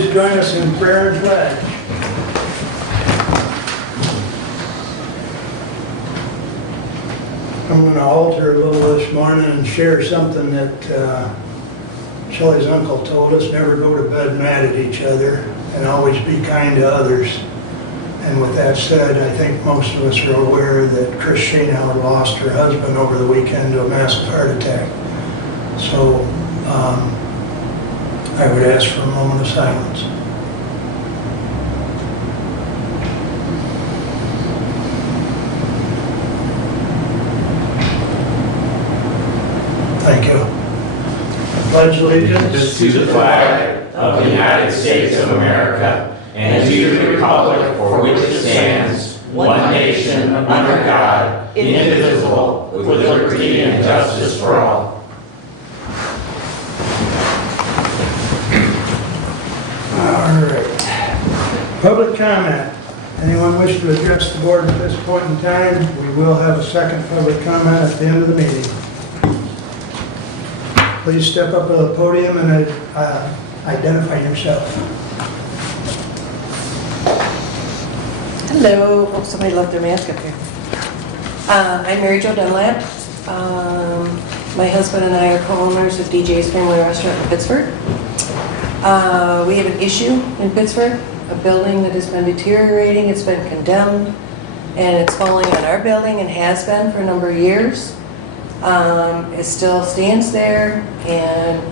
Please join us in prayer and pledge. I'm going to alter a little this morning and share something that Shelley's uncle told us. Never go to bed mad at each other and always be kind to others. And with that said, I think most of us are aware that Chris Sheenhour lost her husband over the weekend to a massive heart attack. So I would ask for a moment of silence. Thank you. I pledge allegiance to the flag of the United States of America and to the republic for which it stands, one nation, under God, indivisible, with liberty and justice for all. All right. Public comment. Anyone wish to address the board at this point in time? We will have a second public comment at the end of the meeting. Please step up to the podium and identify yourself. Hello. Oh, somebody left their mask up here. I'm Mary Jo Dunlap. My husband and I are co-owners of DJ's Family Restaurant in Pittsburgh. We have an issue in Pittsburgh, a building that has been deteriorating, it's been condemned, and it's falling on our building and has been for a number of years. It still stands there, and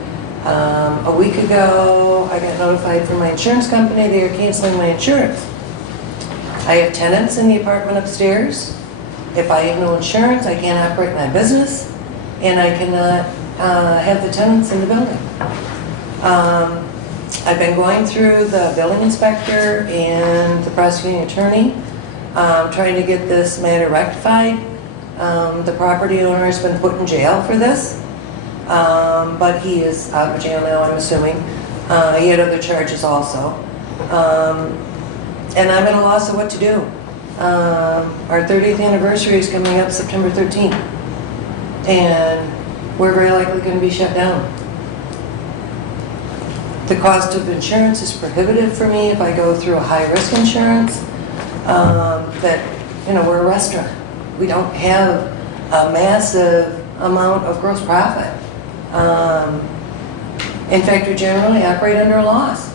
a week ago I got notified from my insurance company they are canceling my insurance. I have tenants in the apartment upstairs. If I have no insurance, I can't operate my business, and I cannot have the tenants in the building. I've been going through the building inspector and the prosecuting attorney, trying to get this matter rectified. The property owner has been put in jail for this, but he is out of jail now, I'm assuming. He had other charges also. And I'm at a loss of what to do. Our 30th anniversary is coming up September 13th, and we're very likely going to be shut down. The cost of insurance is prohibitive for me if I go through a high-risk insurance. We're a restaurant. We don't have a massive amount of gross profit. In fact, we generally operate under a loss.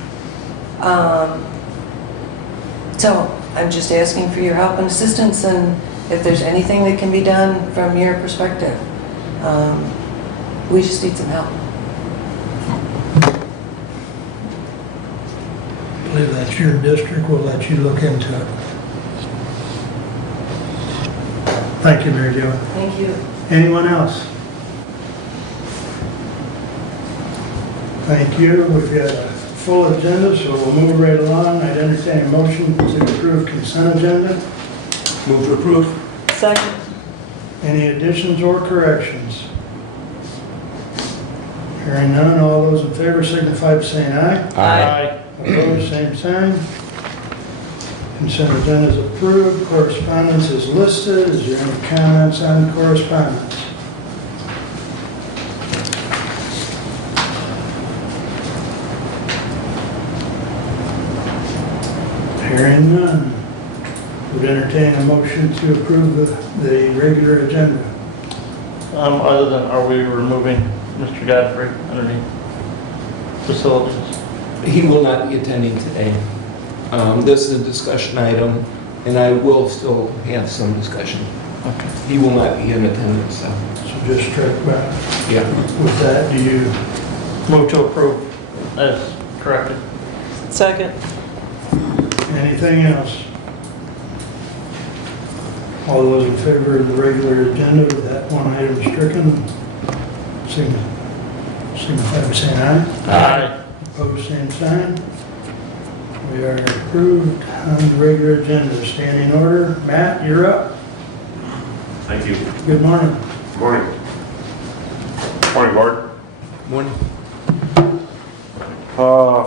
So I'm just asking for your help and assistance, and if there's anything that can be done from your perspective. We just need some help. I believe that's your district. We'll let you look into it. Thank you, Mary Jo. Thank you. Anyone else? Thank you. We've got a full agenda, so we'll move right along. I'd entertain a motion to approve consent agenda. Move to approve. Second. Any additions or corrections? Hearing none, all those in favor signify by saying aye. Aye. Opposed, same sign. Consent agenda is approved. Correspondence is listed. Is there any comments on correspondence? Hearing none. Would entertain a motion to approve the regular agenda. Other than, are we removing Mr. Godfrey underneath facilities? He will not be attending today. This is a discussion item, and I will still have some discussion. Okay. He will not be in attendance, so. So just strike back. Yeah. With that, do you, Move to approve as corrected. Second. anything else? All those in favor of the regular agenda with that one item stricken, signify by saying aye. Aye. Opposed, same sign. We are approved on the regular agenda. Standing order. Matt, you're up. Thank you. Good morning. Good morning. Morning, Board. Morning.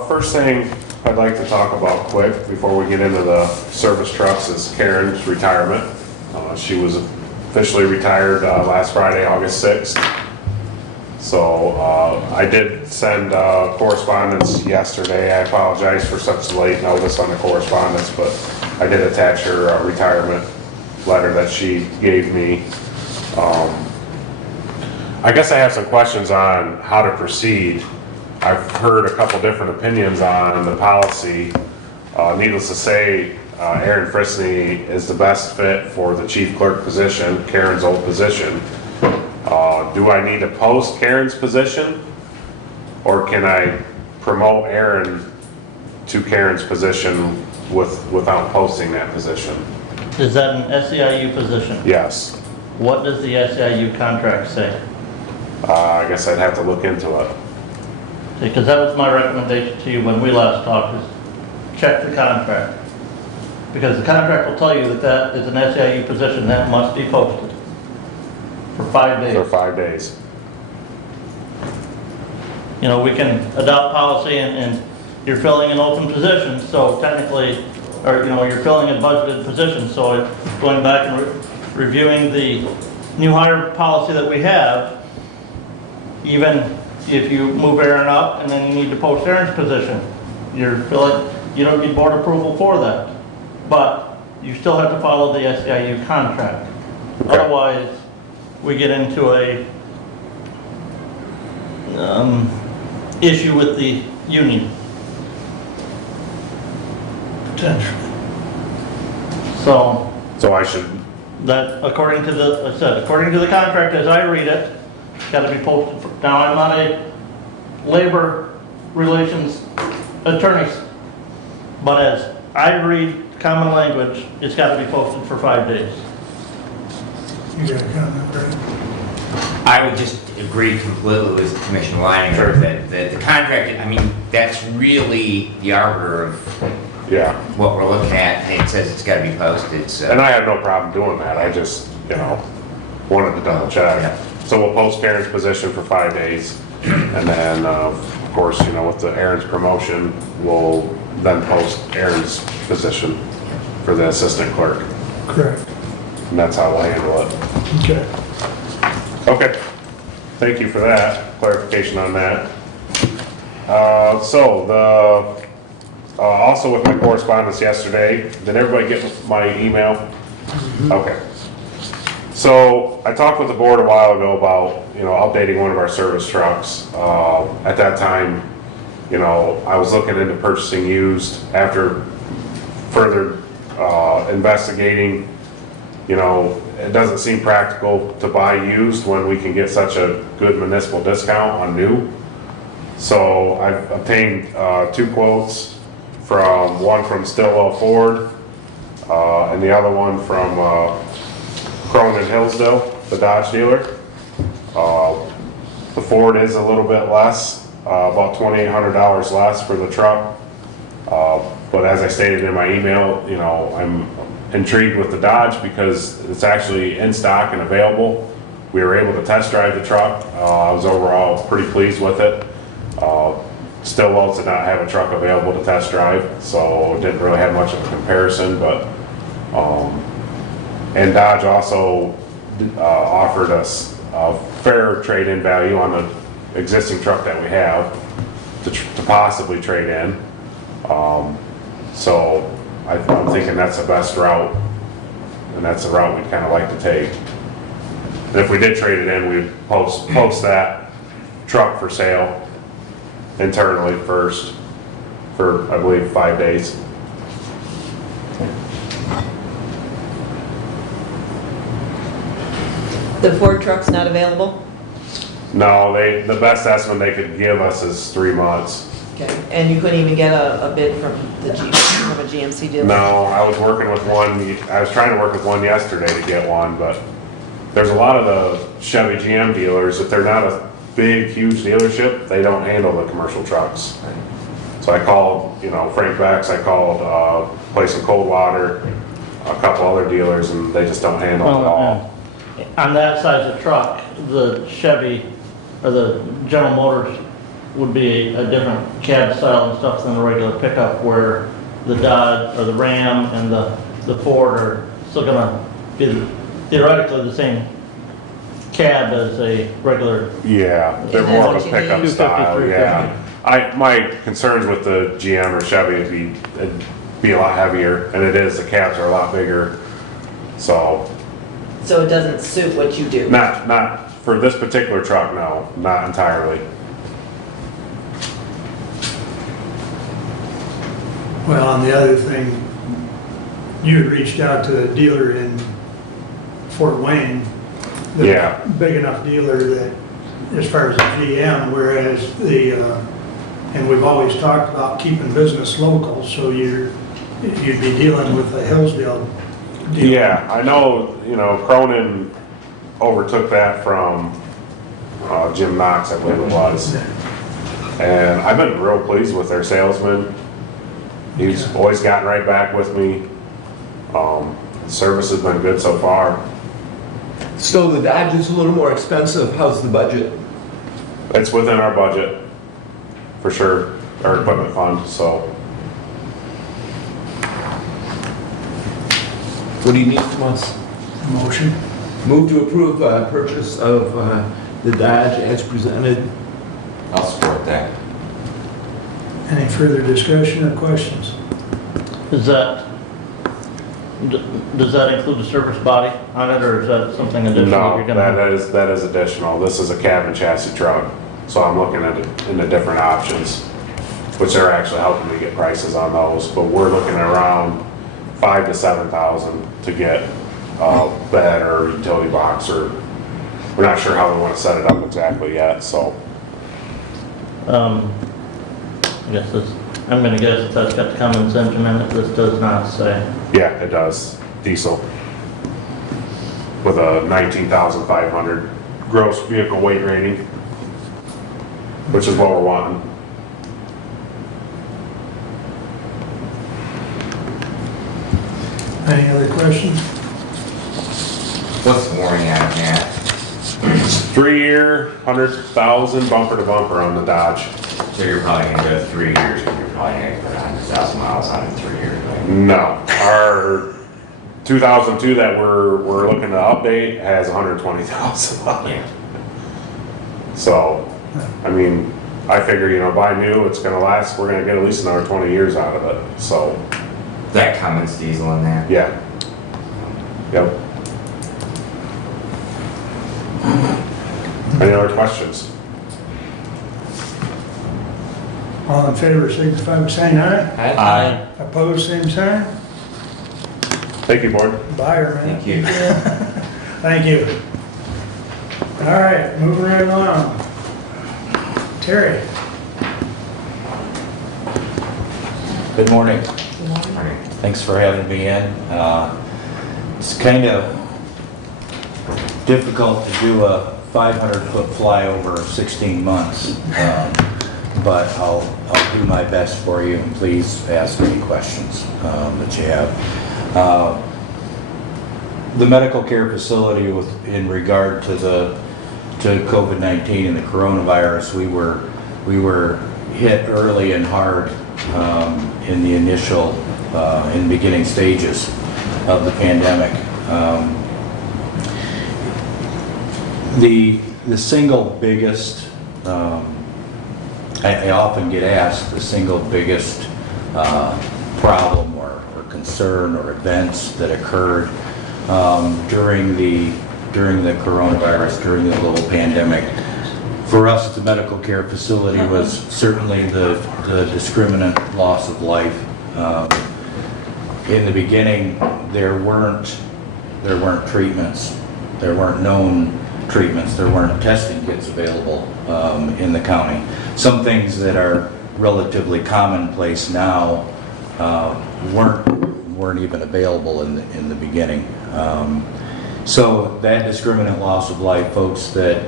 First thing I'd like to talk about quick before we get into the service trucks is Karen's retirement. She was officially retired last Friday, August 6th. So I did send correspondence yesterday. I apologize for such late notice on the correspondence, but I did attach her retirement letter that she gave me. I guess I have some questions on how to proceed. I've heard a couple different opinions on the policy. Needless to say, Aaron Frisney is the best fit for the chief clerk position, Karen's old position. Do I need to post Karen's position, or can I promote Aaron to Karen's position without posting that position? Is that an SEIU position? Yes. What does the SEIU contract say? I guess I'd have to look into it. Because that was my recommendation to you when we last talked, is check the contract. Because the contract will tell you that that is an SEIU position that must be posted for 5 days. For 5 days. You know, we can adopt policy and you're filling an open position, so technically, or, you know, you're filling a budgeted position, so going back and reviewing the new hire policy that we have, even if you move Aaron up and then you need to post Aaron's position, you're filling, you don't need board approval for that. But you still have to follow the SEIU contract. Okay. Otherwise, we get into a issue with the union. Potentially. So I should, That, according to the, like I said, according to the contract as I read it, it's got to be posted for, now I'm not a labor relations attorney, but as I read common language, it's got to be posted for 5 days. You got a comment, Brad? I would just agree completely with Commissioner Leininger that the contract, I mean, that's really the arbiter of yeah. what we're looking at. And it says it's got to be posted, so. And I have no problem doing that. I just, wanted to double check. Yeah. So we'll post Karen's position for 5 days. And then, of course, with the Aaron's promotion, we'll then post Aaron's position for the assistant clerk. Correct. And that's how we'll handle it. Okay. Okay. Thank you for that clarification on that. Also with my correspondence yesterday, did everybody get my email? Okay. So I talked with the board a while ago about, updating one of our service trucks. At that time, I was looking into purchasing used. After further investigating, it doesn't seem practical to buy used when we can get such a good municipal discount on new. So I've obtained 2 quotes, one from Stillwell Ford, and the other one from Cronin Hillsdale, the Dodge dealer. The Ford is a little bit less, about $2,800 less for the truck. But as I stated in my email, I'm intrigued with the Dodge because it's actually in stock and available. We were able to test drive the truck. I was overall pretty pleased with it. Stillwell did not have a truck available to test drive, so didn't really have much of a comparison, but and Dodge also offered us a fair trade-in value on the existing truck that we have to possibly trade in. So I'm thinking that's the best route, and that's the route we'd kind of like to take. And if we did trade it in, we'd post that truck for sale internally first for, I believe, 5 days. The Ford truck's not available? No, the best estimate they could give us is 3 months. Okay, and you couldn't even get a bid from a GMC dealer? No, I was trying to work with one yesterday to get one, but there's a lot of the Chevy GM dealers, if they're not a big, huge dealership, they don't handle the commercial trucks. So I called, Frank Beck's, I called a place in Coldwater, a couple other dealers, and they just don't handle it at all. On that size of truck, the Chevy or the General Motors would be a different cab style and stuff than a regular pickup, where the Dodge or the Ram and the Ford are still gonna be theoretically the same cab as a regular, Yeah, they're Is that more of what a you pickup need? style, 250, yeah. My concerns with the GM or Chevy would it'd be a lot heavier, and it is, the cabs are a lot bigger. So, So it doesn't suit what you do? not for this particular truck, no, not entirely. Well, and the other thing, you had reached out to a dealer in Fort Wayne. the Yeah. Big enough dealer that, as far as the GM, whereas and we've always talked about keeping business local, so you'd be dealing with a Hillsdale dealer. Yeah, I know, Cronin overtook that from Jim Knox, I believe it was. And I've been real pleased with their salesman. He's always gotten right back with me. The service has been good so far. So the Dodge is a little more expensive. How's the budget? It's within our budget, for sure, our equipment fund, so. What do you need from us? Motion. Move to approve purchase of the Dodge as presented. I'll support that. Any further discussion or questions? does that include the service body on it, or is that something additional No, you're gonna? that is additional. This is a cab and chassis truck, so I'm looking at into different options, which they're actually helping me get prices on those, but we're looking at around 5,000 to 7,000 to get a bed or utility box, or we're not sure how we want to set it up exactly yet, so. I guess I'm gonna guess that's got the Cummins engine in it, this does not say. Yeah, it does, diesel. With a 19,500 gross vehicle weight rating, which is what we're wanting. Any other questions? What's the warranty on it, Matt? 3-year, 100,000 bumper to bumper on the Dodge. So you're probably gonna go 3 years, and you're probably gonna put 100,000 miles on it in 3 years, right? No, our 2002 that we're looking to update has 120,000 on it. So, I mean, I figure, buy new, it's gonna last, we're gonna get at least another 20 years out of it, so, Is that Cummins diesel in there? yeah. Yep. Any other questions? All in favor, signify by saying aye. Aye. Opposed, same sign. Thank you, board. Buyer, man. Thank you. Thank you. All right, moving right along. Terry. Good morning. Morning. Thanks for having me in. It's kind of difficult to do a 500-foot flyover 16 months, but I'll do my best for you, and please ask any questions that you have. The medical care facility in regard to COVID-19 and the coronavirus, we were hit early and hard in the initial, in beginning stages of the pandemic. The single biggest, I often get asked, the single biggest problem or concern or events that occurred during the coronavirus, during the global pandemic. For us at the medical care facility was certainly the discriminant loss of life. In the beginning, there weren't treatments. There weren't known treatments. There weren't testing kits available in the county. Some things that are relatively commonplace now weren't even available in the beginning. So that discriminant loss of life, folks that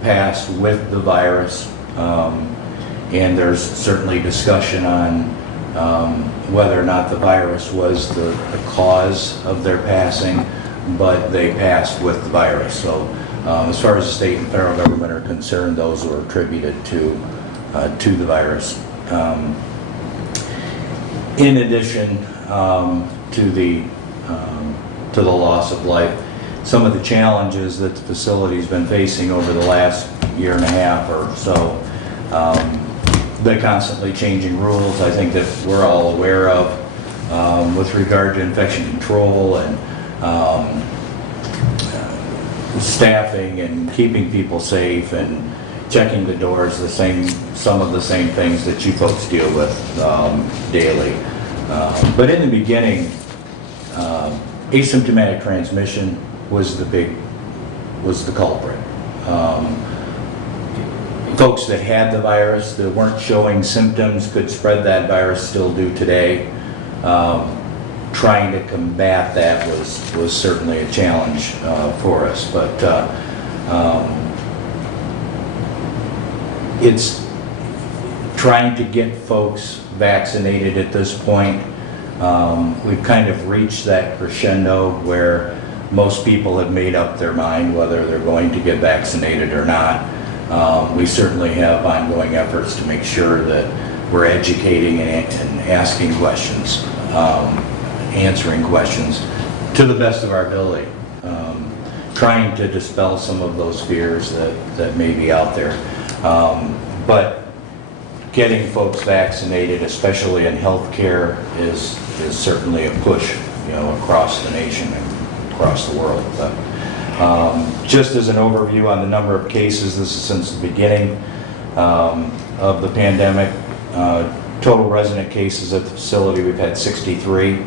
passed with the virus, and there's certainly discussion on whether or not the virus was the cause of their passing, but they passed with the virus. So as far as the state and federal government are concerned, those were attributed to the virus. In addition to the loss of life, some of the challenges that the facility's been facing over the last year and a half or so. The constantly changing rules, I think that we're all aware of with regard to infection control and staffing and keeping people safe and checking the doors, some of the same things that you folks deal with daily. But in the beginning, asymptomatic transmission was the culprit. Folks that had the virus that weren't showing symptoms could spread that virus, still do today. Trying to combat that was certainly a challenge for us, but it's trying to get folks vaccinated at this point. We've kind of reached that crescendo where most people have made up their mind whether they're going to get vaccinated or not. We certainly have ongoing efforts to make sure that we're educating and asking questions, answering questions to the best of our ability, trying to dispel some of those fears that may be out there. But getting folks vaccinated, especially in healthcare, is certainly a push, across the nation and across the world. But just as an overview on the number of cases, this is since the beginning of the pandemic. Total resident cases at the facility, we've had 63.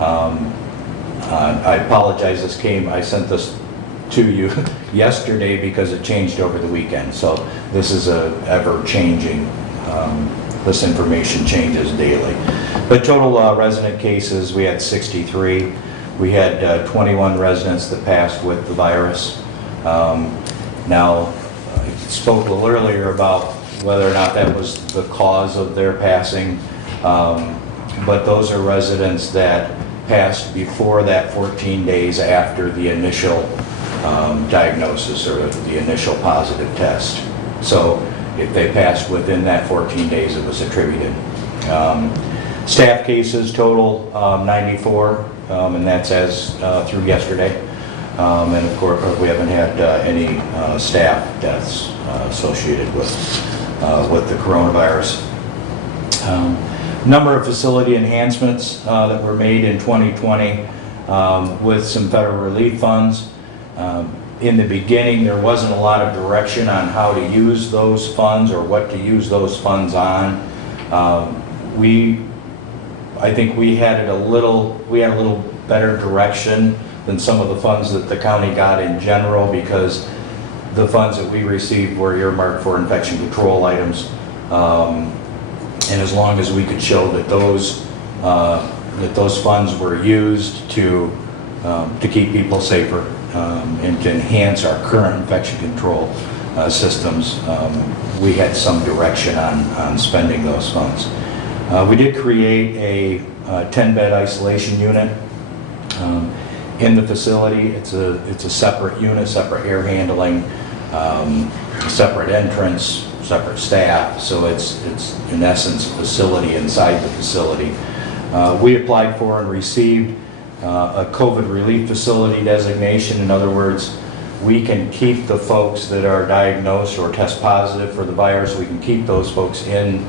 I apologize, I sent this to you yesterday because it changed over the weekend. So this is ever-changing. This information changes daily. But total resident cases, we had 63. We had 21 residents that passed with the virus. Now, I spoke a little earlier about whether or not that was the cause of their passing, but those are residents that passed before that 14 days after the initial diagnosis or the initial positive test. So if they passed within that 14 days, it was attributed. Staff cases total 94, and that's as through yesterday. And of course, we haven't had any staff deaths associated with the coronavirus. Number of facility enhancements that were made in 2020 with some federal relief funds. In the beginning, there wasn't a lot of direction on how to use those funds or what to use those funds on. I think we had a little better direction than some of the funds that the county got in general, because the funds that we received were earmarked for infection control items. And as long as we could show that those funds were used to keep people safer and to enhance our current infection control systems, we had some direction on spending those funds. We did create a 10-bed isolation unit in the facility. It's a separate unit, separate air handling, separate entrance, separate staff. So it's in essence a facility inside the facility. We applied for and received a COVID relief facility designation. In other words, we can keep the folks that are diagnosed or test positive for the virus, we can keep those folks in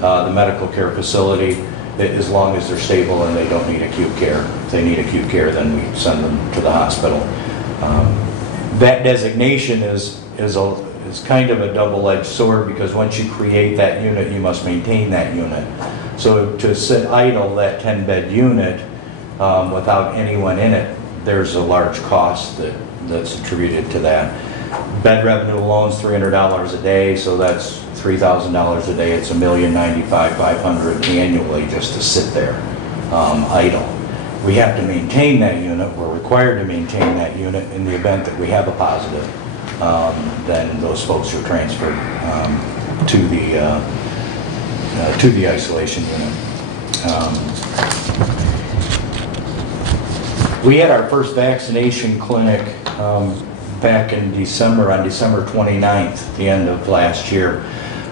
the medical care facility as long as they're stable and they don't need acute care. If they need acute care, then we send them to the hospital. That designation is kind of a double-edged sword, because once you create that unit, you must maintain that unit. So to sit idle that 10-bed unit without anyone in it, there's a large cost that's attributed to that. Bed revenue alone is $300 a day, so that's $3,000 a day. It's $1,095,500 annually just to sit there idle. We have to maintain that unit. We're required to maintain that unit. In the event that we have a positive, then those folks are transferred to the isolation unit. We had our first vaccination clinic back in December, on December 29th, the end of last year.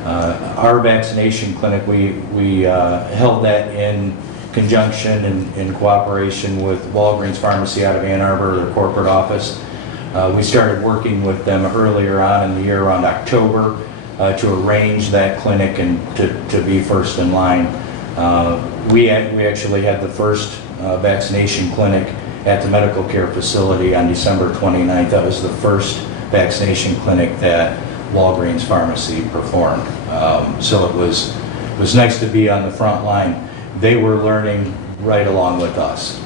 Our vaccination clinic, we held that in conjunction and in cooperation with Walgreens Pharmacy out of Ann Arbor, their corporate office, We started working with them earlier on in the year, around October, to arrange that clinic and to be first in line. We actually had the first vaccination clinic at the medical care facility on December 29th. That was the first vaccination clinic that Walgreens Pharmacy performed. So it was nice to be on the front line. They were learning right along with us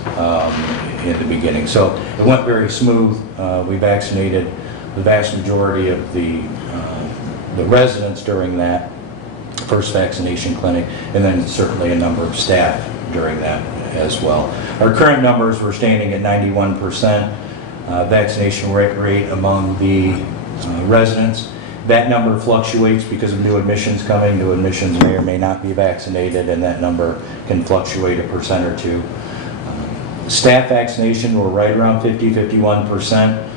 in the beginning. So it went very smooth. We vaccinated the vast majority of the residents during that first vaccination clinic, and then certainly a number of staff during that as well. Our current numbers, we're standing at 91% vaccination rate among the residents. That number fluctuates because of new admissions coming. New admissions may or may not be vaccinated, and that number can fluctuate 1% or 2%. Staff vaccination, we're right around 50-51%.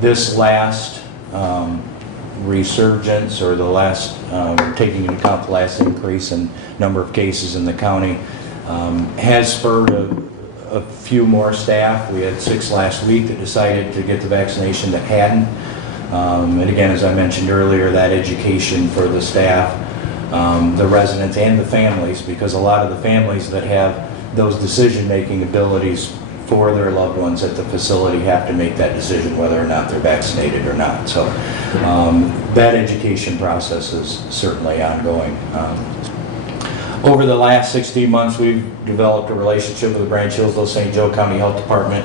This last resurgence, or the last, taking into account the last increase in number of cases in the county, has spurred a few more staff. We had 6 last week that decided to get the vaccination that hadn't. And again, as I mentioned earlier, that education for the staff, the residents and the families, because a lot of the families that have those decision-making abilities for their loved ones at the facility have to make that decision whether or not they're vaccinated or not. So that education process is certainly ongoing. Over the last 16 months, we've developed a relationship with the Branch Hillsdale St. Joe County Health Department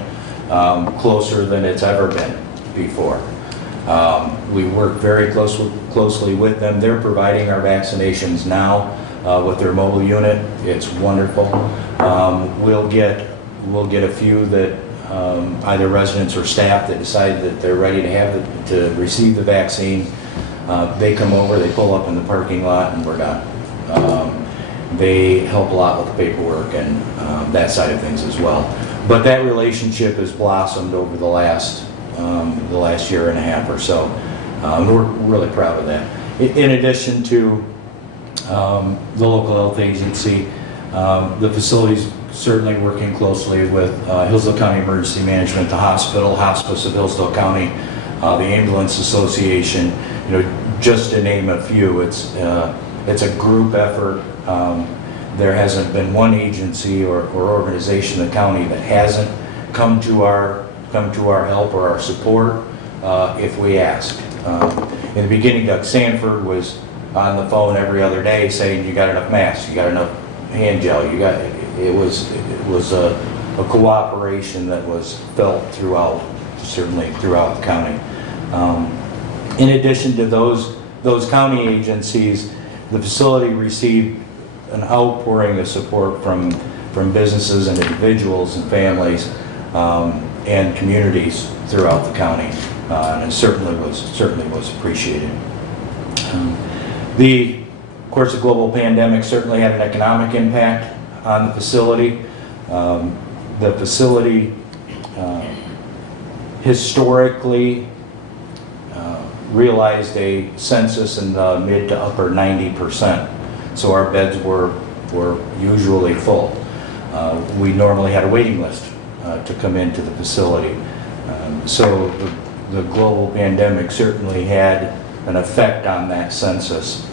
closer than it's ever been before. We work very closely with them. They're providing our vaccinations now with their mobile unit. It's wonderful. We'll get a few that either residents or staff that decide that they're ready to receive the vaccine. They come over, they pull up in the parking lot, and we're done. They help a lot with the paperwork and that side of things as well. But that relationship has blossomed over the last year and a half or so. We're really proud of that. In addition to the local health agency, the facility's certainly working closely with Hillsdale County Emergency Management, the hospital, Hospice of Hillsdale County, the Ambulance Association, just to name a few. It's a group effort. There hasn't been one agency or organization in the county that hasn't come to our help or our support if we ask. In the beginning, Doug Sanford was on the phone every other day saying, "You got enough masks? You got enough hand gel? You got?" It was a cooperation that was felt certainly throughout the county. In addition to those county agencies, the facility received an outpouring of support from businesses and individuals and families and communities throughout the county, and it certainly was appreciated. Of course, the global pandemic certainly had an economic impact on the facility. The facility historically realized a census in the mid to upper 90%, so our beds were usually full. We normally had a waiting list to come into the facility. So the global pandemic certainly had an effect on that census,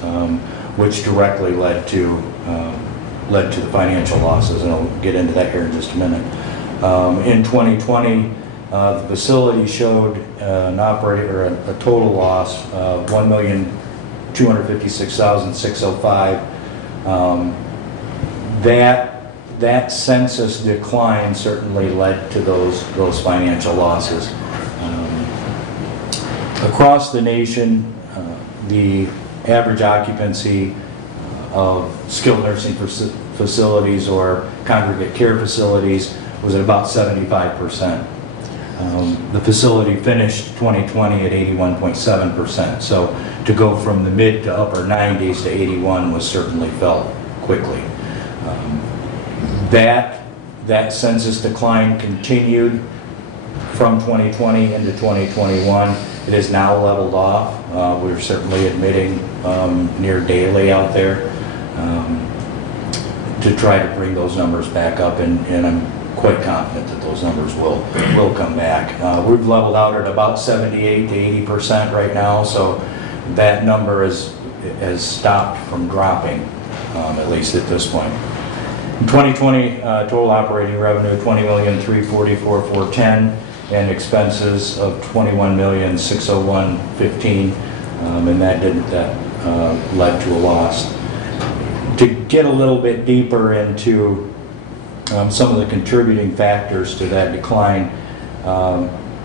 which directly led to the financial losses, and I'll get into that here in just a minute. In 2020, the facility showed a total loss of $1,256,605. That census decline certainly led to those financial losses. Across the nation, the average occupancy of skilled nursing facilities or congregate care facilities was at about 75%. The facility finished 2020 at 81.7%. So to go from the mid to upper 90s to 81 was certainly felt quickly. That census decline continued from 2020 into 2021. It is now leveled off. We're certainly admitting near daily out there to try to bring those numbers back up, and quite confident that those numbers will come back. We've leveled out at about 78 to 80% right now, so that number has stopped from dropping, at least at this point. In 2020, total operating revenue $20,344,410, and expenses of $21,601,15, and that led to a loss. To get a little bit deeper into some of the contributing factors to that decline,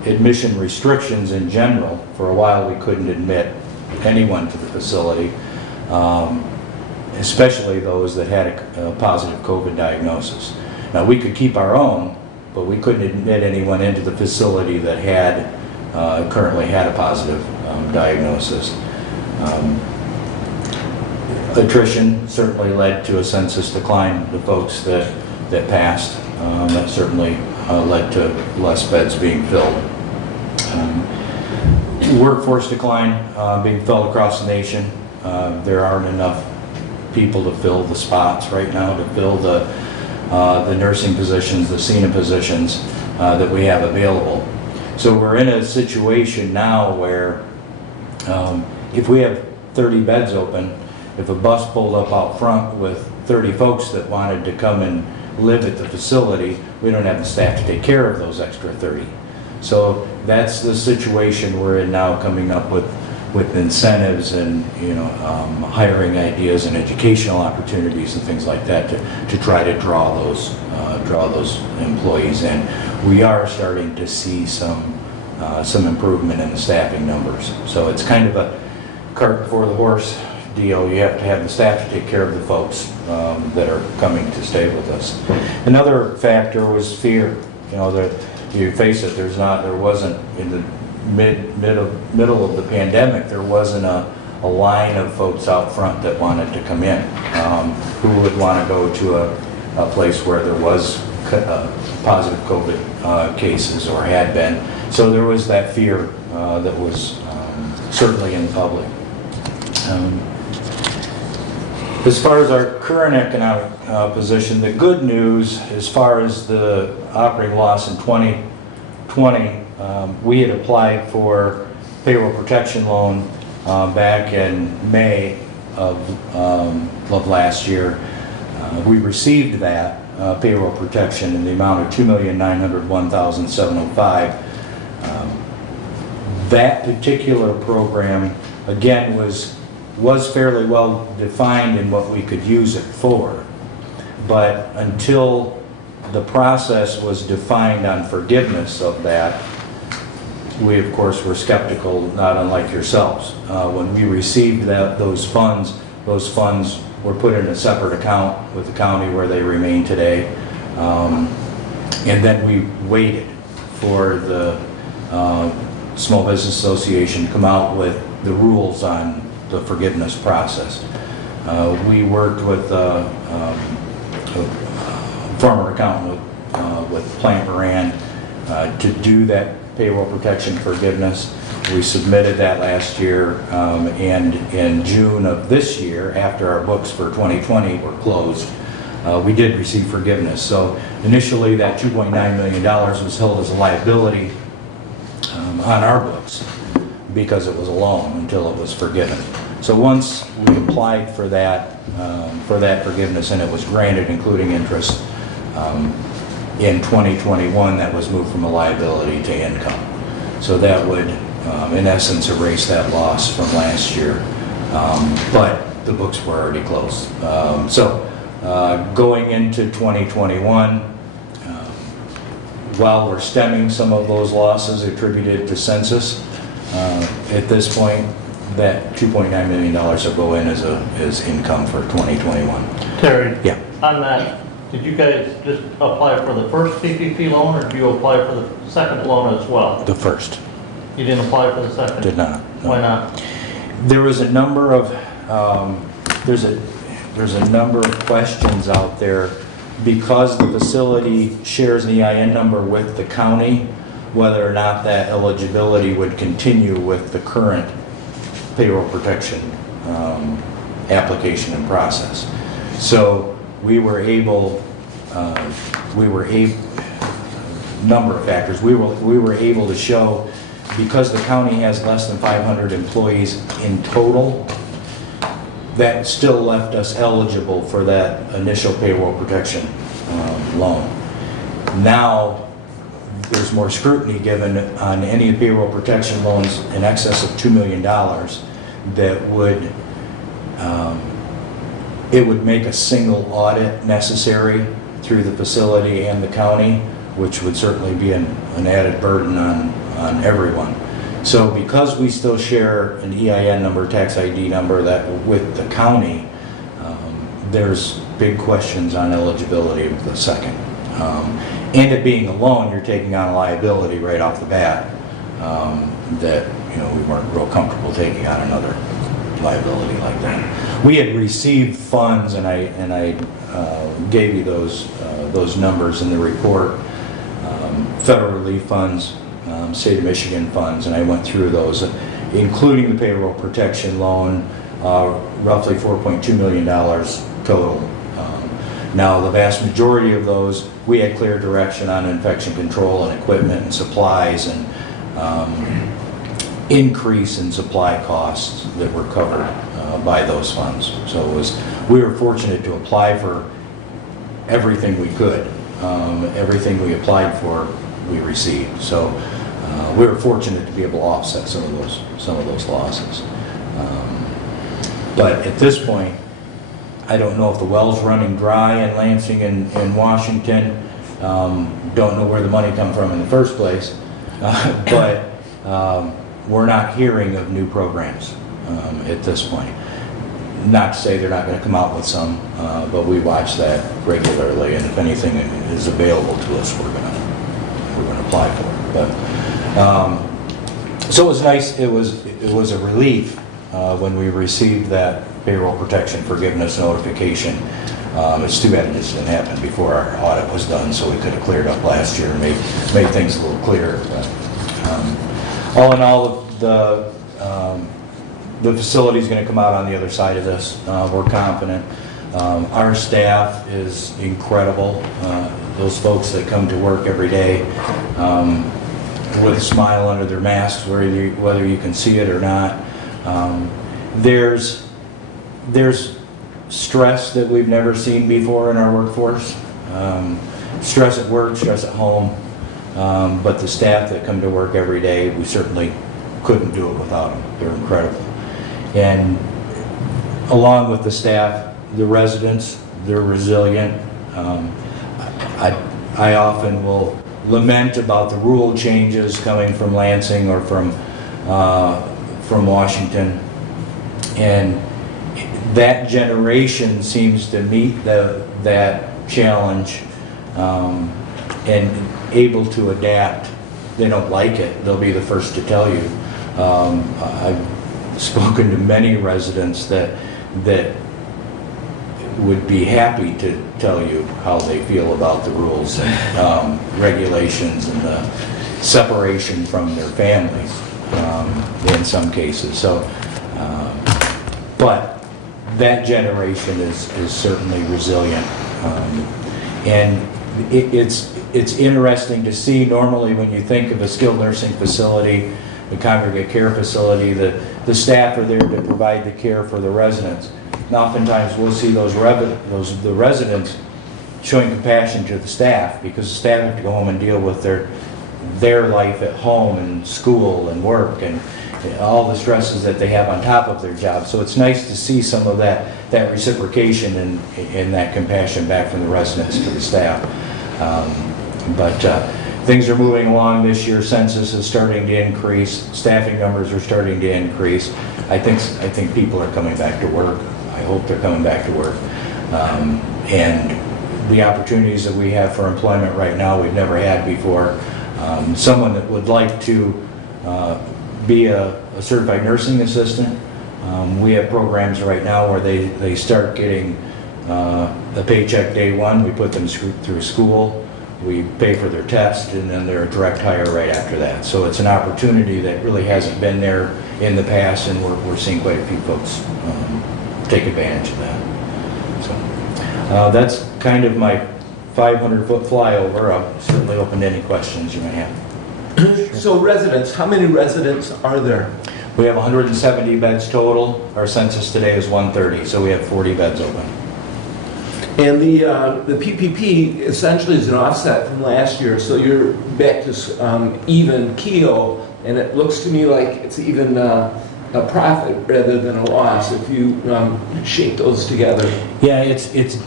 admission restrictions in general. For a while, we couldn't admit anyone to the facility, especially those that had a positive COVID diagnosis. Now, we could keep our own, but we couldn't admit anyone into the facility that currently had a positive diagnosis. Attrition certainly led to a census decline. The folks that passed, that certainly led to less beds being filled. Workforce decline being felt across the nation. There aren't enough people to fill the spots right now, to fill the nursing positions, the SENA positions that we have available. So we're in a situation now where if we have 30 beds open, if a bus pulled up out front with 30 folks that wanted to come and live at the facility, we don't have the staff to take care of those extra 30. So that's the situation we're in now, coming up with incentives and hiring ideas and educational opportunities and things like that to try to draw those employees in. We are starting to see some improvement in the staffing numbers. So it's kind of a cart before the horse deal. You have to have the staff to take care of the folks that are coming to stay with us. Another factor was fear. You face it. There wasn't in the middle of the pandemic. There wasn't a line of folks out front that wanted to come in, who would want to go to a place where there was positive COVID cases or had been. So there was that fear that was certainly in the public. As far as our current economic position, the good news as far as the operating loss in 2020, we had applied for payroll protection loan back in May of last year. We received that payroll protection in the amount of $2,901,705. That particular program, again, was fairly well defined in what we could use it for, but until the process was defined on forgiveness of that, we of course were skeptical, not unlike yourselves. When we received those funds were put in a separate account with the county where they remain today, and then we waited for the Small Business Association to come out with the rules on the forgiveness process. We worked with a former accountant with Plant Moran to do that payroll protection forgiveness. We submitted that last year, and in June of this year, after our books for 2020 were closed, we did receive forgiveness. So initially that $2.9 million was held as a liability on our books because it was a loan until it was forgiven. So once we applied for that forgiveness and it was granted, including interest, in 2021, that was moved from a liability to income. So that would, in essence, erase that loss from last year. But the books were already closed. Going into 2021, while we're stemming some of those losses attributed to census, at this point, that $2.9 million will go in as income for 2021. Terry? Yeah. On that, did you guys just apply for the first PPP loan, or did you apply for the second loan as well? The first. You didn't apply for the second? Did not. No. Why not? There was a number of there's a number of questions out there because the facility shares an EIN number with the county, whether or not that eligibility would continue with the current payroll protection application and process. So we were able we were able, number of factors, we were able to show, because the county has less than 500 employees in total, that still left us eligible for that initial payroll protection loan. Now, there's more scrutiny given on any payroll protection loans in excess of $2 million that would, it would make a single audit necessary through the facility and the county, which would certainly be an added burden on everyone. So because we still share an EIN number, tax ID number that with the county, there's big questions on eligibility of the second. And it being a loan, you're taking on a liability right off the bat that, you know, we weren't real comfortable taking on another liability like that. We had received funds, and I gave you those numbers in the report, federal relief funds, state of Michigan funds, and I went through those, including the payroll protection loan, roughly $4.2 million total. Now, the vast majority of those, we had clear direction on infection control and equipment and supplies, and increase in supply costs that were covered by those funds. So we were fortunate to apply for everything we could. Everything we applied for, we received. So we were fortunate to be able to offset some of those losses. But at this point, I don't know if the well's running dry in Lansing and Washington. Don't know where the money come from in the first place. But we're not hearing of new programs at this point. Not to say they're not going to come out with some, but we watch that regularly, and if anything is available to us, we're going to apply for it. But so it was nice. It was a relief when we received that payroll protection forgiveness notification. It's too bad it just didn't happen before our audit was done, so we could have cleared up last year and made things a little clearer. But, all in all, the facility is going to come out on the other side of this. We're confident. Our staff is incredible. Those folks that come to work every day with a smile under their masks, whether you can see it or not. There's stress that we've never seen before in our workforce. Stress at work, stress at home. But the staff that come to work every day, we certainly couldn't do it without them. They're incredible. And along with the staff, the residents, they're resilient. I often will lament about the rule changes coming from Lansing or from Washington. And that generation seems to meet that challenge and able to adapt. They don't like it. They'll be the first to tell you. I've spoken to many residents that would be happy to tell you how they feel about the rules and regulations and the separation from their families in some cases. So, but that generation is certainly resilient, and it's interesting to see. Normally, when you think of a skilled nursing facility, the congregate care facility, the staff are there to provide the care for the residents. And oftentimes we'll see the residents showing compassion to the staff, because the staff have to go home and deal with their life at home and school and work and all the stresses that they have on top of their job. So it's nice to see some of that reciprocation and that compassion back from the residents to the staff. But things are moving along this year. Census is starting to increase. Staffing numbers are starting to increase. I think people are coming back to work. I hope they're coming back to work. And the opportunities that we have for employment right now, we've never had before. Someone that would like to be a certified nursing assistant, we have programs right now where they start getting a paycheck day one. We put them through school. We pay for their test, and then they're a direct hire right after that. So it's an opportunity that really hasn't been there in the past, and we're seeing quite a few folks take advantage of that. So that's kind of my 500-foot flyover. I'm certainly open to any questions you may have. So residents, how many residents are there? We have 170 beds total. Our census today is 130, so we have 40 beds open. And the PPP essentially is an offset from last year, so you're back to even keel, and it looks to me like it's even a profit rather than a loss if you shake those together. Yeah, it's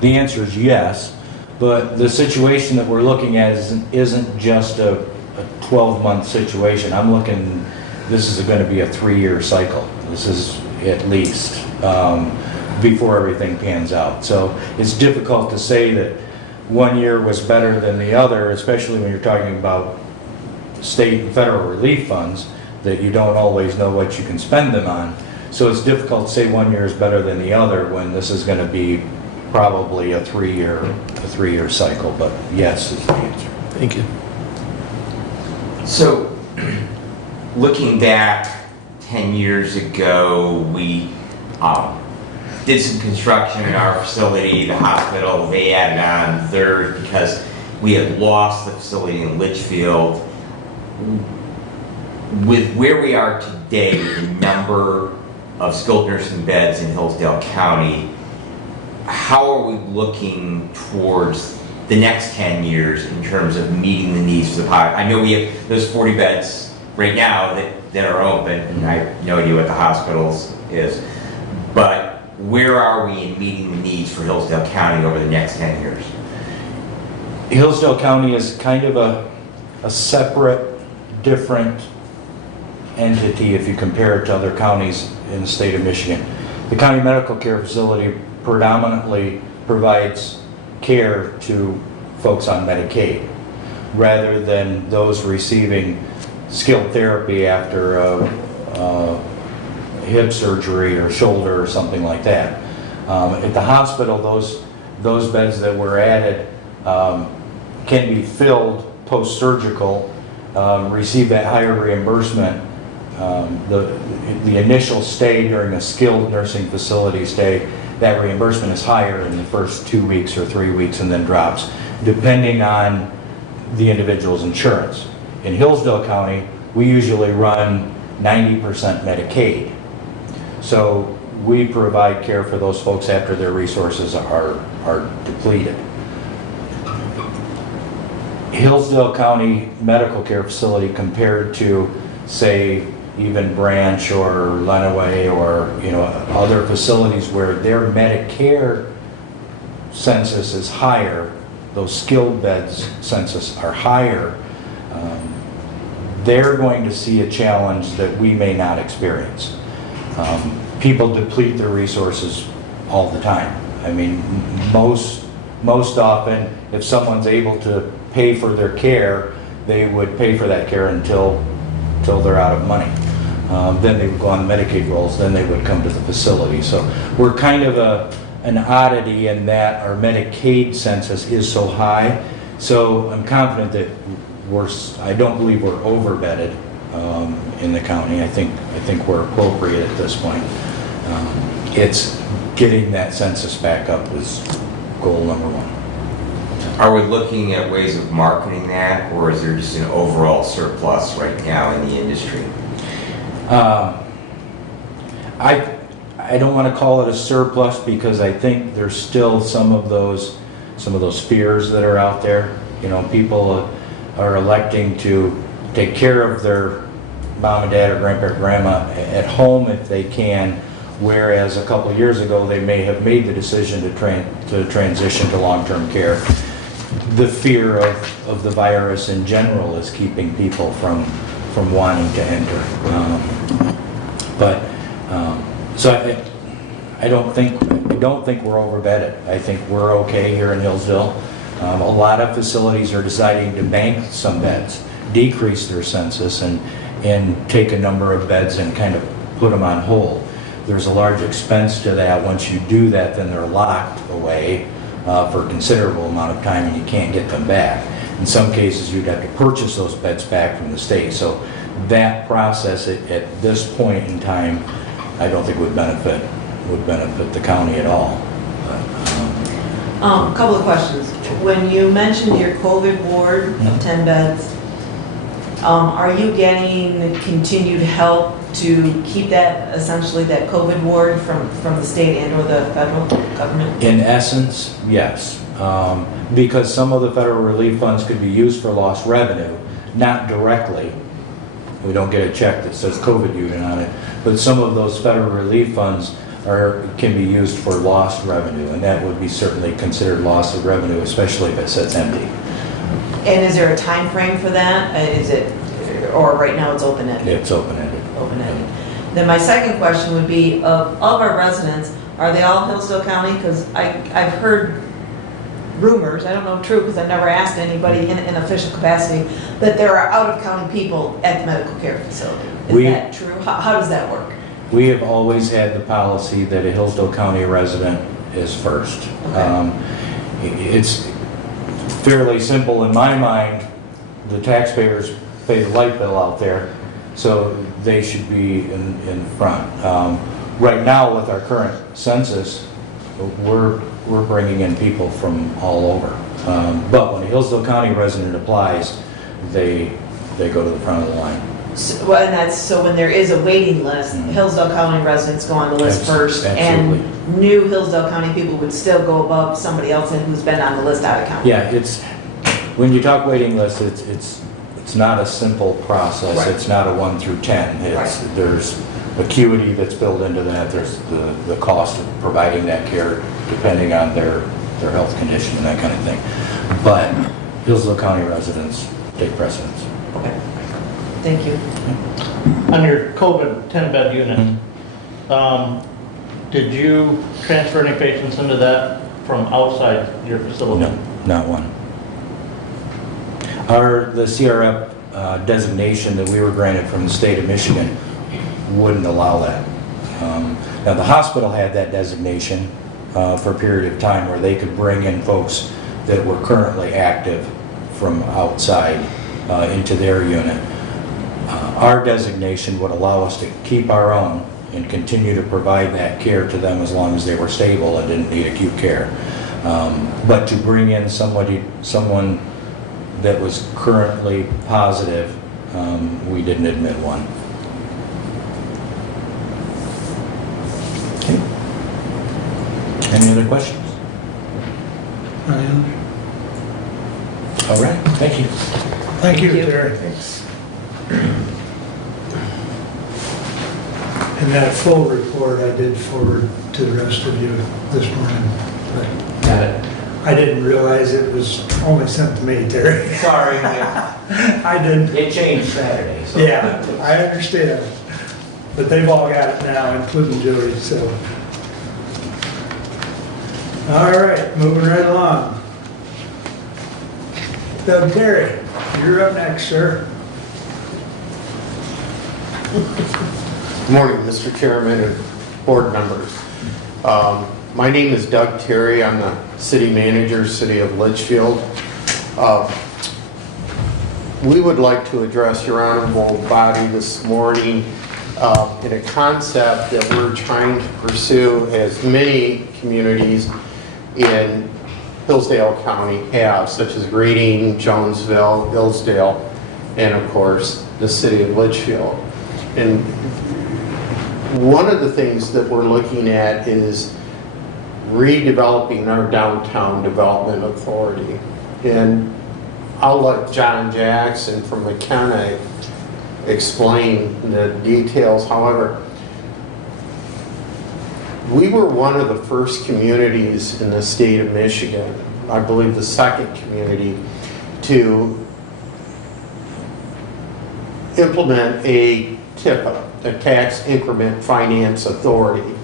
the answer is yes, but the situation that we're looking at isn't just a 12-month situation. I'm looking, this is going to be a 3-year cycle. This is at least before everything pans out. So it's difficult to say that one year was better than the other, especially when you're talking about state and federal relief funds that you don't always know what you can spend them on. So it's difficult to say one year is better than the other when this is going to be probably a 3-year cycle. But yes is the answer. Thank you. So, looking back 10 years ago, we did some construction in our facility, the hospital. They added on third because we had lost the facility in Litchfield. With where we are today, the number of skilled nursing beds in Hillsdale County, how are we looking towards the next 10 years in terms of meeting the needs of the population? I know we have those 40 beds right now that are open, and I have no idea what the hospitals is, but where are we in meeting the needs for Hillsdale County over the next 10 years? Hillsdale County is kind of a separate, different entity if you compare it to other counties in the state of Michigan. The county medical care facility predominantly provides care to folks on Medicaid rather than those receiving skilled therapy after a hip surgery or shoulder or something like that. At the hospital, those beds that were added can be filled post-surgical, receive that higher reimbursement. The initial stay during a skilled nursing facility stay, that reimbursement is higher in the first 2 weeks or 3 weeks and then drops, depending on the individual's insurance. In Hillsdale County, we usually run 90% Medicaid. So we provide care for those folks after their resources are depleted. Hillsdale County Medical Care Facility compared to, say, even Branch or Lenawee or other facilities where their Medicare census is higher, those skilled beds census are higher, they're going to see a challenge that we may not experience. People deplete their resources all the time. I mean, most often, if someone's able to pay for their care, they would pay for that care until they're out of money. Then they would go on Medicaid rolls, then they would come to the facility. So we're kind of an oddity in that our Medicaid census is so high. So I'm confident that I don't believe we're overbedded in the county. I think we're appropriate at this point. It's getting that census back up is goal number one. Are we looking at ways of marketing that, or is there just an overall surplus right now in the industry? I don't want to call it a surplus because I think there's still some of those fears that are out there. People are electing to take care of their mom and dad or grandpa or grandma at home if they can, whereas a couple of years ago they may have made the decision to transition to long-term care. The fear of the virus in general is keeping people from wanting to enter. So I don't think we're overbedded. I think we're okay here in Hillsdale. A lot of facilities are deciding to bank some beds, decrease their census, and take a number of beds and kind of put them on hold. There's a large expense to that. Once you do that, then they're locked away for a considerable amount of time and you can't get them back. In some cases, you'd have to purchase those beds back from the state. So that process at this point in time, I don't think would benefit the county at all. Couple of questions. When you mentioned your COVID ward of 10 beds, are you getting continued help to keep that, essentially, that COVID ward from the state and or the federal government? In essence, yes. Because some of the federal relief funds could be used for lost revenue, not directly. We don't get a check that says COVID unit on it, but some of those federal relief funds can be used for lost revenue, and that would be certainly considered loss of revenue, especially if it sits empty. And is there a time frame for that? Is it, or right now it's open-ended? It's open-ended. Open-ended. Then my second question would be, of our residents, are they all Hillsdale County? Because I've heard rumors, I don't know if true because I've never asked anybody in official capacity, that there are out-of-county people at the medical care facility. Is that true? How does that work? We have always had the policy that a Hillsdale County resident is first. Okay. It's fairly simple in my mind. The taxpayers pay the light bill out there, so they should be in front. Right now, with our current census, we're bringing in people from all over. But when a Hillsdale County resident applies, they go to the front of the line. So, well, and that's, so when there is a waiting list, Hillsdale County residents go on the list first, Absolutely. and new Hillsdale County people would still go above somebody else who's been on the list out of county. Yeah, when you talk waiting list, it's not a simple process. Right. It's not a 1 through 10. Right. There's acuity that's built into that. There's the cost of providing that care depending on their health condition and that kind of thing. But Hillsdale County residents take precedence. Okay. Thank you. On your COVID 10-bed unit, did you transfer any patients into that from outside your facility? No, not one. The CRF designation that we were granted from the state of Michigan wouldn't allow that. Now, the hospital had that designation for a period of time where they could bring in folks that were currently active from outside into their unit. Our designation would allow us to keep our own and continue to provide that care to them as long as they were stable and didn't need acute care. But to bring in someone that was currently positive, we didn't admit one. Okay. Any other questions? All right, thank you. Thank you, Terry. And that full report I did forward to the rest of you this morning. Got it. I didn't realize it was only sent to me, Terry. Sorry, I didn't. it changed Saturday, so. Yeah, I understand. But they've all got it now, including Jody, so. All right, moving right along. Doug Terry, you're up next, sir. Good morning, Mr. Chairman and board members. My name is Doug Terry. I'm the city manager, city of Litchfield. We would like to address your honorable body this morning in a concept that we're trying to pursue as many communities in Hillsdale County have, such as Reading, Jonesville, Hillsdale, and of course the city of Litchfield. And one of the things that we're looking at is redeveloping our downtown development authority. And I'll let John Jackson from McKenna explain the details. However, we were one of the first communities in the state of Michigan, I believe the second community, to implement a TIFA, a Tax Increment Finance Authority.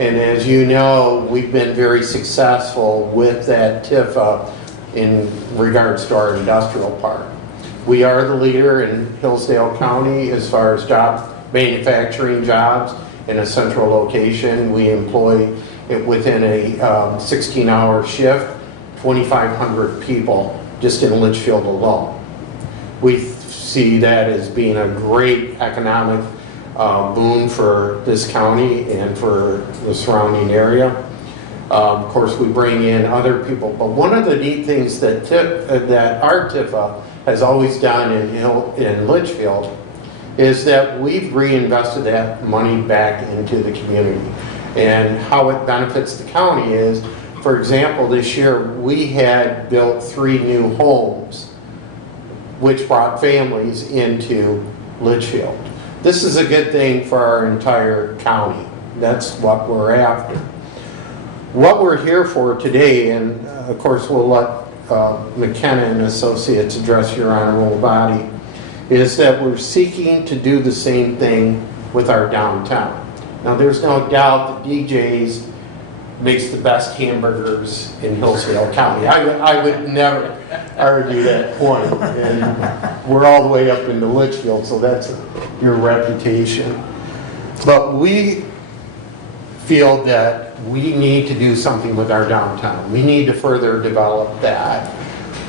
And as you know, we've been very successful with that TIFA in regards to our industrial park. We are the leader in Hillsdale County as far as manufacturing jobs in a central location. We employ it within a 16-hour shift, 2,500 people just in Litchfield alone. We see that as being a great economic boon for this county and for the surrounding area. Of course, we bring in other people, but one of the neat things that our TIFA has always done in Litchfield is that we've reinvested that money back into the community. And how it benefits the county is, for example, this year we had built 3 new homes, which brought families into Litchfield. This is a good thing for our entire county. That's what we're after. What we're here for today, and of course we'll let McKenna and Associates address your honorable body, is that we're seeking to do the same thing with our downtown. Now there's no doubt that DJ's makes the best hamburgers in Hillsdale County. I would never argue that point. And we're all the way up into Litchfield, so that's your reputation. But we feel that we need to do something with our downtown. We need to further develop that.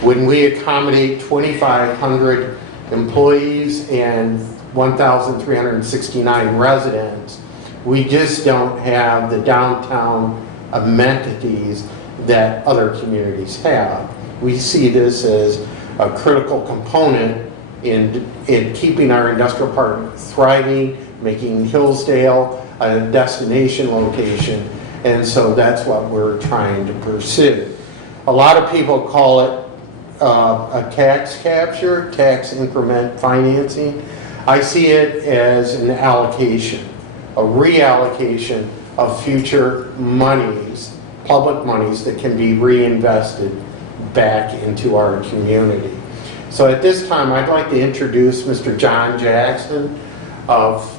When we accommodate 2,500 employees and 1,369 residents, we just don't have the downtown amenities that other communities have. We see this as a critical component in keeping our industrial park thriving, making Hillsdale a destination location, and so that's what we're trying to pursue. A lot of people call it a tax capture, tax increment financing. I see it as an allocation, a reallocation of future monies, public monies that can be reinvested back into our community. So at this time, I'd like to introduce Mr. John Jackson of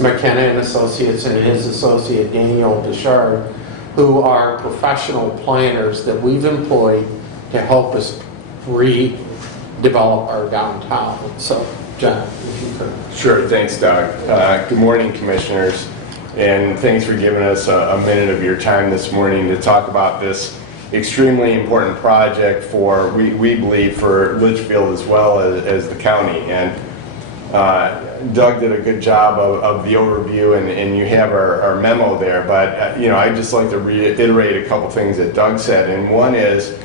McKenna and Associates and his associate Daniel Bouchard, who are professional planners that we've employed to help us redevelop our downtown. So, John, if you could. Sure, thanks, Doug. Good morning, commissioners, and thanks for giving us a minute of your time this morning to talk about this extremely important project for, we believe, for Litchfield as well as the county. And Doug did a good job of the overview, and you have our memo there, but I'd just like to reiterate a couple things that Doug said, and one is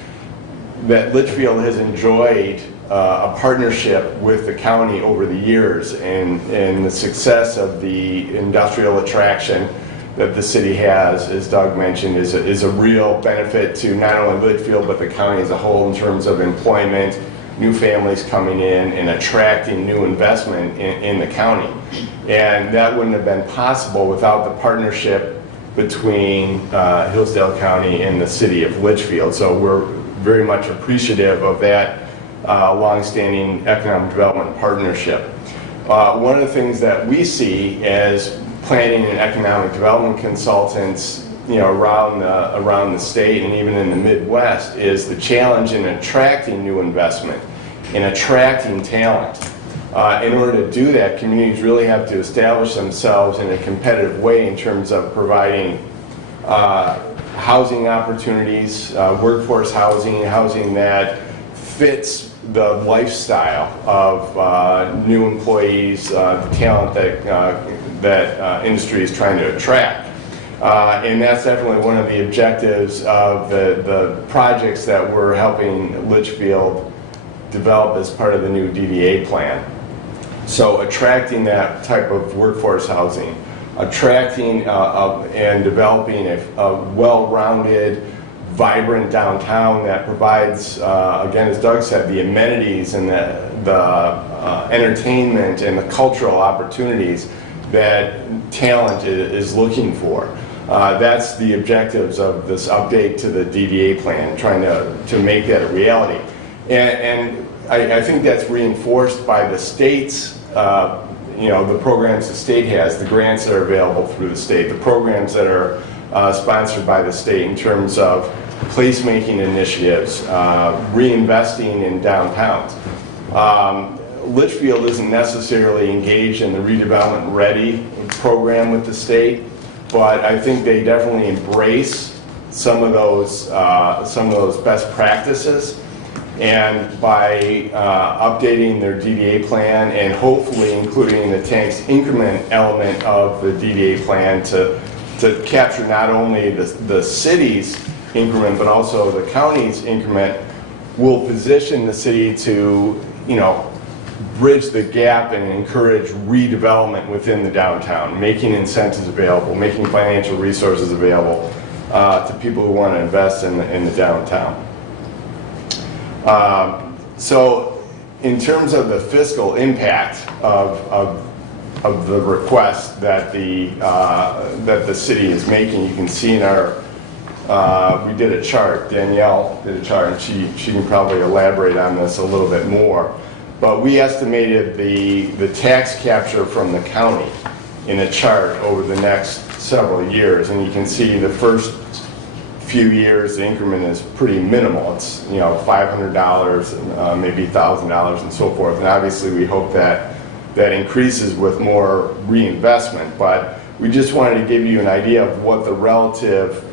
that Litchfield has enjoyed a partnership with the county over the years, and the success of the industrial attraction that the city has, as Doug mentioned, is a real benefit to not only Litchfield but the county as a whole in terms of employment, new families coming in, and attracting new investment in the county. And that wouldn't have been possible without the partnership between Hillsdale County and the city of Litchfield. So we're very much appreciative of that long-standing economic development partnership. One of the things that we see as planning and economic development consultants, around the state and even in the Midwest, is the challenge in attracting new investment and attracting talent. In order to do that, communities really have to establish themselves in a competitive way in terms of providing housing opportunities, workforce housing that fits the lifestyle of new employees, the talent that industry is trying to attract. And that's definitely one of the objectives of the projects that we're helping Litchfield develop as part of the new DDA plan. So attracting that type of workforce housing, attracting and developing a well-rounded, vibrant downtown that provides, again, as Doug said, the amenities and the entertainment and the cultural opportunities that talent is looking for. That's the objectives of this update to the DDA plan, trying to make that a reality. And I think that's reinforced by the state's, the programs the state has, the grants that are available through the state, the programs that are sponsored by the state in terms of placemaking initiatives, reinvesting in downtowns. Litchfield isn't necessarily engaged in the redevelopment ready program with the state, but I think they definitely embrace some of those best practices. And by updating their DDA plan and hopefully including the tax increment element of the DDA plan to to capture not only the city's increment, but also the county's increment, will position the city to, bridge the gap and encourage redevelopment within the downtown, making incentives available, making financial resources available to people who want to invest in the downtown. So in terms of the fiscal impact of the request that the city is making, you can see in our, we did a chart, Danielle did a chart, and she can probably elaborate on this a little bit more. But we estimated the tax capture from the county in a chart over the next several years, and you can see the first few years the increment is pretty minimal. It's $500 and maybe $1,000 and so forth. And obviously we hope that increases with more reinvestment. But we just wanted to give you an idea of what the relative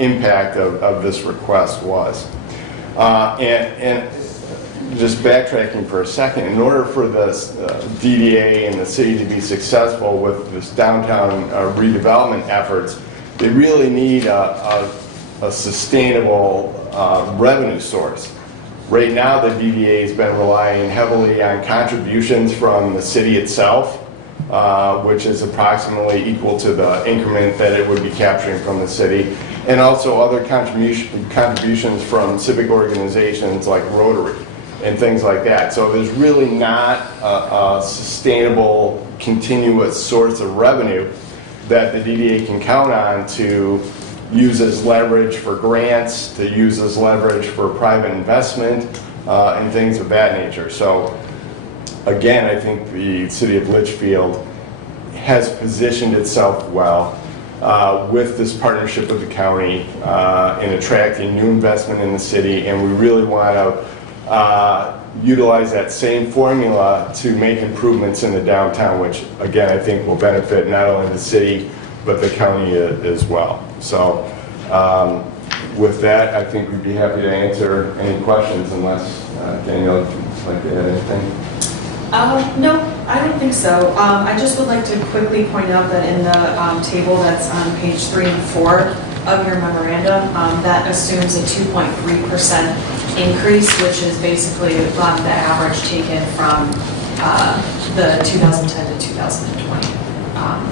impact of this request was. And just backtracking for a second, in order for the DDA and the city to be successful with this downtown redevelopment efforts, they really need a sustainable revenue source. Right now, the DDA has been relying heavily on contributions from the city itself, which is approximately equal to the increment that it would be capturing from the city, and also other contributions from civic organizations like Rotary and things like that. So there's really not a sustainable, continuous source of revenue that the DDA can count on to use as leverage for grants, to use as leverage for private investment, and things of that nature. So again, I think the city of Litchfield has positioned itself well with this partnership with the county in attracting new investment in the city, and we really want to utilize that same formula to make improvements in the downtown, which again I think will benefit not only the city but the county as well. So with that, I think we'd be happy to answer any questions, unless Danielle would like to add anything. No, I don't think so. I just would like to quickly point out that in the table that's on page 3 and 4 of your memorandum, that assumes a 2.3% increase, which is basically the average taken from the 2010 to 2020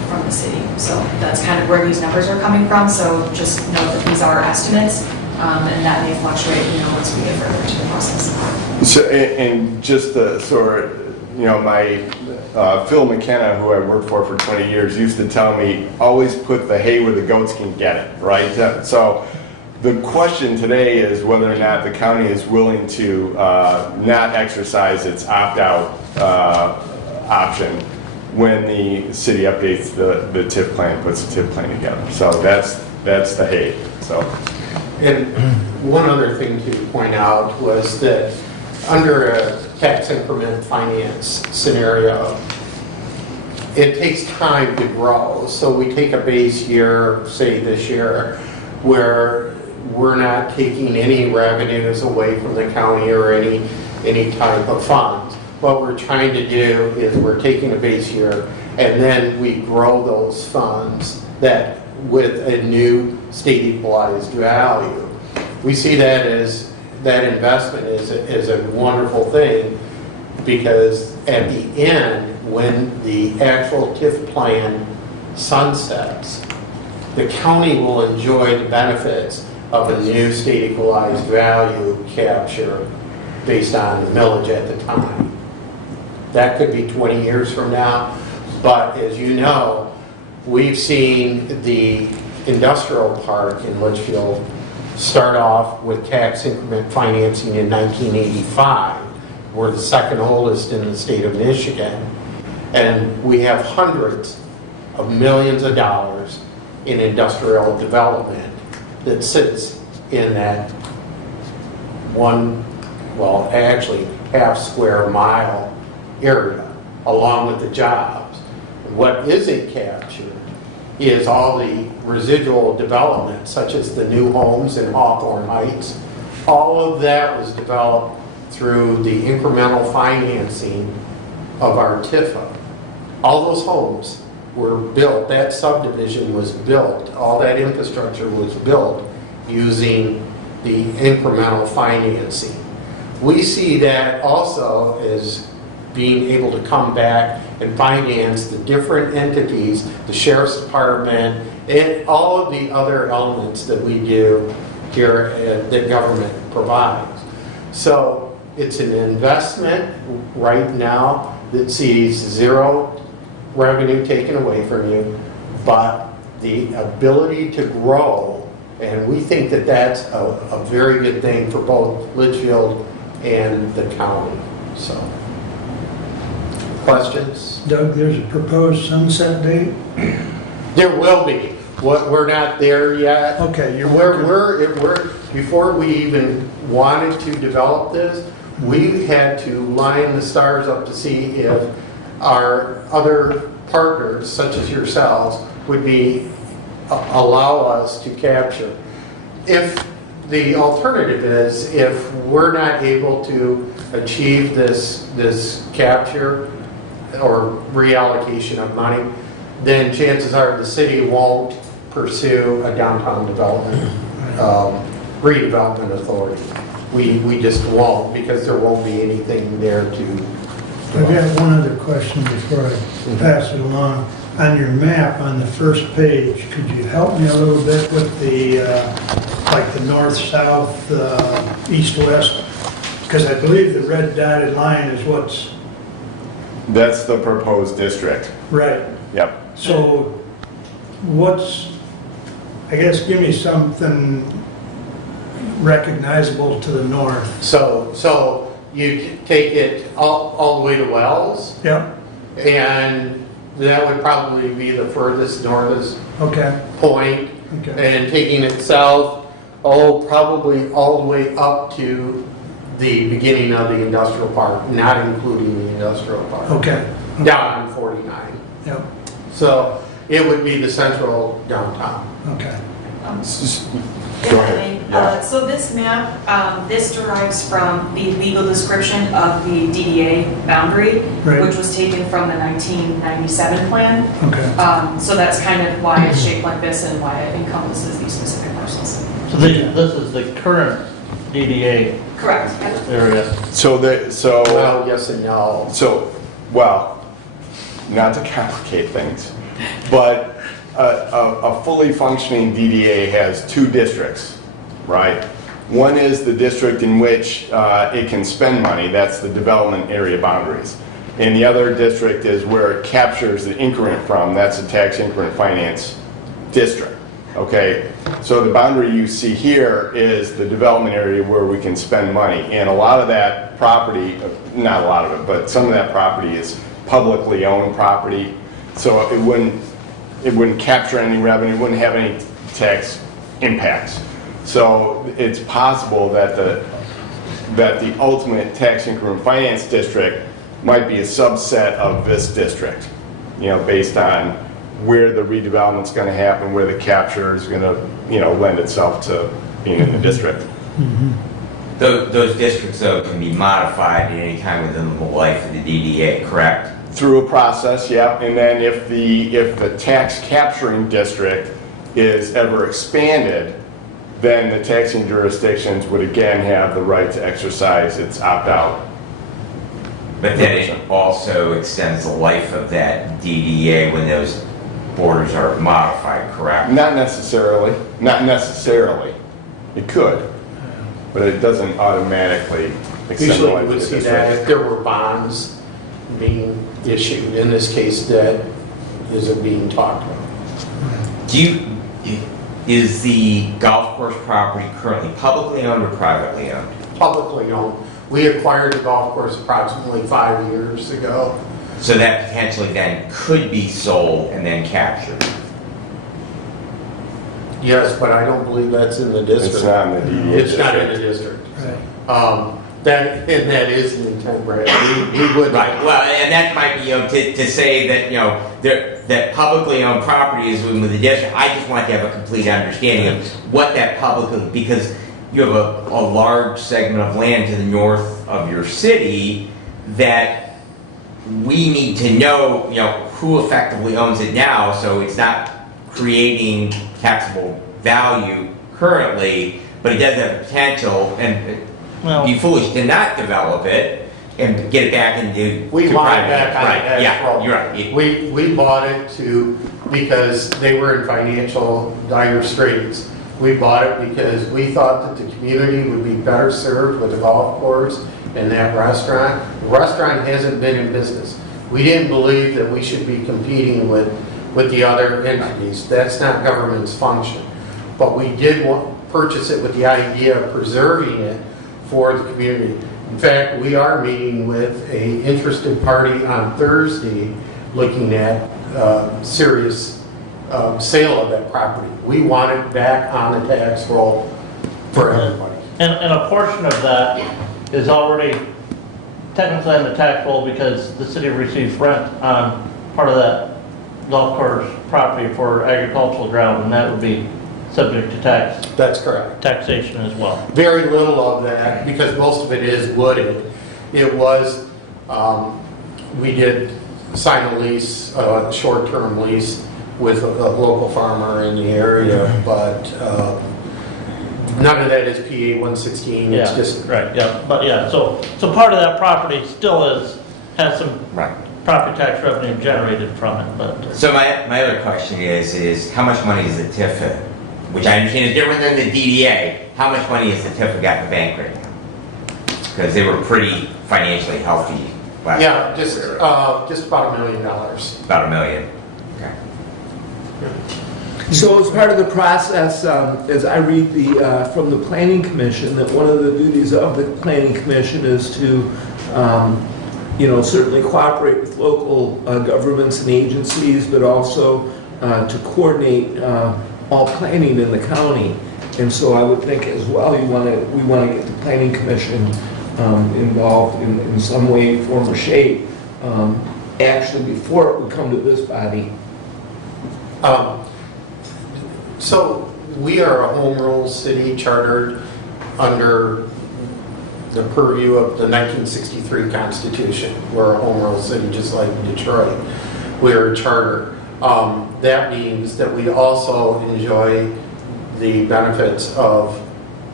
from the city. So that's kind of where these numbers are coming from. So just note that these are estimates, and that may fluctuate, once we get further into the process. So, and just the sort of, my Phil McKenna, who I worked for 20 years, used to tell me, always put the hay where the goats can get it, right? So the question today is whether or not the county is willing to not exercise its opt-out option when the city updates the TIF plan, puts the TIF plan together. So that's the hay. So, and one other thing to point out was that under a tax increment finance scenario, it takes time to grow. So we take a base year, say this year, where we're not taking any revenues away from the county or any type of funds. What we're trying to do is we're taking a base year and then we grow those funds that with a new state equalized value. We see that as that investment is a wonderful thing, because at the end, when the actual TIF plan sunsets, the county will enjoy the benefits of a new state equalized value capture based on the millage at the time. That could be 20 years from now, but as you know, we've seen the industrial park in Litchfield start off with tax increment financing in 1985. We're the second oldest in the state of Michigan, and we have hundreds of millions of dollars in industrial development that sits in that actually half square mile area, along with the jobs. What isn't captured is all the residual development, such as the new homes in Hawthorne Heights. All of that was developed through the incremental financing of our TIFA. All those homes were built, that subdivision was built, all that infrastructure was built using the incremental financing. We see that also as being able to come back and finance the different entities, the sheriff's department, and all of the other elements that we do here that government provides. So it's an investment right now that sees zero revenue taken away from you, but the ability to grow, and we think that that's a very good thing for both Litchfield and the county. So, questions? Doug, there's a proposed sunset date? There will be. We're not there yet. Okay, you're We're before we even wanted to develop this, we had to line the stars up to see if our other partners, such as yourselves, would allow us to capture. If the alternative is, if we're not able to achieve this capture or reallocation of money, then chances are the city won't pursue a downtown development, redevelopment authority. We just won't, because there won't be anything there to. I've got one other question before I pass it along. On your map on the first page, could you help me a little bit with the, like the north-south, east-west? Because I believe the red dotted line is what's That's the proposed district. right. Yep. So what's, I guess, give me something recognizable to the north. So you take it all the way to Wells, Yep, and that would probably be the furthest northest okay, point. okay. And taking it south, probably all the way up to the beginning of the industrial park, not including the industrial park. Okay, Down on 49. yep, So it would be the central downtown. okay. Go ahead. Yeah. So this map, this derives from the legal description of the DDA boundary, Right. which was taken from the 1997 plan. Okay, So that's kind of why it's shaped like this and why it encompasses these specific parcels. So this is the current DDA Correct. area. Well, yes and no. Well, not to complicate things, but a fully functioning DDA has two districts, right? One is the district in which it can spend money, that's the development area boundaries. And the other district is where it captures the increment from, that's the tax increment finance district, okay? So the boundary you see here is the development area where we can spend money. And a lot of that property, not a lot of it, but some of that property is publicly owned property. So it wouldn't capture any revenue, wouldn't have any tax impacts. So it's possible that the ultimate tax increment finance district might be a subset of this district, based on where the redevelopment's going to happen, where the capture is going to, lend itself to being in the district. Those districts, though, can be modified at any time within the life of the DDA, correct? Through a process, yeah, and then if the tax capturing district is ever expanded, then the taxing jurisdictions would again have the right to exercise its opt-out. But then it also extends the life of that DDA when those borders are modified, correct? Not necessarily. It could, but it doesn't automatically extend the Usually life we of would the see that district. if there were bonds being issued. In this case, that isn't being talked about. Is the golf course property currently publicly owned or privately owned? Publicly owned. We acquired the golf course approximately 5 years ago. So that potentially then could be sold and then captured? Yes, but I don't believe that's in the district. It's not in the DDA It's not in the district. district. right. That is the intent, Brad. We would. Right, well, and that might be, to say that, that publicly owned property is within the district. I just want to have a complete understanding of what that publicly, because you have a large segment of land to the north of your city that we need to know, who effectively owns it now, so it's not creating taxable value currently, but it does have potential, and Well- be foolish to not develop it and get it back into. We to want it private. back on the Right, tax yeah, roll. you're right. We bought it because they were in financial dire straits. We bought it because we thought that the community would be better served with a golf course and that restaurant. The restaurant hasn't been in business. We didn't believe that we should be competing with the other entities. That's not government's function. But we did purchase it with the idea of preserving it for the community. In fact, we are meeting with a interested party on Thursday looking at serious sale of that property. We want it back on the tax roll for everybody. And a portion of that is already technically on the tax roll because the city receives rent on part of that golf course property for agricultural ground, and that would be subject to That's correct. taxation as well. Very little of that, because most of it is wooded. It was, we did sign a lease, a short-term lease with a local farmer in the area, but none of that is PA 116. It's Yeah, just, right, yeah, but yeah, so part of that property still has some Right. property tax revenue generated from it, but. So my other question is how much money is the TIFA, which I understand is different than the DDA, how much money has the TIFA got in the bank right now? Because they were pretty financially healthy last yeah, year. just about $1 million. About $1 million. Okay. So as part of the process, as I read from the Planning Commission, that one of the duties of the Planning Commission is to, certainly cooperate with local governments and agencies, but also to coordinate all planning in the county. And so I would think as well, we want to get the Planning Commission involved in some way, form, or shape, actually before it would come to this body. So we are a home rule city chartered under the purview of the 1963 Constitution. We're a home rule city just like Detroit. We're a charter. That means that we also enjoy the benefits of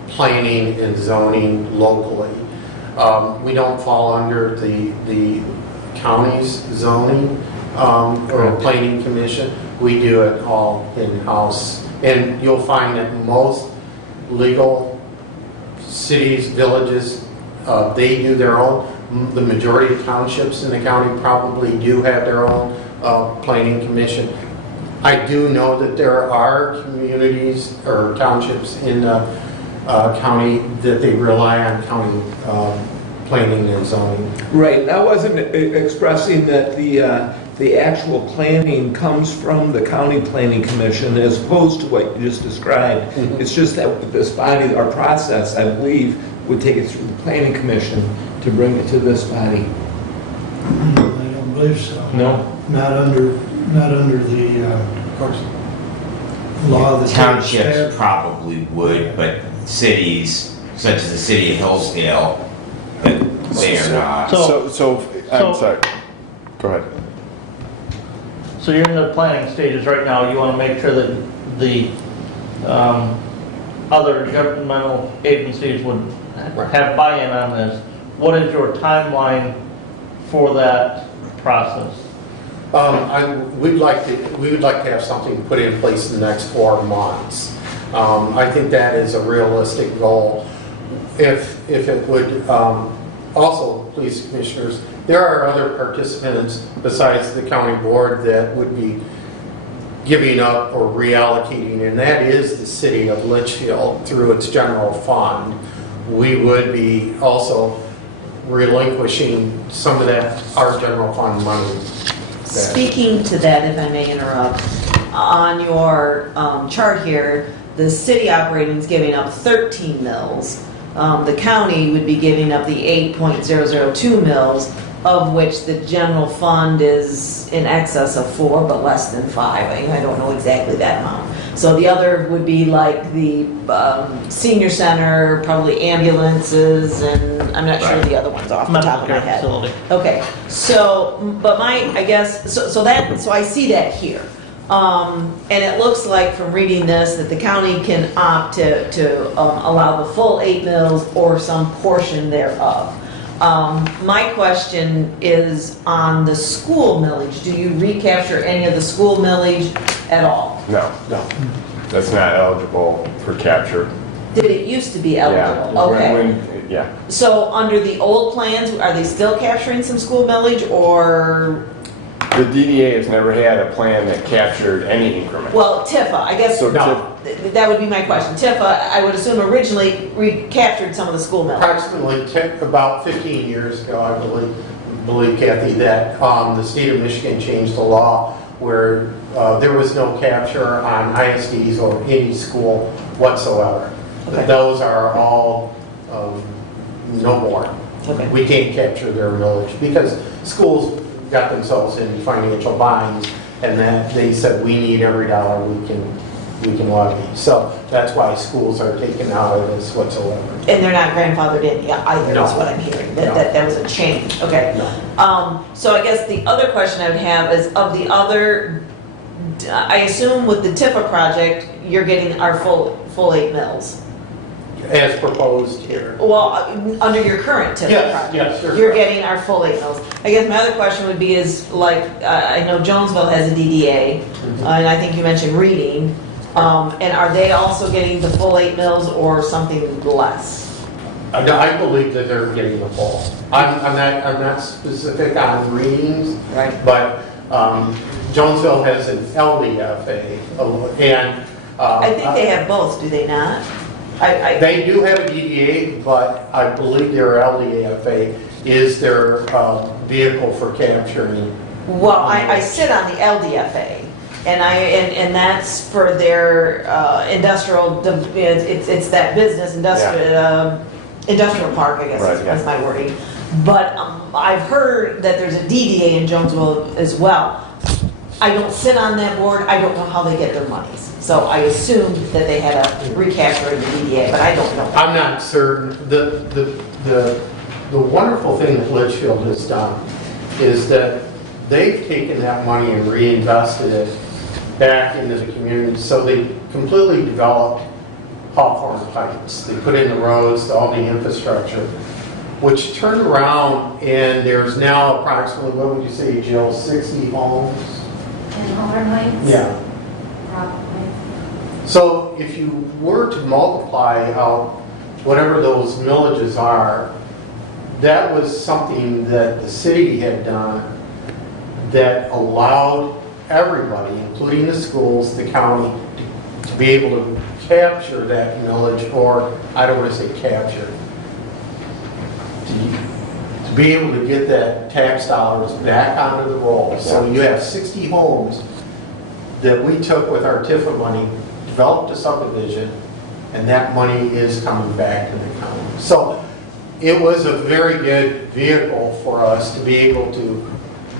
planning and zoning locally. We don't fall under the county's zoning or planning commission. We do it all in-house. And you'll find that most legal cities, villages, they do their own. The majority of townships in the county probably do have their own planning commission. I do know that there are communities or townships in the county that they rely on county planning and zoning. Right, I wasn't expressing that the actual planning comes from the county planning commission as opposed to what you just described. Mhm. It's just that with this body, our process, I believe, would take it through the planning commission to bring it to this body. I don't believe so. No? Not under the law of the Townships probably would, but cities, such as the city of Hillsdale, they are not. So, I'm sorry. Go ahead. So you're in the planning stages right now, you want to make sure that the other governmental agencies would have buy-in on this. What is your timeline for that process? We would like to have something put in place in the next 4 months. I think that is a realistic goal. If it would, also, please, commissioners, there are other participants besides the county board that would be giving up or reallocating, and that is the city of Litchfield through its general fund. We would be also relinquishing some of that, our general fund money. Speaking to that, if I may interrupt, on your chart here, the city operating is giving up 13 mills. The county would be giving up the 8.002 mills, of which the general fund is in excess of 4, but less than 5. I don't know exactly that amount. So the other would be like the senior center, probably ambulances, and I'm not sure the other ones off the top of my Medical care head. facility. Okay, so, but I guess, so I see that here. And it looks like from reading this that the county can opt to allow the full 8 mills or some portion thereof. My question is on the school millage. Do you recapture any of the school millage at all? No, that's not eligible for capture. Did it used to be Yeah, eligible? Okay. Yeah, So under the old plans, are they still capturing some school millage or, the DDA has never had a plan that captured any increment. well, Tifa, I guess, So that would be my question. Tifa, I would assume originally recaptured some of the school millage. Approximately about 15 years ago, I believe Kathy, that the state of Michigan changed the law where there was no capture on ISDs or any school whatsoever. Okay. Those are all no more. Okay. We can't capture their millage because schools got themselves in financial binds, and that they said we need every dollar we can levy. So that's why schools are taken out of this whatsoever. And they're not grandfathered in either, No. is what I'm hearing, No. that was a change, okay. So I guess the other question I would have is of the other, I assume with the Tifa project, you're getting our full 8 mills. As proposed here. Well, under your current Tifa Yes, project. yes, sure. You're getting our full 8 mills. I guess my other question would be is like, I know Jonesville has a DDA, and I think you mentioned Reading. And are they also getting the full 8 mills or something less? I believe that they're getting the full. I'm not specific on readings, Right. but Jonesville has an LDFA, and I think they have both, do they not? they do have a DDA, but I believe their LDFA is their vehicle for capturing. Well, I sit on the LDFA, and that's for their industrial, it's that business, industrial park, I guess Right, yeah. is my wording. But I've heard that there's a DDA in Jonesville as well. I don't sit on that board, I don't know how they get their monies. So I assumed that they had a recapture in the DDA, but I don't know. I'm not certain. The wonderful thing that Litchfield has done is that they've taken that money and reinvested it back into the community. So they completely developed Hawthorne Heights. They put in the roads, all the infrastructure, which turned around, and there's now approximately, what would you say, Jill, 60 homes? In Hawthorne Heights? Yeah. Probably. So if you were to multiply out whatever those millages are, that was something that the city had done that allowed everybody, including the schools, the county, to be able to capture that millage, or I don't want to say capture, to be able to get that tax dollars back onto the roll. So you have 60 homes that we took with our TIFA money, developed a subdivision, and that money is coming back to the county. So it was a very good vehicle for us to be able to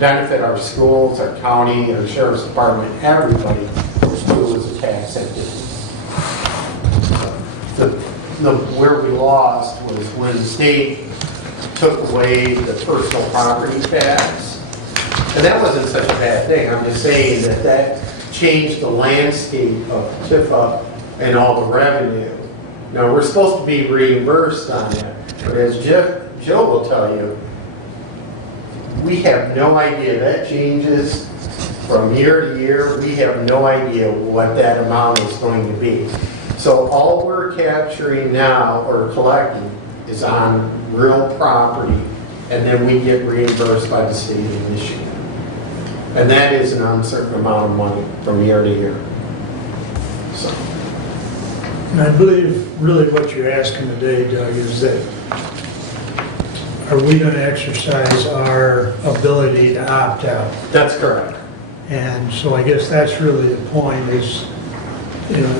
benefit our schools, our county, our sheriff's department, everybody, which was a tax entity. Where we lost was when the state took away the personal property tax. And that wasn't such a bad thing. I'm just saying that that changed the landscape of TIFA and all the revenue. Now, we're supposed to be reimbursed on that, but as Jill will tell you, we have no idea. That changes from year to year. We have no idea what that amount is going to be. So all we're capturing now or collecting is on real property, and then we get reimbursed by the state of Michigan. And that is an uncertain amount of money from year to year. So. And I believe really what you're asking today, Doug, is that are we going to exercise our ability to opt out? That's correct. And so I guess that's really the point is, you know,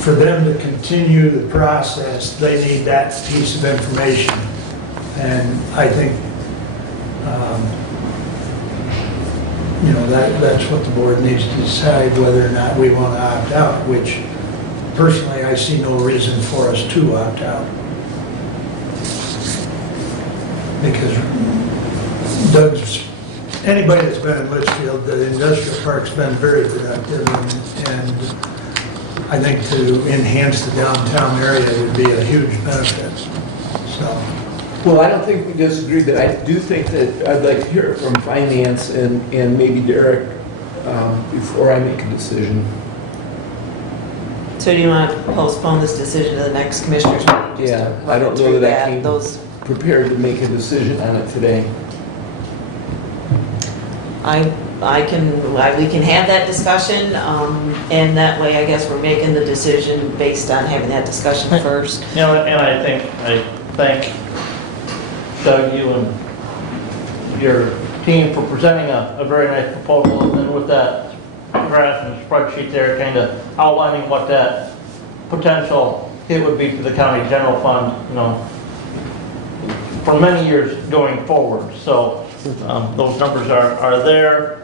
for them to continue the process, they need that piece of information. And I think you know, that's what the board needs to decide, whether or not we want to opt out, which personally, I see no reason for us to opt out. Because Doug's, anybody that's been in Litchfield, the industrial park's been very productive, and I think to enhance the downtown area would be a huge benefit, so. Well, I don't think we disagree, but I do think that I'd like to hear it from finance and maybe Derek before I make a decision. So do you want to postpone this decision to the next commissioners meeting? just to Yeah, run I don't through know that I came Those, prepared to make a decision on it today. we can have that discussion, and that way, I guess we're making the decision based on having that discussion first. You know, and I thank Doug, you and your team for presenting a very nice proposal, and with that graph and spreadsheet there, kind of outlining what that potential hit would be to the county general fund, you know, for many years going forward. So those numbers are there.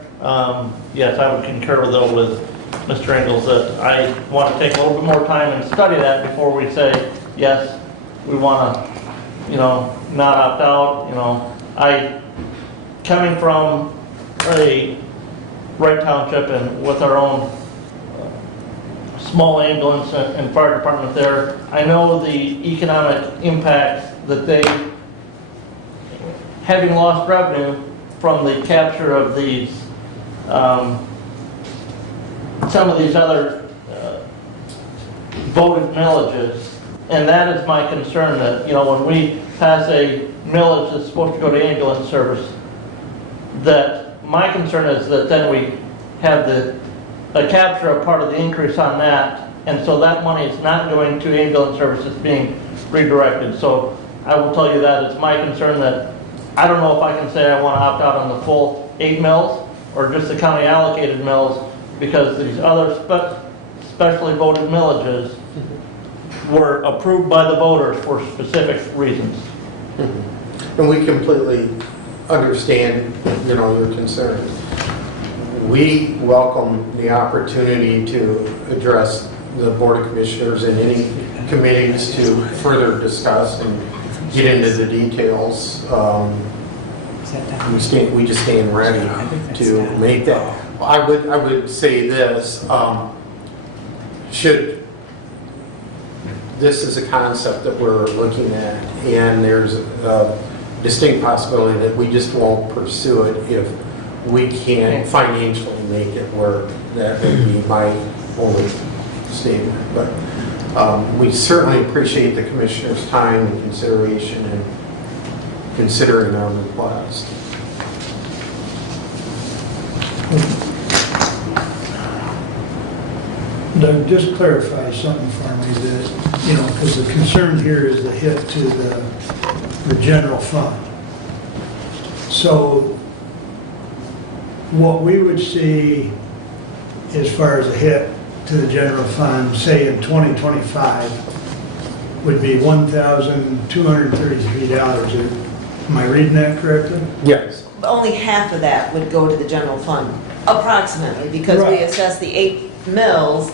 Yes, I would concur with Mr. Engels that I want to take a little bit more time and study that before we say, yes, we want to, you know, not opt out. You know, coming from a Wright Township and with our own small ambulance and fire department there, I know the economic impact that they, having lost revenue from the capture of these, some of these other voted millages, and that is my concern, that, you know, when we pass a millage that's supposed to go to ambulance service, that my concern is that then we have the capture of part of the increase on that, and so that money is not going to ambulance services, being redirected. So I will tell you that it's my concern that I don't know if I can say I want to opt out on the full 8 mills or just the county allocated mills, because these other specially voted millages were approved by the voters for specific reasons. And we completely understand, you know, your concerns. We welcome the opportunity to address the Board of Commissioners and any committees to further discuss and get into the details. We just stand ready to make that. I would say this, this is a concept that we're looking at, and there's a distinct possibility that we just won't pursue it if we can't financially make it work. That would be my only statement. But we certainly appreciate the Commissioner's time and consideration in considering our request. Doug, just clarify something for me that, you know, because the concern here is the hit to the general fund. So what we would see as far as a hit to the general fund, say in 2025, would be $1,233. Am I reading that correctly? Yes. Only half of that would go to the general fund, approximately, because we Right. assess the 8 mills,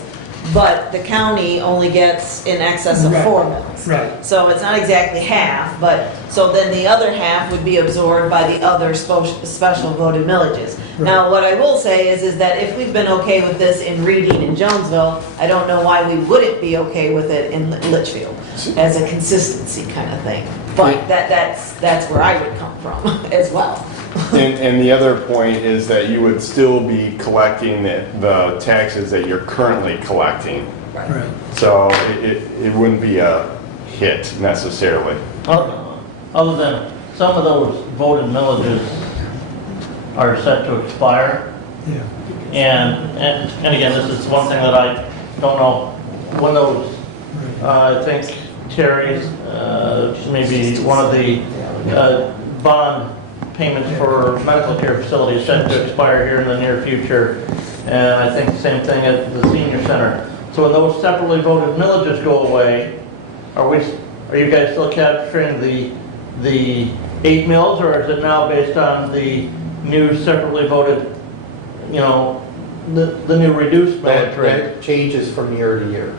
but the county only gets in excess of Right. 4 mills. Right. So it's not exactly half, but, so then the other half would be absorbed by the other special voted millages. Now, what I will say is that if we've been okay with this in Reading and Jonesville, I don't know why we wouldn't be okay with it in Litchfield, as a consistency kind of thing. But that's where I would come from as well. And the other point is that you would still be collecting the taxes that you're currently collecting. Right. So it wouldn't be a hit necessarily. Other than some of those voted millages are set to expire. Yeah. And again, this is one thing that I don't know when those, I think Terry's, maybe one of the bond payments for medical care facilities set to expire here in the near future. And I think the same thing at the senior center. So when those separately voted millages go away, are you guys still capturing the 8 mills, or is it now based on the new separately voted you know, the new reduced millage rate. That changes from year to year.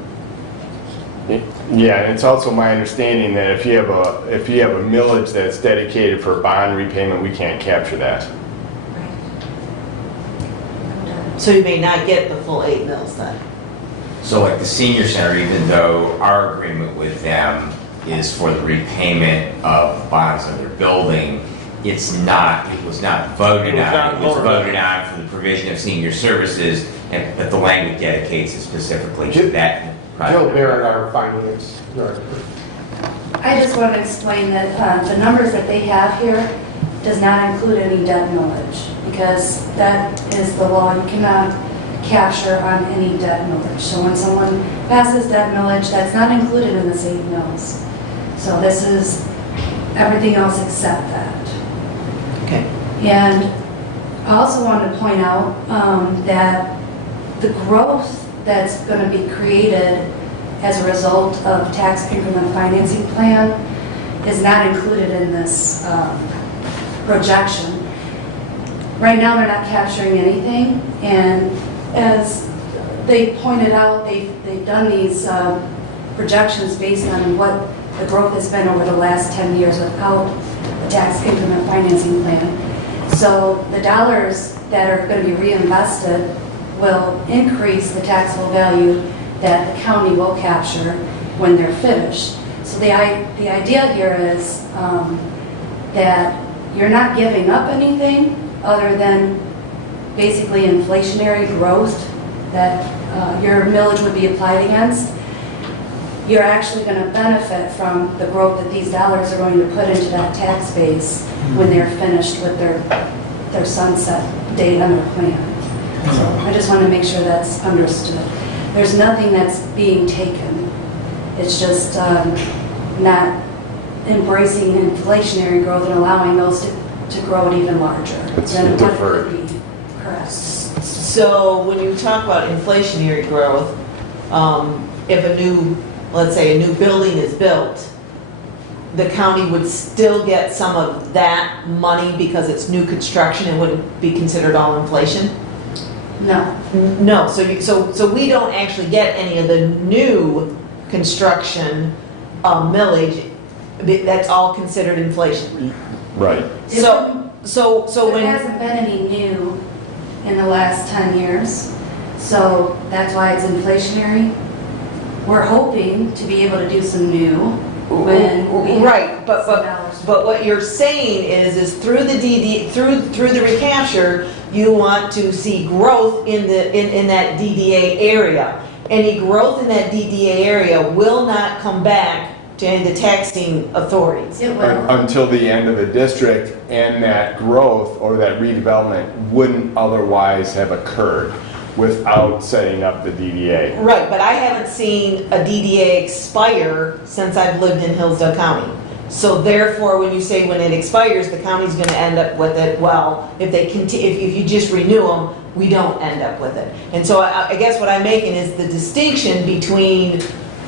Yeah, and it's also my understanding that if you have a millage that's dedicated for bond repayment, we can't capture that. So you may not get the full 8 mils then. So like the senior center, even though our agreement with them is for the repayment of bonds on their building, it was not voted on. It was voted on for the provision of senior services, but the language dedicates it specifically to that project. Joe Barrett, our finance director. I just want to explain that the numbers that they have here does not include any debt millage, because that is the law. You cannot capture on any debt millage. So when someone passes debt millage, that's not included in the 8 mills. So this is everything else except that. Okay. And I also wanted to point out that the growth that's going to be created as a result of tax increment financing plan is not included in this projection. Right now, they're not capturing anything, and as they pointed out, they've done these projections based on what the growth has been over the last 10 years without the tax increment financing plan. So the dollars that are going to be reinvested will increase the taxable value that the county will capture when they're finished. So the idea here is that you're not giving up anything other than basically inflationary growth that your millage would be applied against. You're actually going to benefit from the growth that these dollars are going to put into that tax base when they're finished with their sunset date on their plan. So I just want to make sure that's understood. There's nothing that's being taken. It's just not embracing inflationary growth and allowing those to grow it even larger than what it could be. Correct. So when you talk about inflationary growth, if let's say a new building is built, the county would still get some of that money because it's new construction and wouldn't be considered all inflation? No. No, so we don't actually get any of the new construction millage. That's all considered inflation. Right. So There when hasn't been any new in the last 10 years, so that's why it's inflationary. We're hoping to be able to do some new when we right, have but some dollars. but what you're saying is through the through the recapture, you want to see growth in that DDA area. Any growth in that DDA area will not come back to any of the taxing authorities. It will. Until the end of the district, and that growth or that redevelopment wouldn't otherwise have occurred without setting up the DDA. Right, but I haven't seen a DDA expire since I've lived in Hillsdale County. So therefore, when you say when it expires, the county's going to end up with it. Well, if you just renew them, we don't end up with it. And so I guess what I'm making is the distinction between,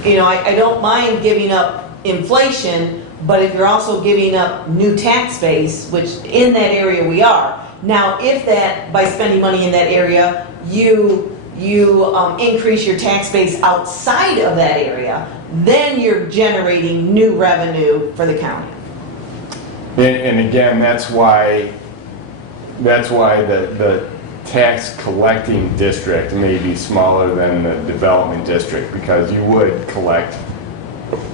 I don't mind giving up inflation, but if you're also giving up new tax base, which in that area we are. Now, if that, by spending money in that area, you increase your tax base outside of that area, then you're generating new revenue for the county. And again, that's why the tax collecting district may be smaller than the development district, because you would collect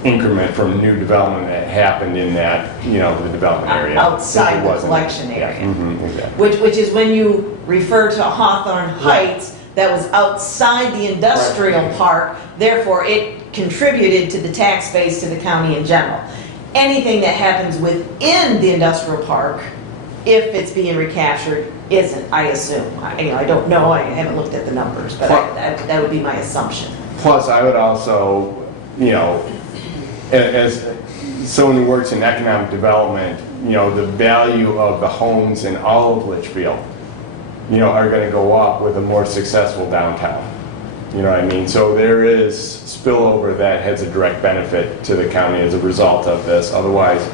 increment from new development that happened in that, the development area. Outside If it the wasn't- collection area. Yeah, exactly. Which is when you refer to Hawthorne Heights, that was outside the industrial park, therefore it contributed to the tax base to the county in general. Anything that happens within the industrial park, if it's being recaptured, isn't, I assume. I don't know, I haven't looked at the numbers, but that would be my assumption. Plus, I would also, as someone who works in economic development, the value of the homes in all of Litchfield, are going to go up with a more successful downtown. You know what I mean? So there is spillover that has a direct benefit to the county as a result of this. Otherwise,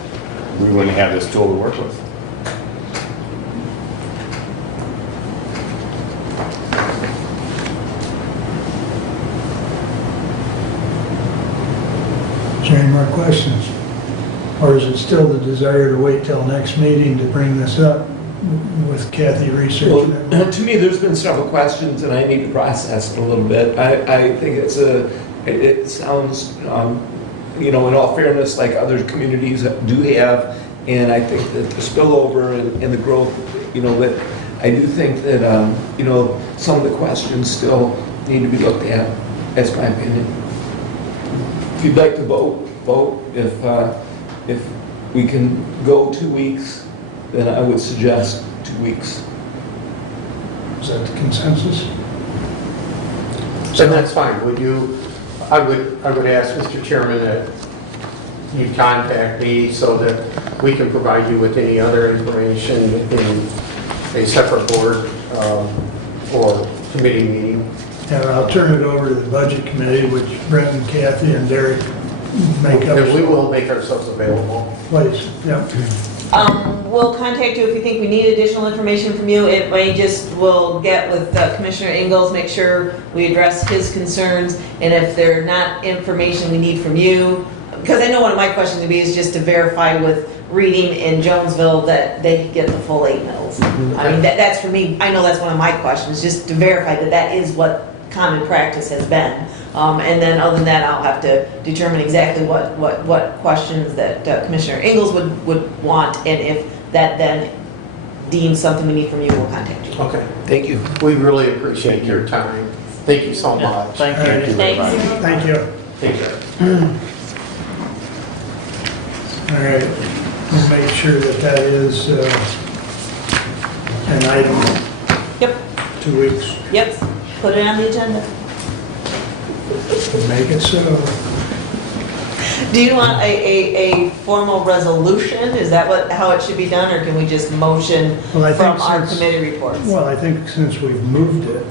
we wouldn't have this tool to work with. more questions? Or is it still the desire to wait till next meeting to bring this up with Kathy researching it? Well, to me, there's been several questions, and I need to process it a little bit. I think it sounds, in all fairness, like other communities do have, and I think that the spillover and the growth, that I do think that, some of the questions still need to be looked at, that's my opinion. If you'd like to vote. If we can go 2 weeks, then I would suggest 2 weeks. Is that the consensus? So that's fine. I would ask Mr. Chairman that you contact me so that we can provide you with any other information in a separate board or committee meeting. Yeah, I'll turn it over to the budget committee, which Brent and Kathy and Derek make up. And we will make ourselves available. Please, yeah. We'll contact you if we think we need additional information from you. It may we'll get with Commissioner Ingalls, make sure we address his concerns, and if they're not information we need from you, because I know one of my questions would be is just to verify with Reading in Jonesville that they could get the full 8 mills. I mean, that's for me, I know that's one of my questions, just to verify that that is what common practice has been. And then other than that, I'll have to determine exactly what questions that Commissioner Ingalls would want, and if that then deems something we need from you, we'll contact you. Okay. Thank you. We really appreciate your time. Thank you so Yeah, much. thank you. Thanks. Thank you. Take care. All right, we'll make sure that is an item. Yep, 2 weeks. yep, put it on the agenda. Make it so. Do you want a formal resolution? Is that how it should be done, or can we just motion Well, I think from our since- committee reports? Well, I think since we've moved it,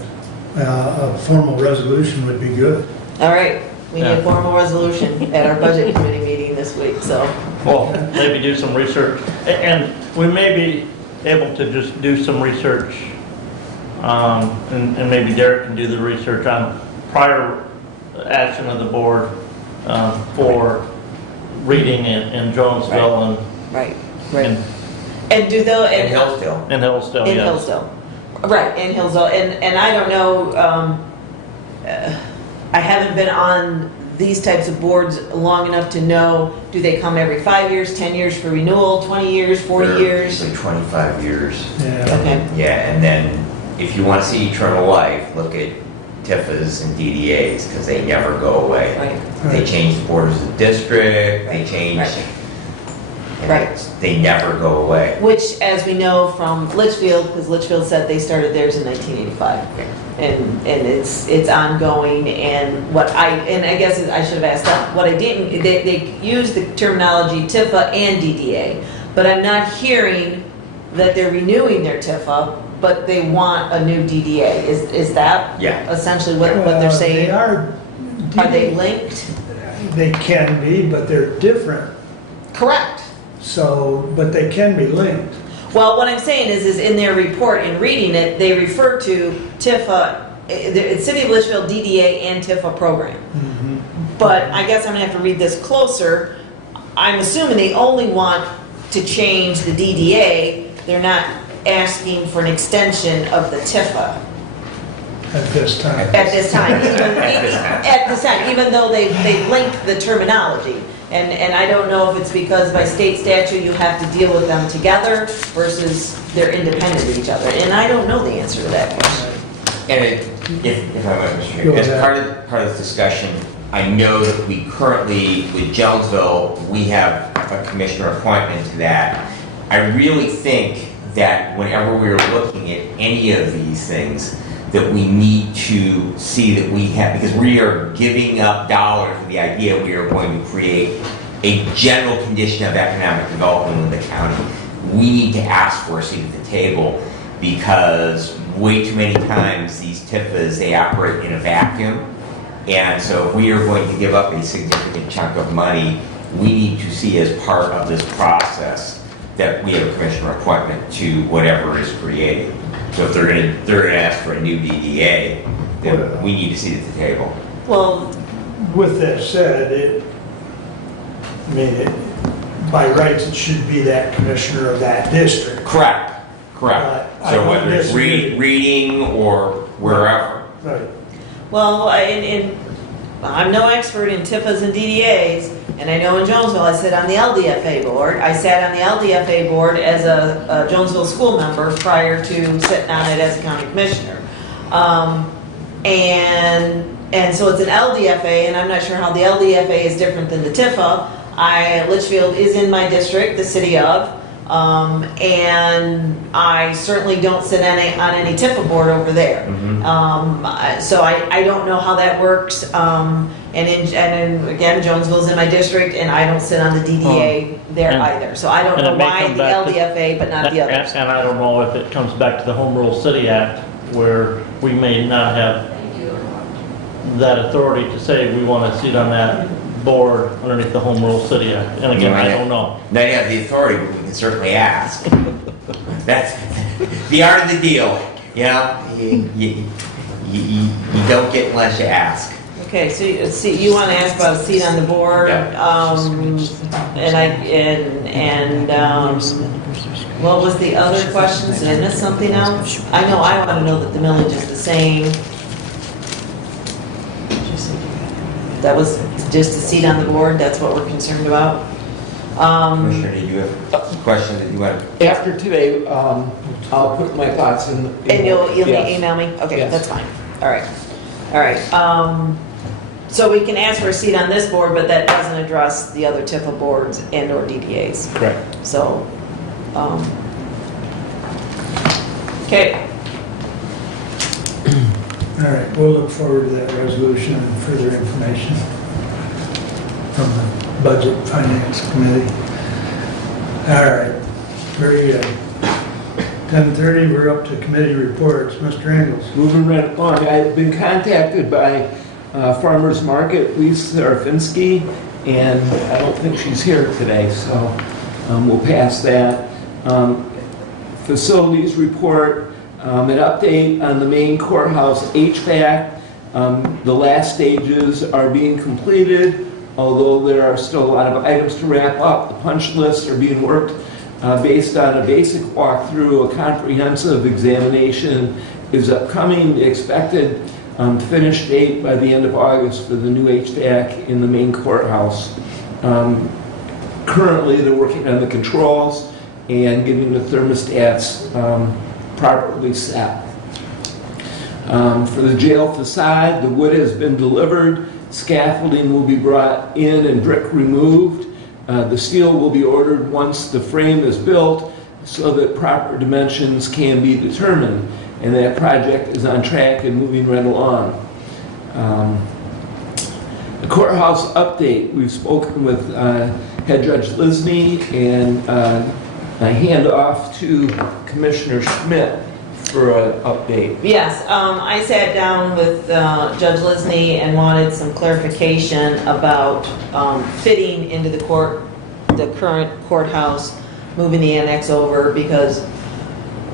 a formal resolution would be good. All right, we need a Yeah. formal resolution at our budget committee meeting this week, so. Well, maybe do some research, and we may be able to just do some research, and maybe Derek can do the research on prior action of the board for Reading in Jonesville and Right, in And do those, In Hillsdale. Hillsdale, in yes. Hillsdale. Right, in Hillsdale, and I don't know, I haven't been on these types of boards long enough to know, do they come every 5 years, 10 years for renewal, 20 years, 40 They're years? usually 25 years. Yeah. Okay, Yeah, and then if you want to see eternal life, look at TIFAs and DDAs, because they never go away. right, They change the borders of the district, they change, Right. and Right. they never go away. which, as we know from Litchfield, because Litchfield said they started theirs in 1985. And it's ongoing, and I guess I should have asked that, what I didn't, they use the terminology TIFA and DDA, but I'm not hearing that they're renewing their TIFA, but they want a new DDA. Is that Yeah. essentially what they're saying? They are. Are they linked? They can be, but they're different. Correct. So, but they can be linked. Well, what I'm saying is in their report, in reading it, they refer to TIFA, it's City of Litchfield DDA and TIFA program. But I guess I'm gonna have to read this closer. I'm assuming they only want to change the DDA, they're not asking for an extension of the TIFA At this time. at this time. At this time, even though they linked the terminology. And I don't know if it's because by state statute you have to deal with them together versus they're independent of each other. And I don't know the answer to that question. And if I might, Mr. Go Chair, as ahead. part of this discussion, I know that we currently, with Jonesville, we have a commissioner appointment to that. I really think that whenever we're looking at any of these things, that we need to see that we have, because we are giving up dollars with the idea we are going to create a general condition of economic development in the county. We need to ask for a seat at the table, because way too many times these TIFAs, they operate in a vacuum. And so if we are going to give up a significant chunk of money, we need to see as part of this process that we have a commissioner appointment to whatever is created. So if they're gonna ask for a new DDA, then we need to sit at the table. Well, With that said, I mean, by rights, it should be that commissioner of that district. Correct, correct. I So don't whether it's disagree. reading or wherever. Right. Well, I'm no expert in TIFAs and DDAs, and I know in Jonesville, I sit on the LDFA board. I sat on the LDFA board as a Jonesville school member prior to sitting on it as a county commissioner. And so it's an LDFA, and I'm not sure how the LDFA is different than the TIFA. Litchfield is in my district, the city of, and I certainly don't sit on any TIFA board over there. So I don't know how that works. And again, Jonesville's in my district, and I don't sit on the DDA there And- either. So I don't and know it may why come the back to- LDFA, but not the others. And I don't know if it comes back to the Home Rule City Act, where we may not have that authority to say we want a seat on that board underneath the Home Rule City Act. And again, I don't know. Now you have the authority, but we can certainly ask. That's the art of the deal, you know? You don't get unless you ask. Okay, so you want to ask about a seat on the board? Yeah. What was the other questions? Did I miss something else? I know I want to know that the millage is the same. That was just a seat on the board, that's what we're concerned about. Commissioner, did you have a question that you wanted? After today, I'll put my thoughts in. And you'll Yes. email me? Okay, Yes. that's fine. All right. So we can ask for a seat on this board, but that doesn't address the other TIFA boards and or DDAs. Correct. So, okay. All right, we'll look forward to that resolution and further information from the Budget Finance Committee. All right, very good. 10:30, we're up to committee reports. Mr. Ingles. Moving right along, I've been contacted by Farmers Market, Lisa Arfinsky, and I don't think she's here today, so we'll pass that. Facilities report, an update on the main courthouse HVAC. The last stages are being completed, although there are still a lot of items to wrap up. The punch lists are being worked based on a basic walkthrough. A comprehensive examination is upcoming. The expected finish date by the end of August for the new HVAC in the main courthouse. Currently, they're working on the controls and getting the thermostats properly set. For the jail facade, the wood has been delivered. Scaffolding will be brought in and brick removed. The steel will be ordered once the frame is built so that proper dimensions can be determined. And that project is on track and moving right along. The courthouse update, we've spoken with Head Judge Lisney, and I hand off to Commissioner Schmidt for an update. Yes, I sat down with Judge Lisney and wanted some clarification about fitting into the current courthouse, moving the annex over, because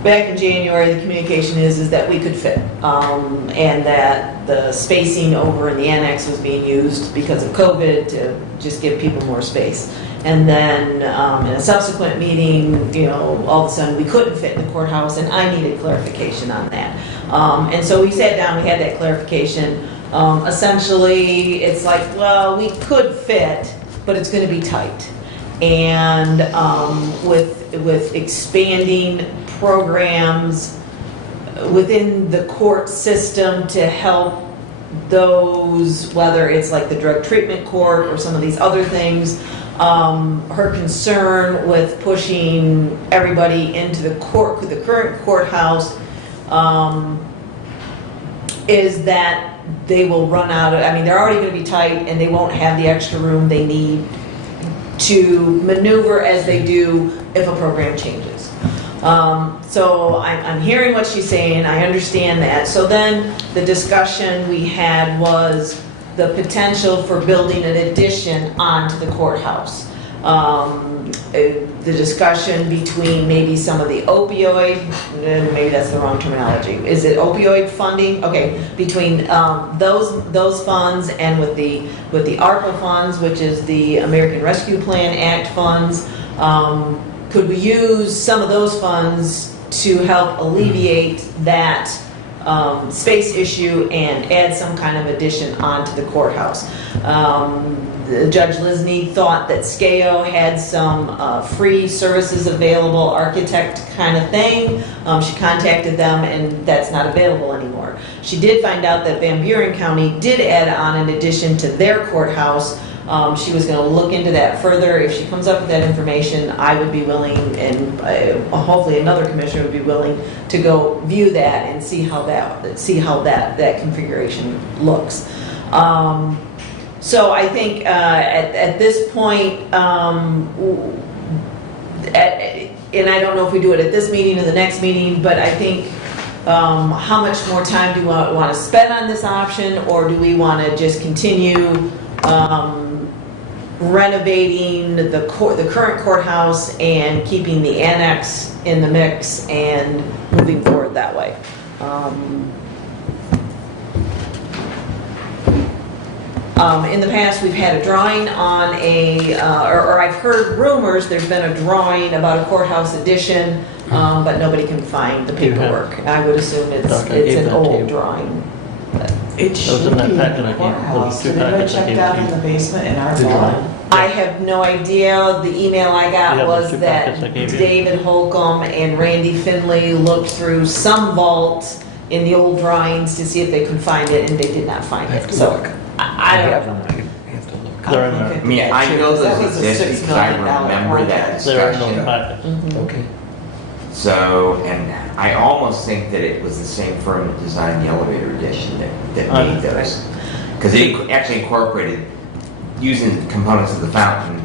back in January, the communication is that we could fit, and that the spacing over in the annex was being used because of COVID to just give people more space. And then in a subsequent meeting, all of a sudden we couldn't fit in the courthouse, and I needed clarification on that. And so we sat down, we had that clarification. Essentially, it's like, well, we could fit, but it's going to be tight. And with expanding programs within the court system to help those, whether it's like the drug treatment court or some of these other things, her concern with pushing everybody into the current courthouse is that they will run out of, they're already going to be tight and they won't have the extra room they need to maneuver as they do if a program changes. So I'm hearing what she's saying, I understand that. So then the discussion we had was the potential for building an addition onto the courthouse. the discussion between maybe some of the opioid, maybe that's the wrong terminology. Is it opioid funding? Okay, between those funds and with the ARPA funds, which is the American Rescue Plan Act funds, could we use some of those funds to help alleviate that space issue and add some kind of addition onto the courthouse? Judge Lisney thought that SCAO had some free services available, architect kind of thing. She contacted them and that's not available anymore. She did find out that Van Buren County did add on an addition to their courthouse. She was going to look into that further. If she comes up with that information, I would be willing, and hopefully another commissioner would be willing to go view that and see how that configuration looks. So I think at this point, and I don't know if we do it at this meeting or the next meeting, but I think how much more time do we want to spend on this option, or do we want to just continue renovating the current courthouse and keeping the annex in the mix and moving forward that way? In the past, we've had a drawing on or I've heard rumors there's been a drawing about a courthouse addition, but nobody can find the paperwork. I would assume it's an old drawing. It was in that packet I gave, courthouse. the two Did anybody packets I check gave that to in you. the basement in our The vault? drawing. I have no idea. The email I You got have the was two that packets I gave you. David Holcomb and Randy Finley looked through some vault in the old drawings to see if they could find it, and they did not find it. So I don't know. They're in there. I mean, I know That those was a exist $6 because I million remember that project. They're in those discussion. packets. Mhm. Okay. So, and I almost think that it was the same firm that designed the elevator addition that made those. Because it actually incorporated using components of the fountain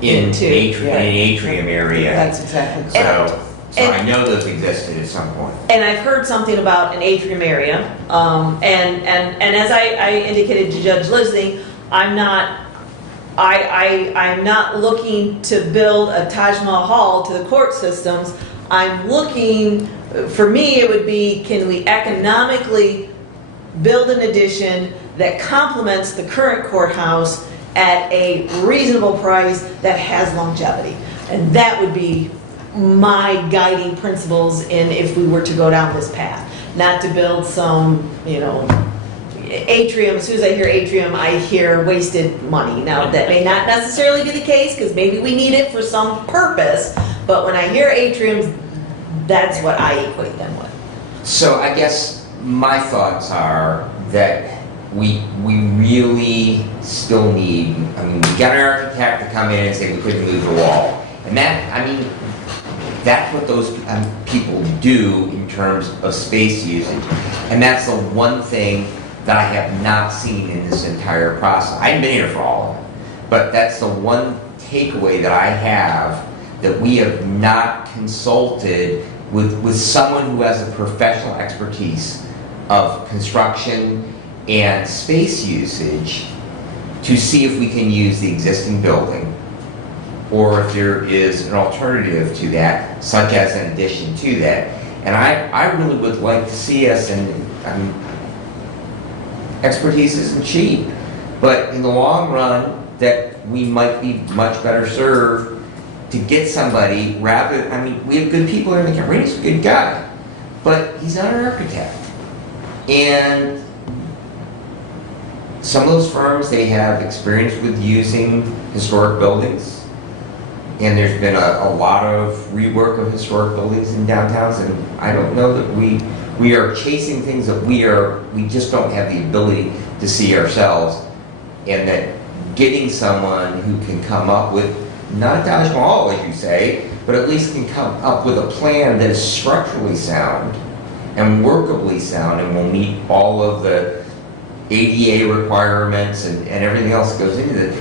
in Into, an yeah. atrium area. That's exactly. So and- I know those existed at some point. And I've heard something about an atrium area, and as I indicated to Judge Lisney, I'm not looking to build a Taj Mahal to the court systems. I'm looking, for me, it would be, can we economically build an addition that complements the current courthouse at a reasonable price that has longevity? And that would be my guiding principles in if we were to go down this path. Not to build some, atrium. As soon as I hear atrium, I hear wasted money. Now, that may not necessarily be the case, because maybe we need it for some purpose, but when I hear atriums, that's what I equate them with. So I guess my thoughts are that we really still need, we got an architect to come in and say we couldn't move the wall. And that's what those people do in terms of space usage. And that's the one thing that I have not seen in this entire process. I haven't been here for all of it, but that's the one takeaway that I have, that we have not consulted with someone who has a professional expertise of construction and space usage to see if we can use the existing building, or if there is an alternative to that, such as an addition to that. And I really would like to see us, expertise isn't cheap, but in the long run, that we might be much better served to get somebody rather, we have good people in the county. Randy's a good guy, but he's not an architect. And some of those firms, they have experience with using historic buildings. And there's been a lot of rework of historic buildings in downtowns, and I don't know that we are chasing things that we just don't have the ability to see ourselves, and that getting someone who can come up with, not a Taj Mahal, as you say, but at least can come up with a plan that is structurally sound and workably sound and will meet all of the ADA requirements and everything else that goes into it,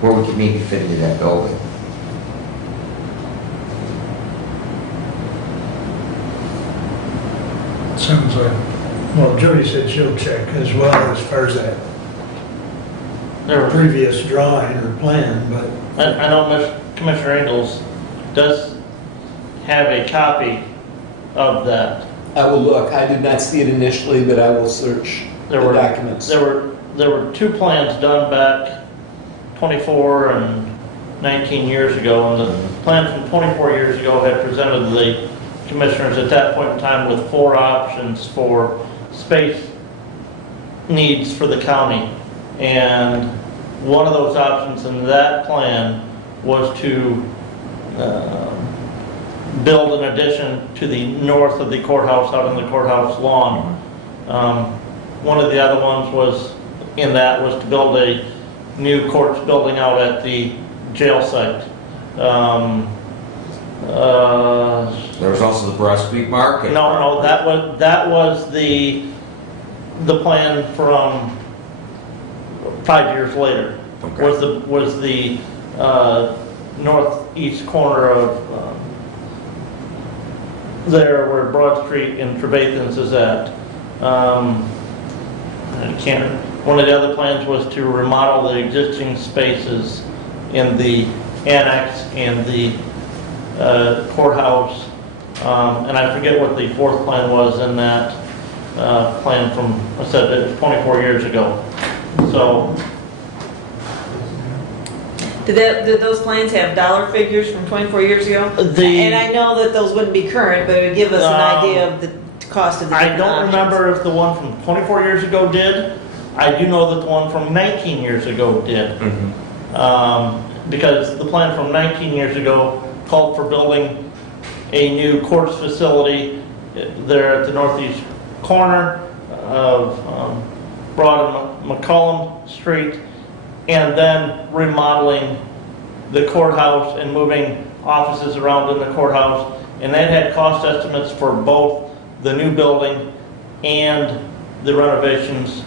where we can maybe fit into that building. Sounds like, well, Jody said she'll check as well as far as that There were, previous drawing or plan, but I know Commissioner Ingles does have a copy of that. I will look. I did not see it initially, but I will search the documents. There were two plans done back 24 and 19 years ago, and the plan from 24 years ago had presented the commissioners at that point in time with 4 options for space needs for the county. And one of those options in that plan was to build an addition to the north of the courthouse, out on the courthouse lawn. One of the other ones was to build a new courts building out at the jail site. There was also the Brush Creek Market. No, that was the plan from 5 years later. Okay. Was the northeast corner of there where Broad Street and Trevathan's is at. One of the other plans was to remodel the existing spaces in the annex and the courthouse. And I forget what the 4th plan was in that plan from, I said it was 24 years ago. So. Did those plans have dollar figures from 24 years ago? And I know that those wouldn't be current, but it would give us an idea of the cost of the different I don't options. remember if the one from 24 years ago did. I do know that the one from 19 years ago did. Because the plan from 19 years ago called for building a new courts facility there at the northeast corner of Broad and McCollum Street, and then remodeling the courthouse and moving offices around in the courthouse. And that had cost estimates for both the new building and the renovations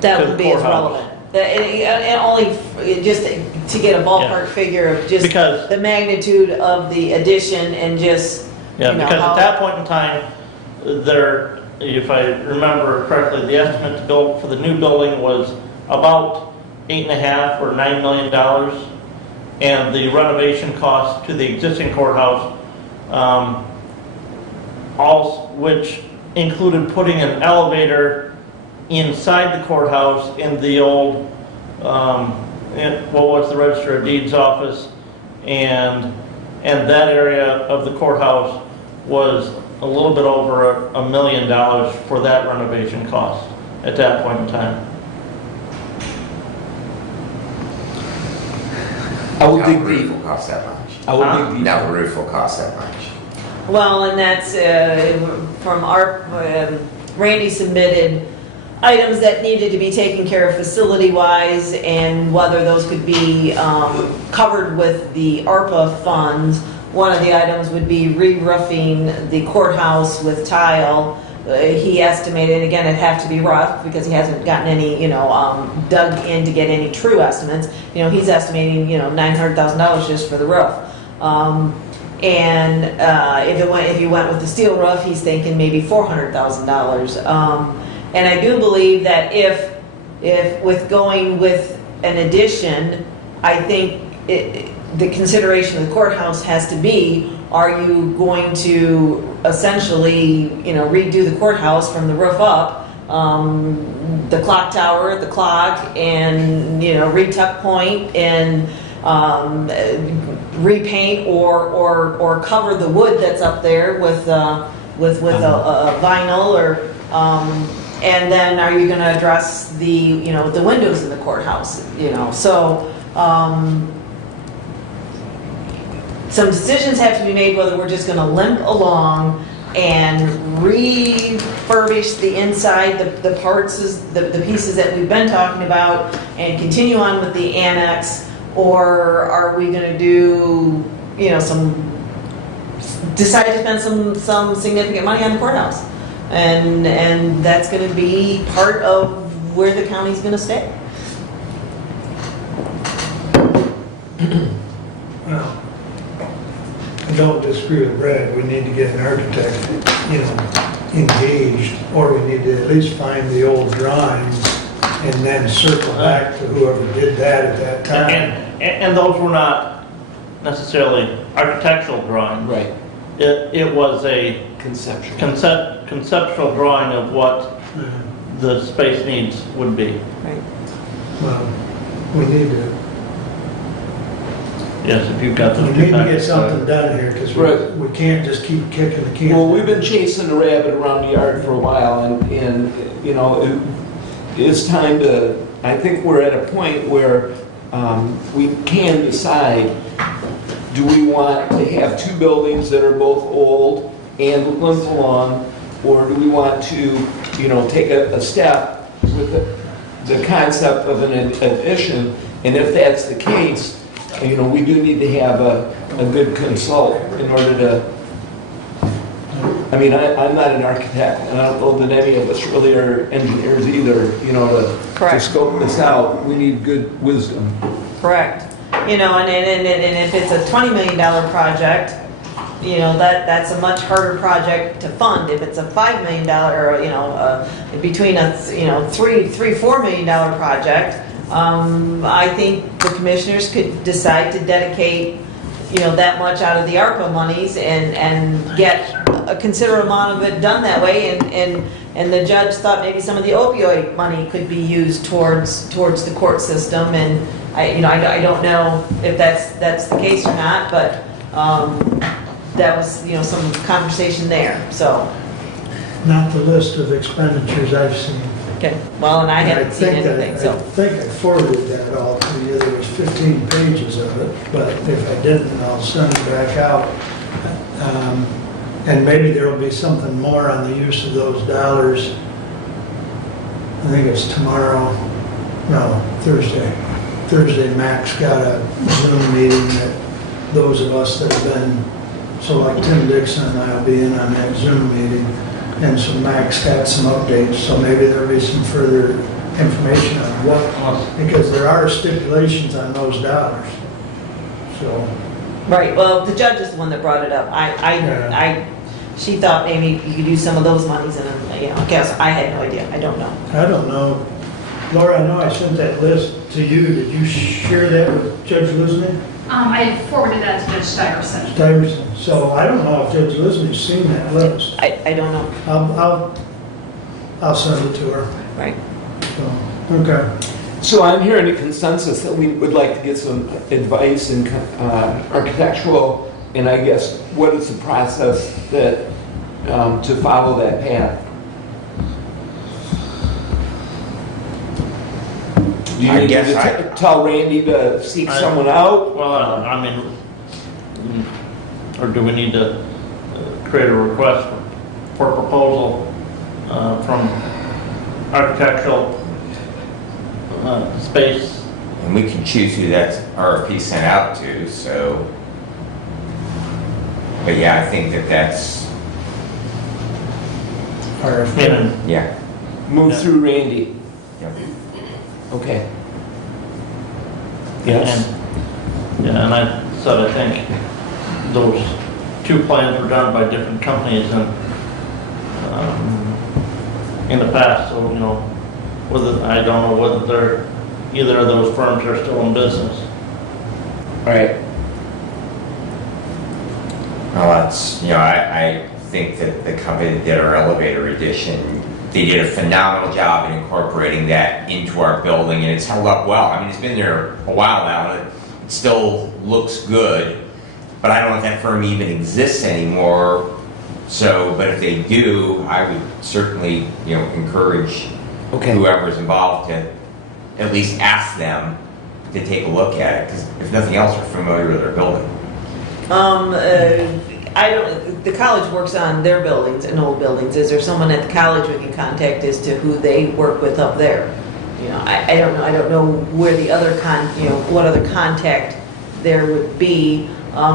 That to would the be as courthouse. relevant. And only just to get a ballpark figure of just Because- the magnitude of the addition and just, Yeah, you know, because how- at that point in time, there, if I remember correctly, the estimate to build for the new building was about $8.5 or $9 million, and the renovation cost to the existing courthouse, which included putting an elevator inside the courthouse in the old, what was the Register of Deeds office, and that area of the courthouse was a little bit over $1 million for that renovation cost at that point in time. I will Now dig the roof deep. will cost that much. I will dig deep. Now the roof will cost that much. Well, and that's from our, Randy submitted items that needed to be taken care of facility-wise, and whether those could be covered with the ARPA funds. One of the items would be re-roofing the courthouse with tile. He estimated, again, it'd have to be rough because he hasn't gotten any, dug in to get any true estimates. He's estimating, $900,000 just for the roof. And if you went with the steel roof, he's thinking maybe $400,000. And I do believe that if with going with an addition, I think the consideration of the courthouse has to be, are you going to essentially, redo the courthouse from the roof up, the clock tower, the clock, and, retuck point, and repaint or cover the wood that's up there with a vinyl, or and then are you going to address the the windows in the courthouse? So some decisions have to be made whether we're just going to limp along and refurbish the inside, the parts, the pieces that we've been talking about, and continue on with the annex, or are we going to do, decide to spend some significant money on the courthouse, and that's going to be part of where the county's going to stay. Well, I don't disagree with Brad. We need to get an architect, engaged, or we need to at least find the old drawings and then circle back to whoever did that at that time. And those were not necessarily architectural drawing. Right. It was a Conceptual. conceptual drawing of what the space needs would be. Right. Well, we need to, Yes, if you've got we those need two to get packets. something done here, because Right. we can't just keep kicking the can. Well, we've been chasing the rabbit around the yard for a while, and you know, it's time to, I think we're at a point where we can decide, do we want to have two buildings that are both old and limp along, or do we want to, you know, take a step with the concept of an addition? And if that's the case, you know, we do need to have a good consult in order to, I mean, I'm not an architect, and I don't know that any of us really are engineers either, you know, to Correct. scope this out. We need good wisdom. Correct. You know, and if it's a $20 million project, you know, that's a much harder project to fund. If it's a $5 million, or, you know, between a, you know, $4 million project, I think the commissioners could decide to dedicate, you know, that much out of the ARPA monies and get a considerable amount of it done that way. And the judge thought maybe some of the opioid money could be used towards the court system. And I don't know if that's the case or not, but that was, you know, some conversation there. So, Not the list of expenditures I've seen. okay. Well, and I haven't seen think anything. So, I think I forwarded that all to you. There was 15 pages of it, but if I didn't, I'll send it back out. And maybe there'll be something more on the use of those dollars. I think it's tomorrow, no, Thursday. Thursday, Mac's got a Zoom meeting that those of us that have been, so like Tim Dixon and I will be in on that Zoom meeting. And so Mac's got some updates, so maybe there'll be some further information on what, because there are stipulations on those dollars. So, right. Well, the judge is the one that brought it up. She thought maybe you could use some of those monies, and you know, I guess I had no idea. I don't know. I don't know. Laura, I know I sent that list to you. Did you share that with Judge Lisney? I forwarded that to Judge Stuyvesant. Stuyvesant. So I don't know if Judge Lisney's seen that list. I don't know. I'll send it to her. Right. So, okay. So I'm hearing a consensus that we would like to get some advice in architectural, and I guess what is the process that to follow that path? Do you I need guess to tell Randy to seek someone out? Well, I mean, or do we need to create a request for proposal from architectural space? And we can choose who that RFP sent out to, so. But yeah, I think that's, And yeah. Move through Randy. Yeah. Okay. Yes. And I said, I think those two plans were done by different companies and in the past, so, you know, I don't know whether either of those firms are still in business. All right. Well, that's, you know, I think that the company that did our elevator addition, they did a phenomenal job in incorporating that into our building, and it's held up well. I mean, it's been there a while now, and it still looks good, but I don't know if that firm even exists anymore. So, but if they do, I would certainly, you know, encourage whoever's involved to at least ask them to take a look at it, because if nothing else, we're familiar with their building. The college works on their buildings and old buildings. Is there someone at the college we can contact as to who they work with up there? You know, I don't know. I don't know where the other what other contact there would be.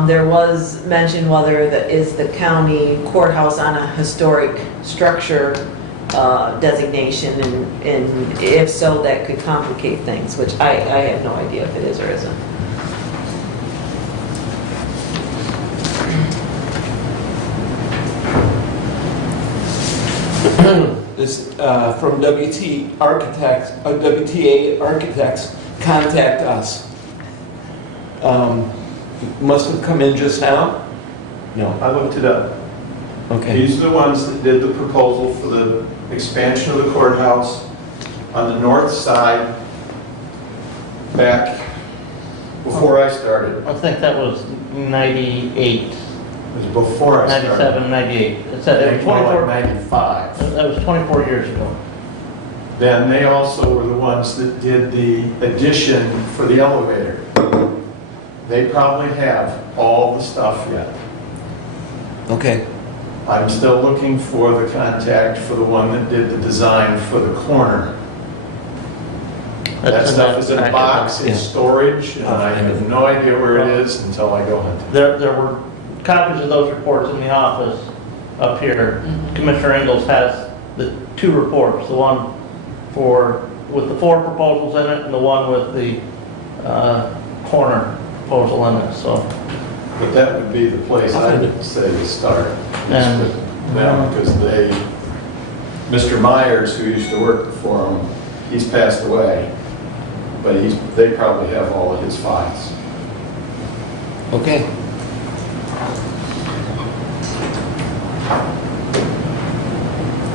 There was mention whether is the county courthouse on a historic structure designation, and if so, that could complicate things, which I have no idea if it is or isn't. This from WTA Architects, contact us. must have come in just now? No. I looked it up. Okay. These are the ones that did the proposal for the expansion of the courthouse on the north side back before I started. I think that was 98, It was before I started. 97, 98. It said it was More 24, like 95. that was 24 years ago. Then they also were the ones that did the addition for the elevator. They probably have all the stuff yet. Okay. I'm still looking for the contact for the one that did the design for the corner. That That's stuff is in a accurate. box, in Yeah. storage, and I have no idea where it is until I go hunting. There were copies of those reports in the office up here. Commissioner Ingalls has the 2 reports, the one with the 4 proposals in it and the one with the corner proposal in it, so. But that would be the place I would say to start, is And- with them, because Mr. Myers, who used to work for him, he's passed away, but they probably have all of his files. Okay.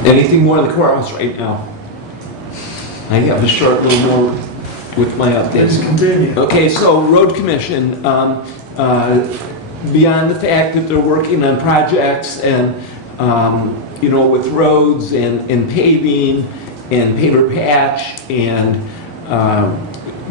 Anything more in the courthouse right now? I have a short little more with my updates. Let's continue. Okay, so road commission, beyond the fact that they're working on projects and, with roads and paving and paver patch and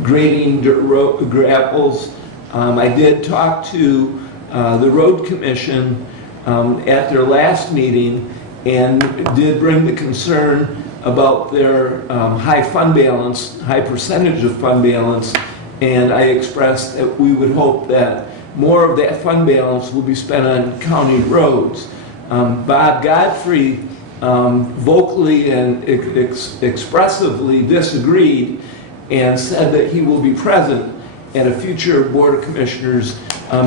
grading dirt road grapples, I did talk to the road commission at their last meeting and did bring the concern about their high fund balance, high percentage of fund balance, and I expressed that we would hope that more of that fund balance will be spent on county roads. Bob Godfrey vocally and expressively disagreed and said that he will be present at a future Board of Commissioners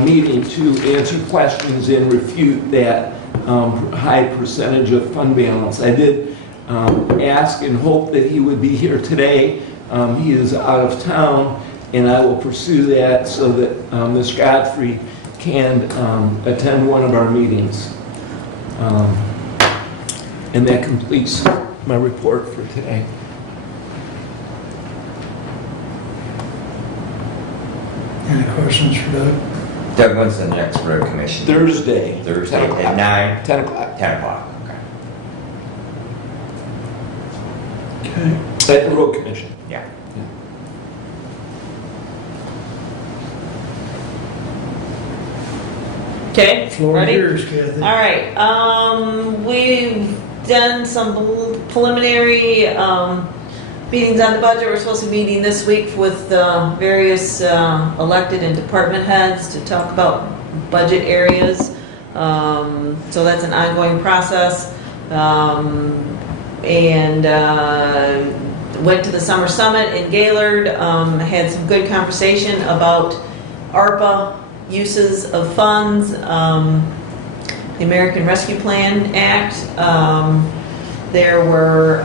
meeting to answer questions and refute that high percentage of fund balance. I did ask and hope that he would be here today. He is out of town, and I will pursue that so that Ms. Godfrey can attend one of our meetings. And that completes my report for today. Any questions for Doug? Doug, when's the next road commission? Thursday. Thursday 10 o'clock. at 9? 10 o'clock. 10 o'clock, okay. Okay. At the road commission. Yeah. Okay, Floor ready? yours, Kathy. All right, we've done some preliminary meetings on the budget. We're supposed to be meeting this week with various elected and department heads to talk about budget areas. So that's an ongoing process. And went to the summer summit in Gaylord, had some good conversation about ARPA uses of funds, the American Rescue Plan Act. There were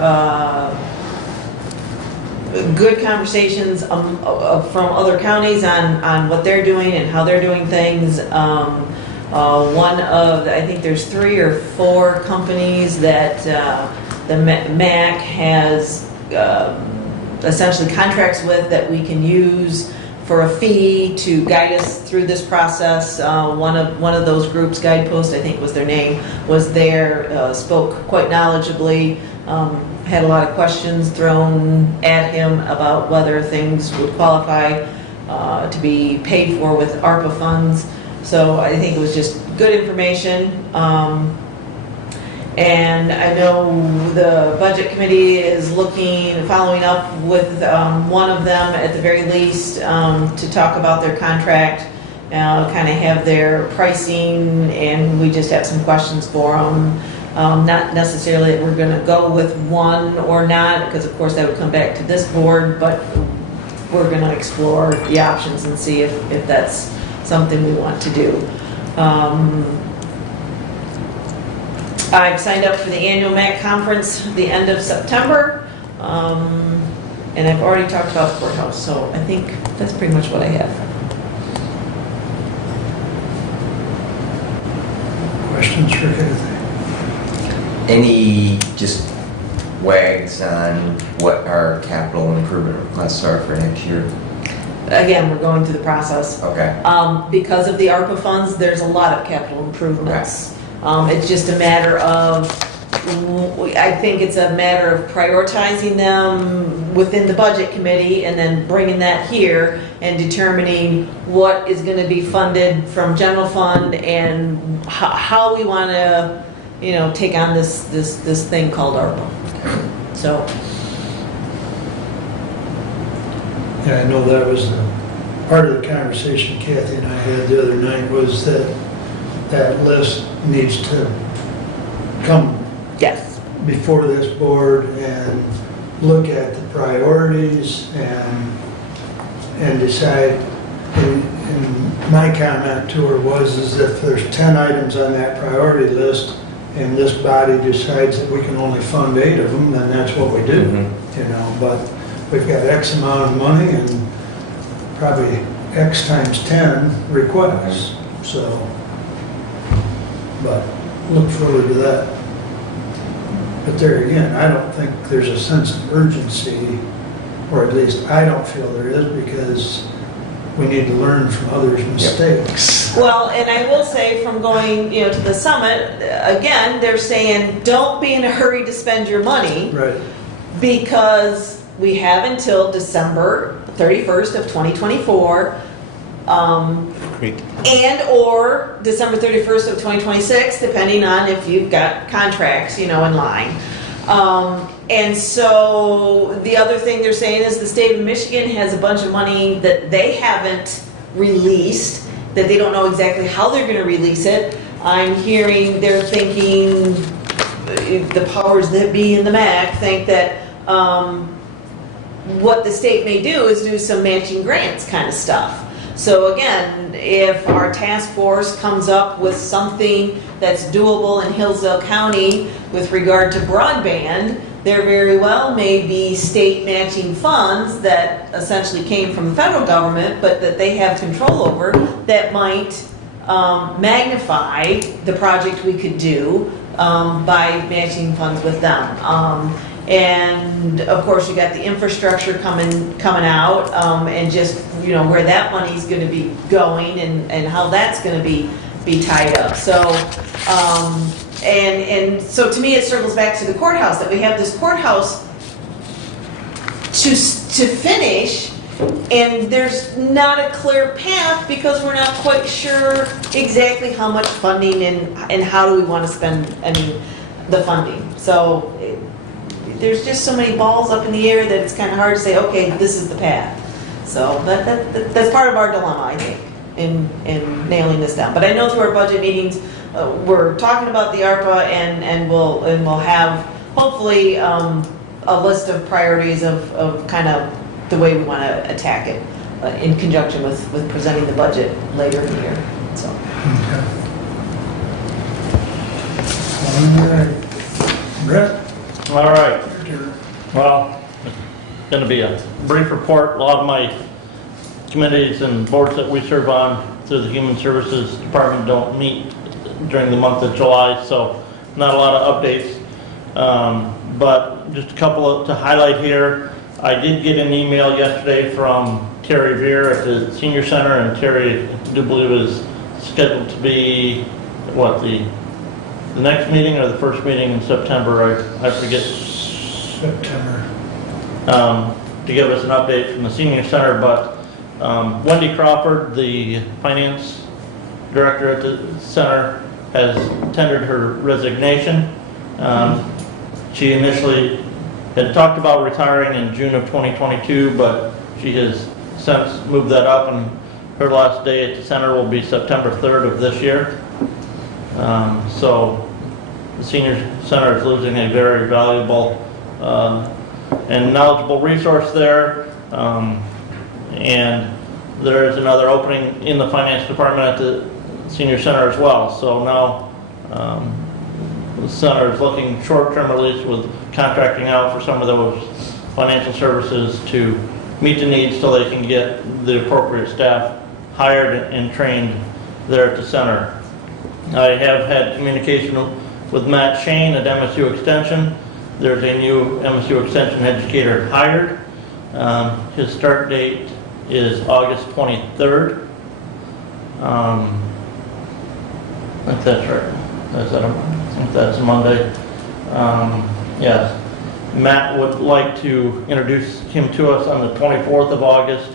good conversations from other counties on what they're doing and how they're doing things. One of, I think there's 3 or 4 companies that the MAC has essentially contracts with that we can use for a fee to guide us through this process. One of those groups, Guidepost, I think was their name, was there, spoke quite knowledgeably, had a lot of questions thrown at him about whether things would qualify to be paid for with ARPA funds. So I think it was just good information. And I know the budget committee is following up with one of them at the very least to talk about their contract, kind of have their pricing, and we just have some questions for them. Not necessarily that we're going to go with one or not, because of course that would come back to this board, but we're going to explore the options and see if that's something we want to do. I've signed up for the annual MAC conference at the end of September, and I've already talked about the courthouse, so I think that's pretty much what I have. Questions for Kathy? Any just wags on what our capital improvement requests are for next year? Again, we're going through the process. Okay. Because of the ARPA funds, there's a lot of capital improvements. It's just a matter of, I think it's a matter of prioritizing them within the budget committee and then bringing that here and determining what is going to be funded from general fund and how we want to, take on this thing called ARPA. So. Yeah, I know that was part of the conversation Kathy and I had the other night, was that list needs to come Yes. before this board and look at the priorities and decide. And my comment to her was, is if there's 10 items on that priority list and this body decides that we can only fund 8 of them, then that's what we do, but we've got X amount of money and probably X times 10 requests, so, but look forward to that. But there again, I don't think there's a sense of urgency, or at least I don't feel there is, because we need to learn from others' mistakes. Well, and I will say from going, to the summit, again, they're saying, don't be in a hurry to spend your money. Right. Because we have until December 31st of 2024, and or December 31st of 2026, depending on if you've got contracts, in line. And so the other thing they're saying is the state of Michigan has a bunch of money that they haven't released, that they don't know exactly how they're going to release it. I'm hearing they're thinking, the powers that be in the MAC think that what the state may do is do some matching grants kind of stuff. So again, if our task force comes up with something that's doable in Hillsdale County with regard to broadband, there very well may be state matching funds that essentially came from the federal government, but that they have control over, that might magnify the project we could do by matching funds with them. And of course, you got the infrastructure coming out, and just where that money's going to be going and how that's going to be tied up. So, and so to me, it circles back to the courthouse, that we have this courthouse to finish, and there's not a clear path because we're not quite sure exactly how much funding and how do we want to spend the funding. So there's just so many balls up in the air that it's kind of hard to say, okay, this is the path. So that's part of our dilemma, I think, in nailing this down. But I know through our budget meetings, we're talking about the ARPA, and we'll have hopefully a list of priorities of kind of the way we want to attack it in conjunction with presenting the budget later in the year. So. Okay. All right. Brett? All right. Well, it's going to be a brief report. A lot of my committees and boards that we serve on through the Human Services Department don't meet during the month of July, so not a lot of updates. But just a couple to highlight here. I did get an email yesterday from Terry Veer at the Senior Center, and Terry, I do believe, is scheduled to be, the next meeting or the first meeting in September, I forget. September. To give us an update from the Senior Center, but Wendy Crawford, the finance director at the center, has tendered her resignation. She initially had talked about retiring in June of 2022, but she has since moved that up, and her last day at the center will be September 3rd of this year. So the Senior Center is losing a very valuable and knowledgeable resource there. And there is another opening in the finance department at the Senior Center as well. So now the center is looking short-term, at least, with contracting out for some of those financial services to meet the needs so they can get the appropriate staff hired and trained there at the center. I have had communication with Matt Shane at MSU Extension. There's a new MSU Extension Educator hired. His start date is August 23rd. I think that's right. I think that's a Monday. Yes. Matt would like to introduce him to us on the 24th of August,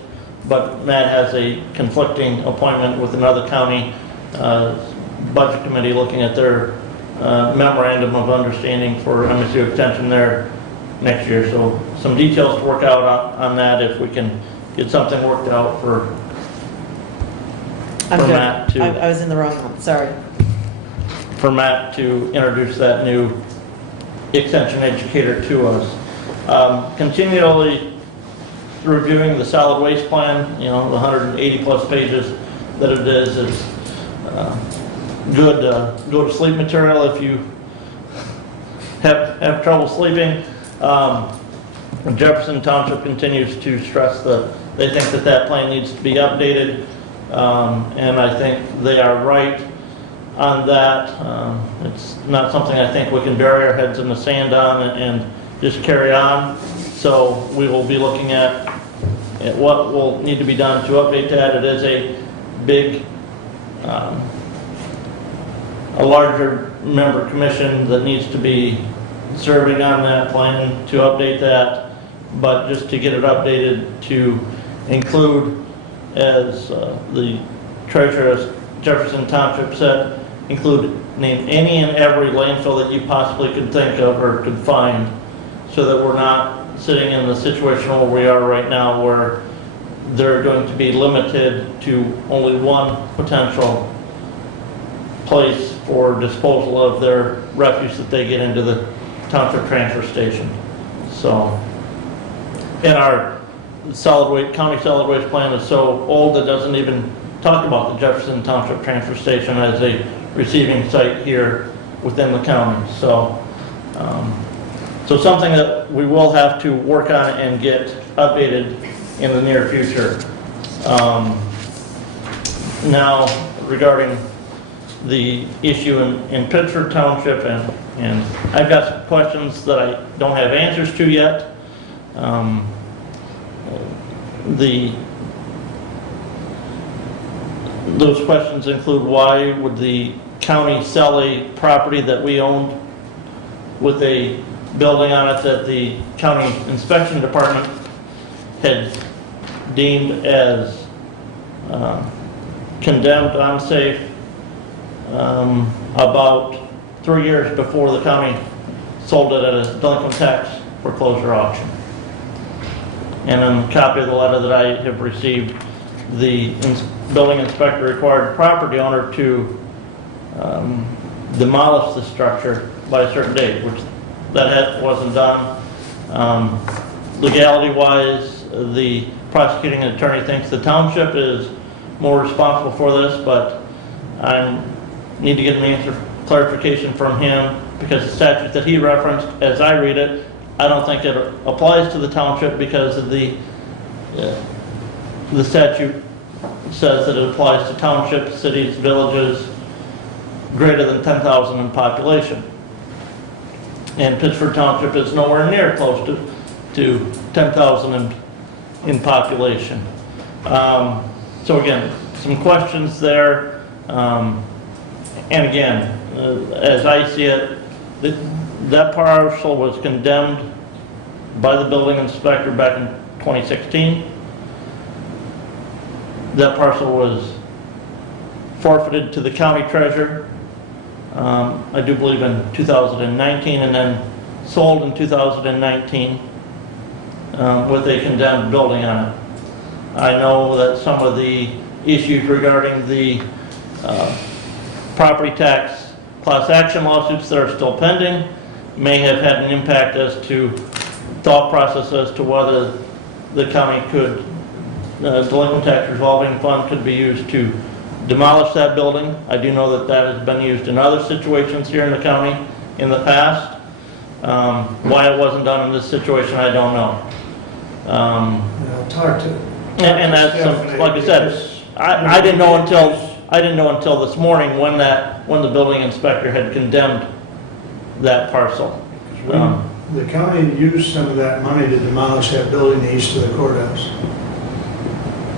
but Matt has a conflicting appointment with another county budget committee looking at their memorandum of understanding for MSU Extension there next year. So some details to work out on that if we can get something worked out for I'm good. Matt to... I was in the wrong one, sorry. For Matt to introduce that new extension educator to us. Continually reviewing the solid waste plan, the 180 plus pages that it is. It's good go to sleep material if you have trouble sleeping. Jefferson Township continues to stress that they think that plan needs to be updated, and I think they are right on that. It's not something I think we can bury our heads in the sand on and just carry on. So we will be looking at what will need to be done to update that. It is a big, a larger member commission that needs to be serving on that plan to update that, but just to get it updated to include, as the treasurer of Jefferson Township said, name any and every landfill that you possibly could think of or could find, so that we're not sitting in the situation where we are right now, where they're going to be limited to only one potential place for disposal of their refuse that they get into the township transfer station. So, and our county solid waste plan is so old it doesn't even talk about the Jefferson Township transfer station as a receiving site here within the county. So, so something that we will have to work on and get updated in the near future. Now, regarding the issue in Pittsford Township, and I've got some questions that I don't have answers to yet. Those questions include, why would the county sell a property that we owned with a building on it that the county inspection department had deemed as condemned, unsafe, about 3 years before the county sold it at a delinquent tax foreclosure auction. And in a copy of the letter that I have received, the building inspector required property owner to demolish the structure by a certain date, which that wasn't done. Legality-wise, the prosecuting attorney thinks the township is more responsible for this, but I need to get an answer, clarification from him, because the statute that he referenced, as I read it, I don't think it applies to the township, because of the statute says that it applies to townships, cities, villages greater than 10,000 in population. And Pittsford Township is nowhere near close to 10,000 in population. So again, some questions there. And again, as I see it, that parcel was condemned by the building inspector back in 2016. That parcel was forfeited to the county treasurer, I do believe in 2019, and then sold in 2019 with a condemned building on it. I know that some of the issues regarding the property tax class action lawsuits that are still pending may have had an impact as to thought process as to whether the county could, delinquent tax revolving fund could be used to demolish that building. I do know that that has been used in other situations here in the county in the past. Why it wasn't done in this situation, I don't know. Talk to. And that's like I said, I didn't know until this morning when that when the building inspector had condemned that parcel. The county used some of that money to demolish that building east of the courthouse.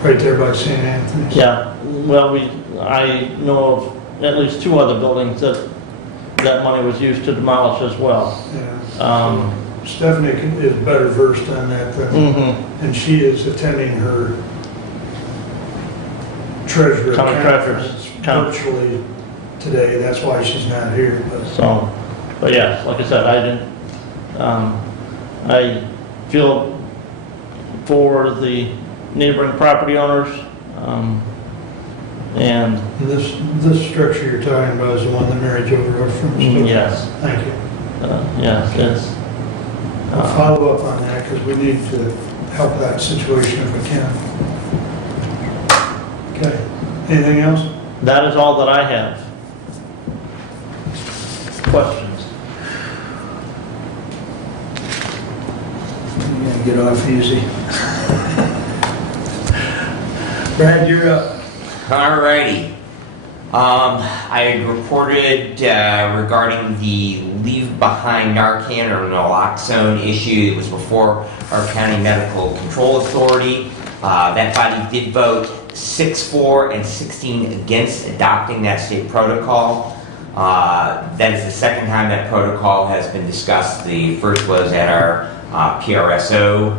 Right there by St. Anthony's. Yeah, well, I know of at least 2 other buildings that money was used to demolish as well. Yeah. Stephanie is better versed on that than, and she is attending her treasurer County conference treasurer's virtually today. That's why she's not here, but. So, but yeah, like I said, I feel for the neighboring property owners, and This structure you're talking about is the one that Mary Jo wrote from. yes, Thank you. yes, it's. I'll follow up on that because we need to help that situation if we can. Okay. Anything else? That is all that I have. Questions? You're gonna get off easy. Brad, you're up. Alrighty. I reported regarding the leave behind Narcan or naloxone issue. It was before our county medical control authority. That body did vote 6-4 and 16 against adopting that state protocol. That is the second time that protocol has been discussed. The first was at our PRSO,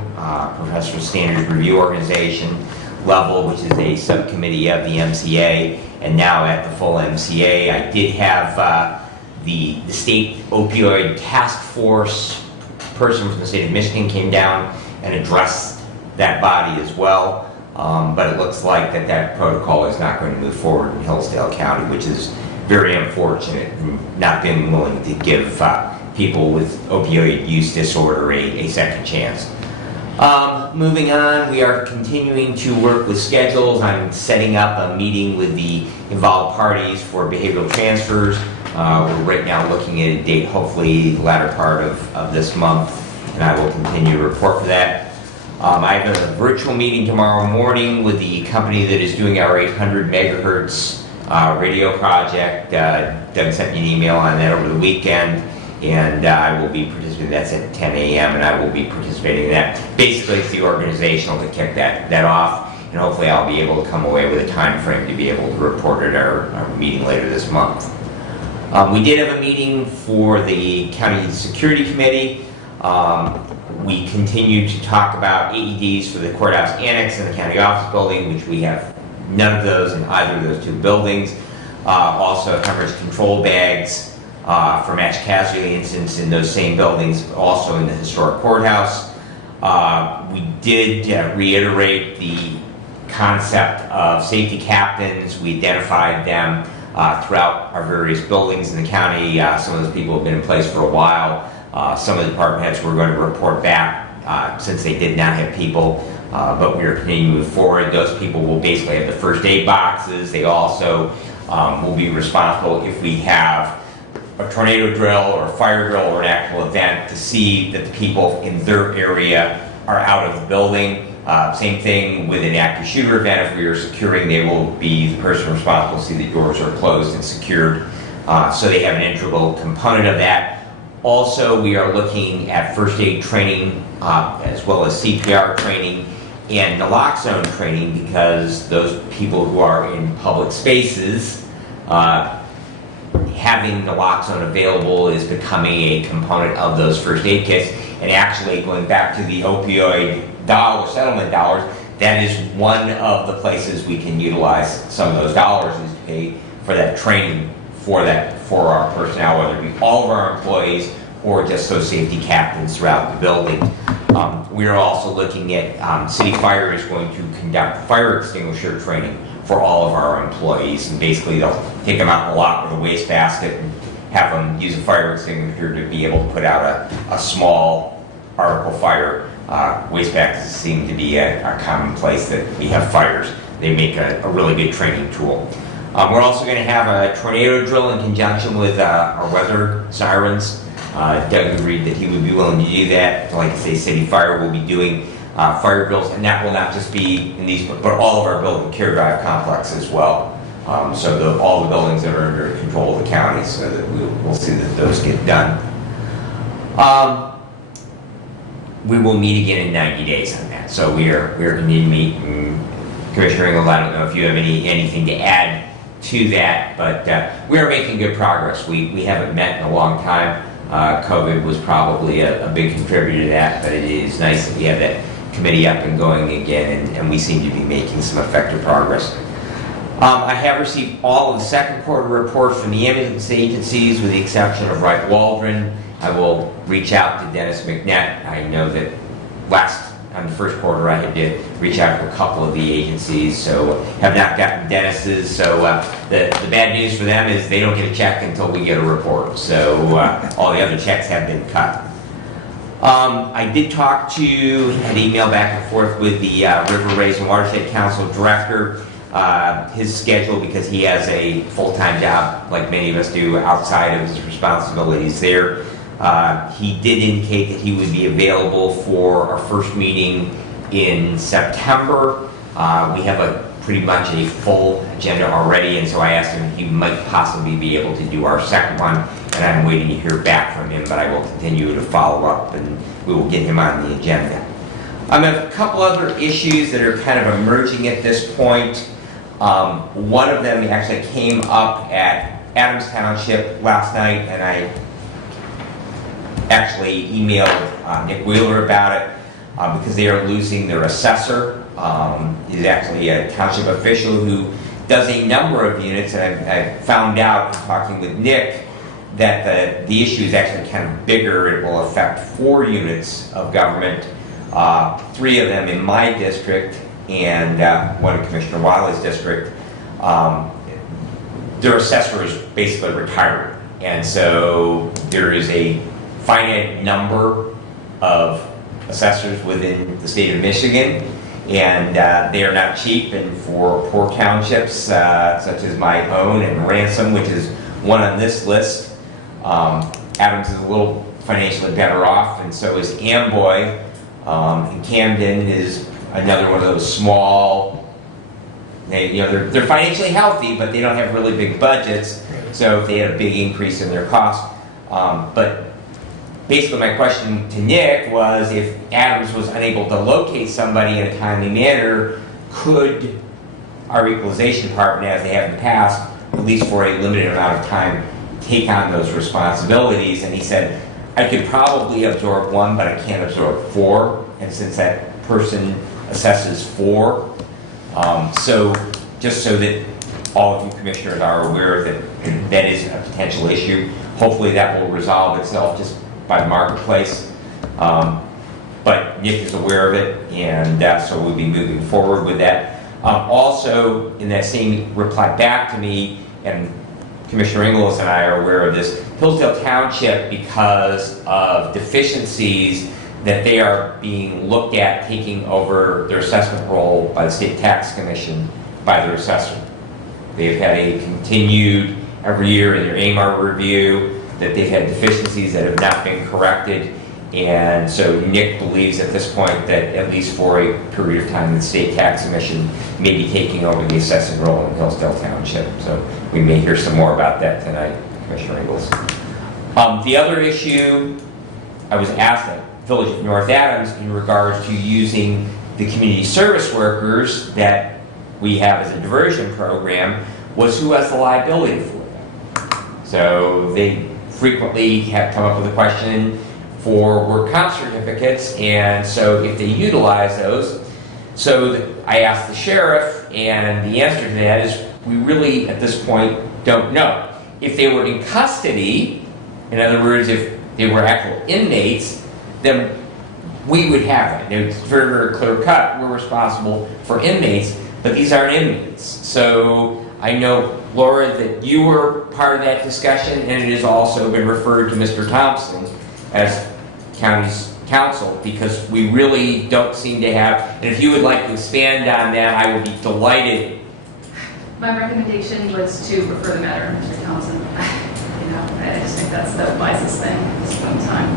Professional Standards Review Organization level, which is a subcommittee of the MCA, and now at the full MCA. I did have the state opioid task force person from the state of Michigan came down and addressed that body as well. But it looks like that protocol is not going to move forward in Hillsdale County, which is very unfortunate, not being willing to give people with opioid use disorder a second chance. Moving on, we are continuing to work with schedules. I'm setting up a meeting with the involved parties for behavioral transfers. We're right now looking at a date, hopefully the latter part of this month, and I will continue to report for that. I have a virtual meeting tomorrow morning with the company that is doing our 800 megahertz radio project. Doug sent me an email on that over the weekend, and I will be participating. That's at 10 a.m. and I will be participating in that. Basically, it's the organizational to kick that off, and hopefully I'll be able to come away with a time frame to be able to report at our meeting later this month. We did have a meeting for the County Security Committee. We continue to talk about AEDs for the Courthouse Annex and the County Office Building, which we have none of those in either of those 2 buildings. Also, hemorrhage control bags for match casualty incidents in those same buildings, also in the historic courthouse. We did reiterate the concept of safety captains. We identified them throughout our various buildings in the county. Some of those people have been in place for a while. Some of the department heads were going to report back since they did not have people, but we are continuing to move forward. Those people will basically have the first aid boxes. They also will be responsible if we have a tornado drill or a fire drill or an actual event to see that the people in their area are out of the building. Same thing with an active shooter event. If we are securing, they will be the person responsible to see the doors are closed and secured. So they have an integral component of that. Also, we are looking at first aid training as well as CPR training and naloxone training, because those people who are in public spaces, having naloxone available is becoming a component of those first aid kits. And actually, going back to the opioid settlement dollars, that is one of the places we can utilize some of those dollars is to pay for that training for our personnel, whether it be all of our employees or just those safety captains throughout the building. We are also looking at City Fire is going to conduct fire extinguisher training for all of our employees, and basically they'll take them out in the lot with a wastebasket and have them use a fire extinguisher to be able to put out a small article fire. Wastebaskets seem to be a common place that we have fires. They make a really good training tool. We're also going to have a tornado drill in conjunction with our weather sirens. Doug agreed that he would be willing to do that. Like I say, City Fire will be doing fire drills, and that will not just be in these, but all of our building care drive complex as well. So all the buildings that are under control of the county, so that we'll see that those get done. We will meet again in 90 days on that. So we're going to need to meet. And Commissioner Ingalls, I don't know if you have anything to add to that, but we are making good progress. We haven't met in a long time. COVID was probably a big contributor to that, but it is nice that we have that committee up and going again, and we seem to be making some effective progress. I have received all of the second quarter reports from the ambulance agencies with the exception of Wright Waldron. I will reach out to Dennis McNett. I know that on the first quarter I had to reach out to a couple of the agencies, so have not gotten Dennis's. So the bad news for them is they don't get a check until we get a report. So all the other checks have been cut. I did talk to, had email back and forth with the River Race and Watershed Council director. His schedule, because he has a full-time job like many of us do outside of his responsibilities there. He did indicate that he would be available for our first meeting in September. We have pretty much a full agenda already, and so I asked him if he might possibly be able to do our second one, and I'm waiting to hear back from him, but I will continue to follow up and we will get him on the agenda. I have a couple other issues that are kind of emerging at this point. One of them actually came up at Adams Township last night, and I actually emailed Nick Wheeler about it because they are losing their assessor. He's actually a township official who does a number of units, and I found out talking with Nick that the issue is actually kind of bigger. It will affect 4 units of government, 3 of them in my district and 1 in Commissioner Wiley's district. Their assessor is basically retired, and so there is a finite number of assessors within the state of Michigan, and they are not cheap. And for poor townships such as my own and Ransom, which is one on this list, Adams is a little financially better off, and so is Amboy. And Camden is another one of those small. They're financially healthy, but they don't have really big budgets. So if they had a big increase in their cost, but basically my question to Nick was, if Adams was unable to locate somebody in a timely manner, could our equalization department, as they have in the past, at least for a limited amount of time, take on those responsibilities? And he said, I could probably absorb 1, but I can't absorb 4. And since that person assesses 4, so just so that all of you commissioners are aware that that is a potential issue. Hopefully that will resolve itself just by the marketplace. But Nick is aware of it, and so we'll be moving forward with that. Also, in that same reply back to me, and Commissioner Ingalls and I are aware of this, Hillsdale Township, because of deficiencies that they are being looked at taking over their assessment role by the State Tax Commission by their assessor. They've had a continued, every year in their AMAR review, that they've had deficiencies that have not been corrected. And so Nick believes at this point that at least for a period of time, the State Tax Commission may be taking over the assessing role in Hillsdale Township. So we may hear some more about that tonight, Commissioner Ingalls. The other issue, I was asked at Village of North Adams in regards to using the community service workers that we have as a diversion program, was who has the liability for them. So they frequently have come up with a question for work comp certificates, and so if they utilize those, so I asked the sheriff, and the answer to that is we really at this point don't know. If they were in custody, in other words, if they were actual inmates, then we would have it. It's very, very clear cut. We're responsible for inmates, but these aren't inmates. So I know, Laura, that you were part of that discussion, and it has also been referred to Mr. Thompson as county's counsel, because we really don't seem to have, and if you would like to expand on that, I would be delighted. My recommendation was to refer the matter to Mr. Thompson. I just think that's the wisest thing at this point in time.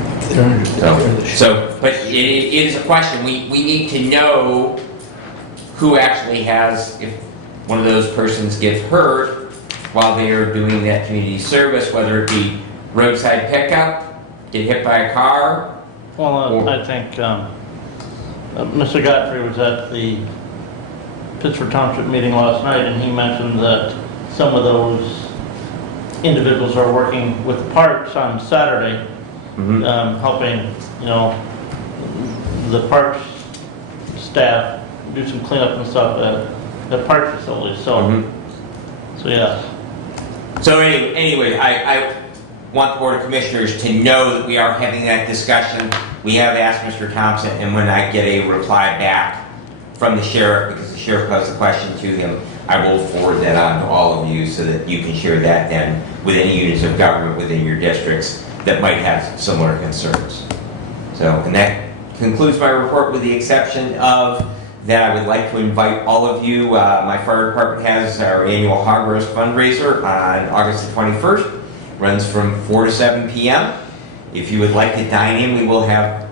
But it is a question. We need to know who actually has, if one of those persons gets hurt while they are doing that community service, whether it be roadside pickup, get hit by a car. Well, I think Mr. Godfrey was at the Pittsburgh Township meeting last night, and he mentioned that some of those individuals are working with parks on Saturday, helping, the parks staff do some cleanup and stuff at the park facilities. So, so yes. So anyway, I want the Board of Commissioners to know that we are having that discussion. We have asked Mr. Thompson, and when I get a reply back from the sheriff, because the sheriff posed a question to him, I will forward that on to all of you so that you can share that then with any units of government within your districts that might have similar concerns. So, and that concludes my report, with the exception of that I would like to invite all of you. My fire department has our annual hog roast fundraiser on August the 21st. Runs from 4 to 7 p.m. If you would like to dine in, we will have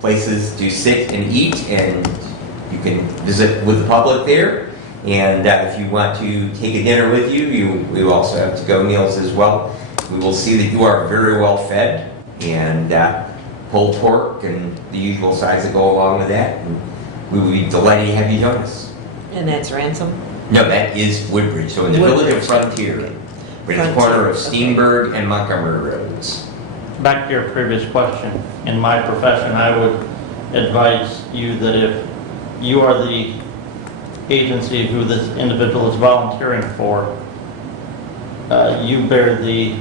places to sit and eat, and you can visit with the public there. And if you want to take a dinner with you, we also have to-go meals as well. We will see that you are very well fed, and pulled pork and the usual sides that go along with that. And we would be delighted to have you join us. And that's Ransom? No, that is Woodbridge, so in the village of Frontier. Okay. We're at the corner of Steenberg and Montgomery Roads. Back to your previous question, in my profession, I would advise you that if you are the agency who this individual is volunteering for, you bear the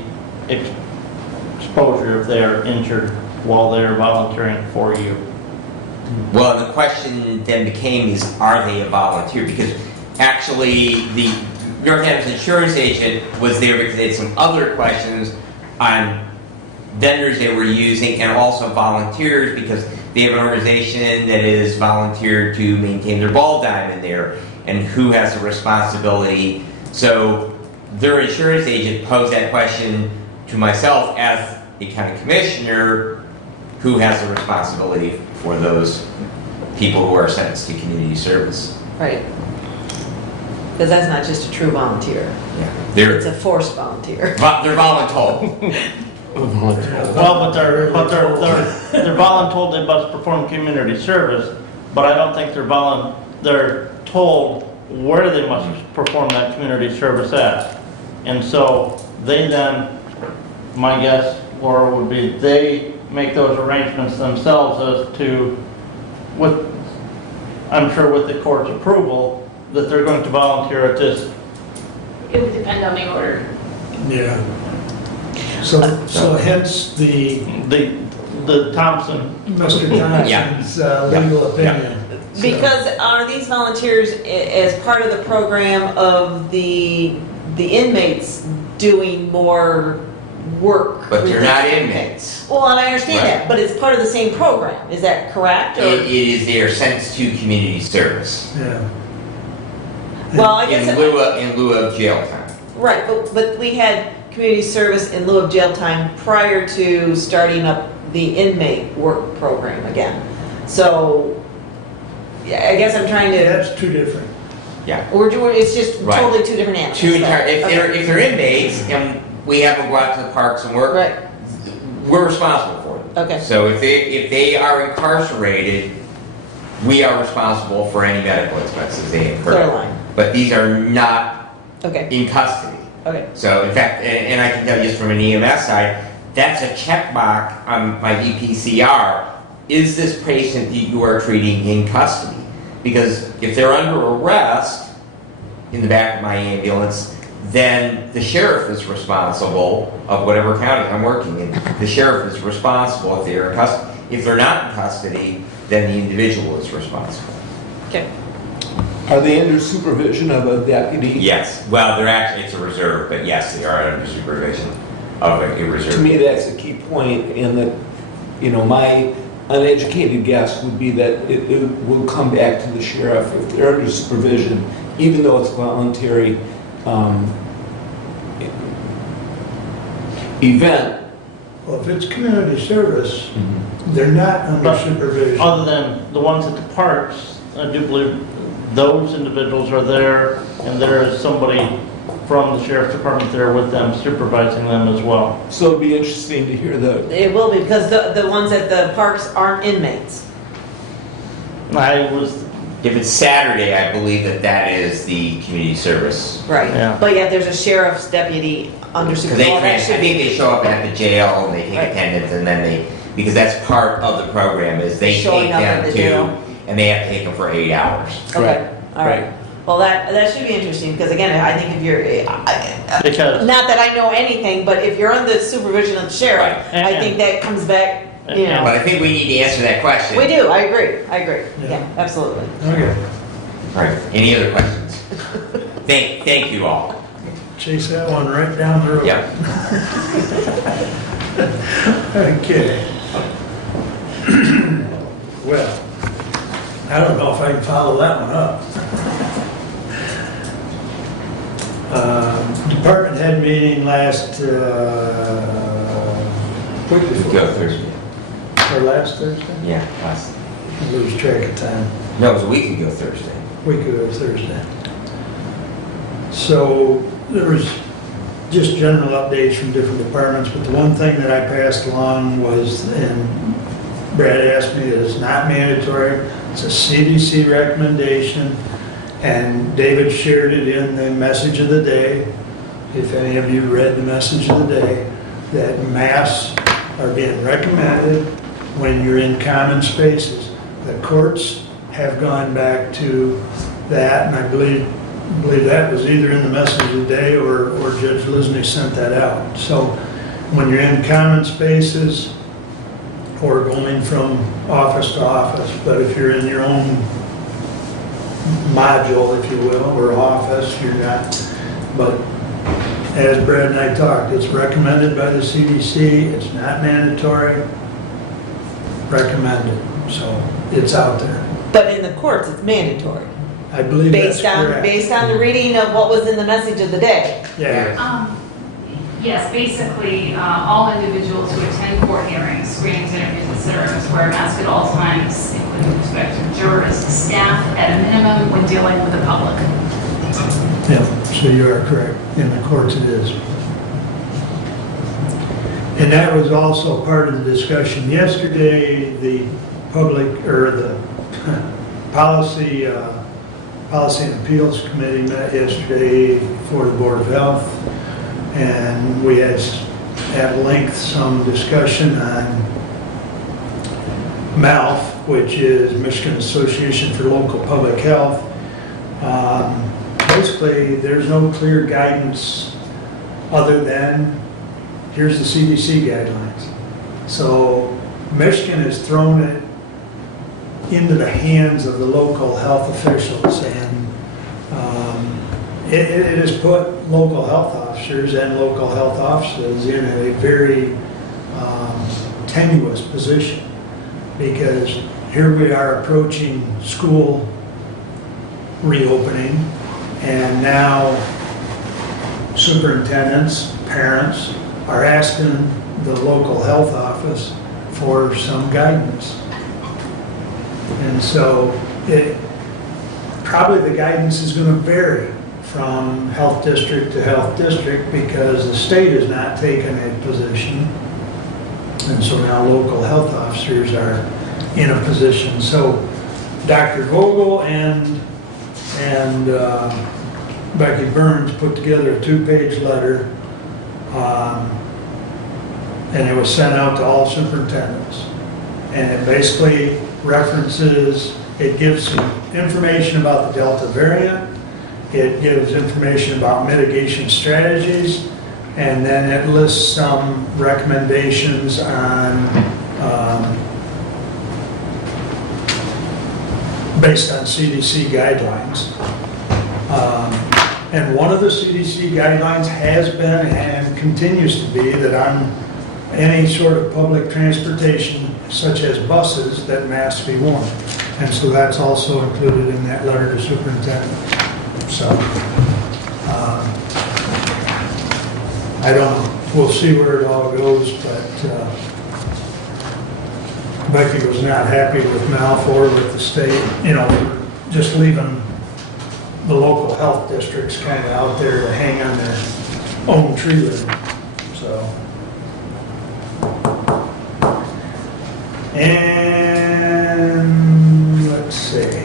exposure if they are injured while they are volunteering for you. Well, the question then became is, are they a volunteer? Because actually, the Northampton insurance agent was there because they had some other questions on vendors they were using, and also volunteers, because they have an organization that is volunteered to maintain their ball diamond there, and who has the responsibility. So their insurance agent posed that question to myself as a county commissioner, who has the responsibility for those people who are sentenced to community service. Right. Because that's not just a true volunteer. Yeah. It's a forced volunteer. They're voluntold. Well, but they're voluntold they must perform community service, but I don't think they're told where they must perform that community service at. And so they then, my guess, Laura, would be they make those arrangements themselves as to, I'm sure with the court's approval, that they're going to volunteer at this. It would depend on the order. Yeah. So hence the Thompson. Mr. Thompson's legal opinion. Because are these volunteers as part of the program of the inmates doing more work? But they're not inmates. Well, and I understand Right. that, but it's part of the same program. Is that correct? Or? It is they are sentenced to community service. Yeah. Well, I guess In lieu of jail time. right, but we had community service in lieu of jail time prior to starting up the inmate work program again. So, yeah, I guess I'm trying to. That's two different. Yeah. It's just Right. totally two different animals. If they're inmates and we have them go out to the parks and work, Right. we're responsible for them. Okay. So if they are incarcerated, we are responsible for any medical expenses they incur. Clear line. But these are not Okay. in custody. Okay. So in fact, and I can tell you just from an EMS side, that's a checkmark on my EPCR. Is this patient that you are treating in custody? Because if they're under arrest in the back of my ambulance, then the sheriff is responsible of whatever county I'm working in. The sheriff is responsible if they're in custody. If they're not in custody, then the individual is responsible. Okay. Are they under supervision of a deputy? Yes, well, they're actually, it's a reserve, but yes, they are under supervision of a reserve. To me, that's a key point, and that, my uneducated guess would be that it will come back to the sheriff if they're under supervision, even though it's a voluntary event. Well, if it's community service, they're not under But supervision. Other than the ones at the parks, I do believe those individuals are there, and there is somebody from the sheriff's department there with them, supervising them as well. So it'd be interesting to hear the, It will be, because the ones at the parks aren't inmates. If it's Saturday, I believe that is the community service. Right. Yeah. But yet there's a sheriff's deputy under Because supervision. I think they show up at the jail and they take Right. attendance and then because that's part of the program is they Showing take up at them the jail. and they have to take them for 8 hours. Okay, all right. right. Well, that should be interesting, because again, I think if you're, Because, not that I know anything, but if you're under the supervision of the sheriff, Right. I think that comes back, you know. But I think we need to answer that question. We do, I agree, Yeah. yeah, absolutely. Okay, All right, any other questions? Thank you all. chase that one right down the road. Yeah. Okay. Well, I don't know if I can follow that one up. Department head meeting last, week before. Go Thursday. Or last Thursday? Yeah, last. I lose track of time. No, it was a week ago Thursday. Week ago Thursday. So there was just general updates from different departments, but the one thing that I passed along was, and Brad asked me, it's not mandatory, it's a CDC recommendation, and David shared it in the message of the day, if any of you read the message of the day, that masks are being recommended when you're in common spaces. The courts have gone back to that, and I believe that was either in the message of the day or Judge Lisney sent that out. So when you're in common spaces or going from office to office, but if you're in your own module, if you will, or office, you're not. But as Brad and I talked, it's recommended by the CDC, it's not mandatory, recommended, so it's out there. But in the courts, it's mandatory, I believe that's correct. based on the reading of what was in the message of the day. Yeah. Yes, basically, all individuals who attend court hearings, screenings, interviews, et cetera, must wear a mask at all times, including prospective jurors, staff, at a minimum when dealing with the public. Yeah, so you are correct. In the courts it is. And that was also part of the discussion yesterday. The public, or the Policy and Appeals Committee met yesterday for the Board of Health. And we had at length some discussion on MALF, which is Michigan Association for Local Public Health. Basically, there's no clear guidance other than, here's the CDC guidelines. So Michigan has thrown it into the hands of the local health officials, and it has put local health officers and local health officers in a very tenuous position, because here we are approaching school reopening, and now superintendents, parents are asking the local health office for some guidance. And so probably the guidance is going to vary from health district to health district, because the state has not taken a position. And so now local health officers are in a position. So Dr. Vogel and Becky Burns put together a 2-page letter, and it was sent out to all superintendents. And it basically references, it gives some information about the Delta variant, it gives information about mitigation strategies, and then it lists some recommendations on, based on CDC guidelines. And one of the CDC guidelines has been and continues to be that on any sort of public transportation, such as buses, that masks be worn. And so that's also included in that letter to superintendent. So, I don't know. We'll see where it all goes, but Becky was not happy with MALF or with the state, just leaving the local health districts kind of out there to hang on their own tree limb, so. And let's see.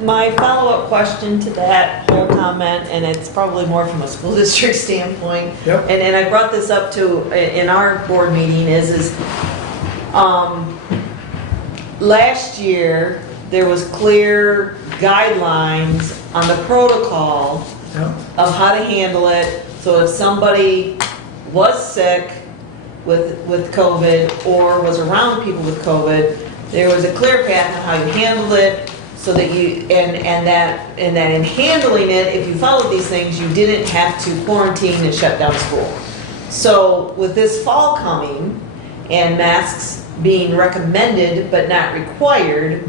My follow-up question to that whole comment, and it's probably more from a school district standpoint, Yep. and I brought this up to, in our board meeting, is last year, there was clear guidelines on the protocol Yep. of how to handle it. So if somebody was sick with COVID or was around people with COVID, there was a clear path on how you handled it, so that you, and that in handling it, if you followed these things, you didn't have to quarantine and shut down school. So with this fall coming and masks being recommended but not required,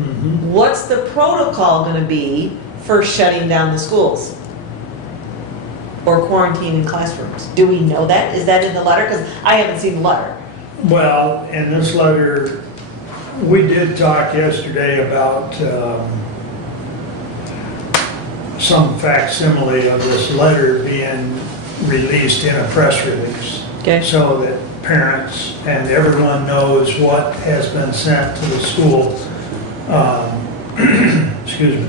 what's the protocol gonna be for shutting down the schools? Or quarantining classrooms? Do we know that? Is that in the letter? Because I haven't seen the letter. Well, in this letter, we did talk yesterday about some facsimile of this letter being released in a press release. Okay. So that parents and everyone knows what has been sent to the school. Excuse me.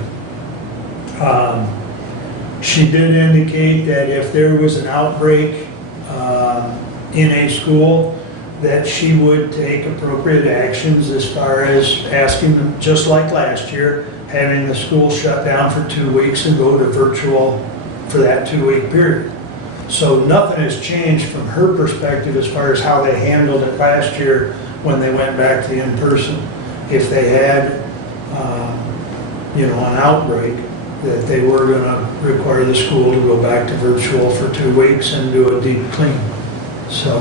She did indicate that if there was an outbreak in a school, that she would take appropriate actions as far as asking them, just like last year, having the school shut down for 2 weeks and go to virtual for that 2-week period. So nothing has changed from her perspective as far as how they handled it last year when they went back to in-person. If they had, an outbreak, that they were going to require the school to go back to virtual for 2 weeks and do a deep clean. So,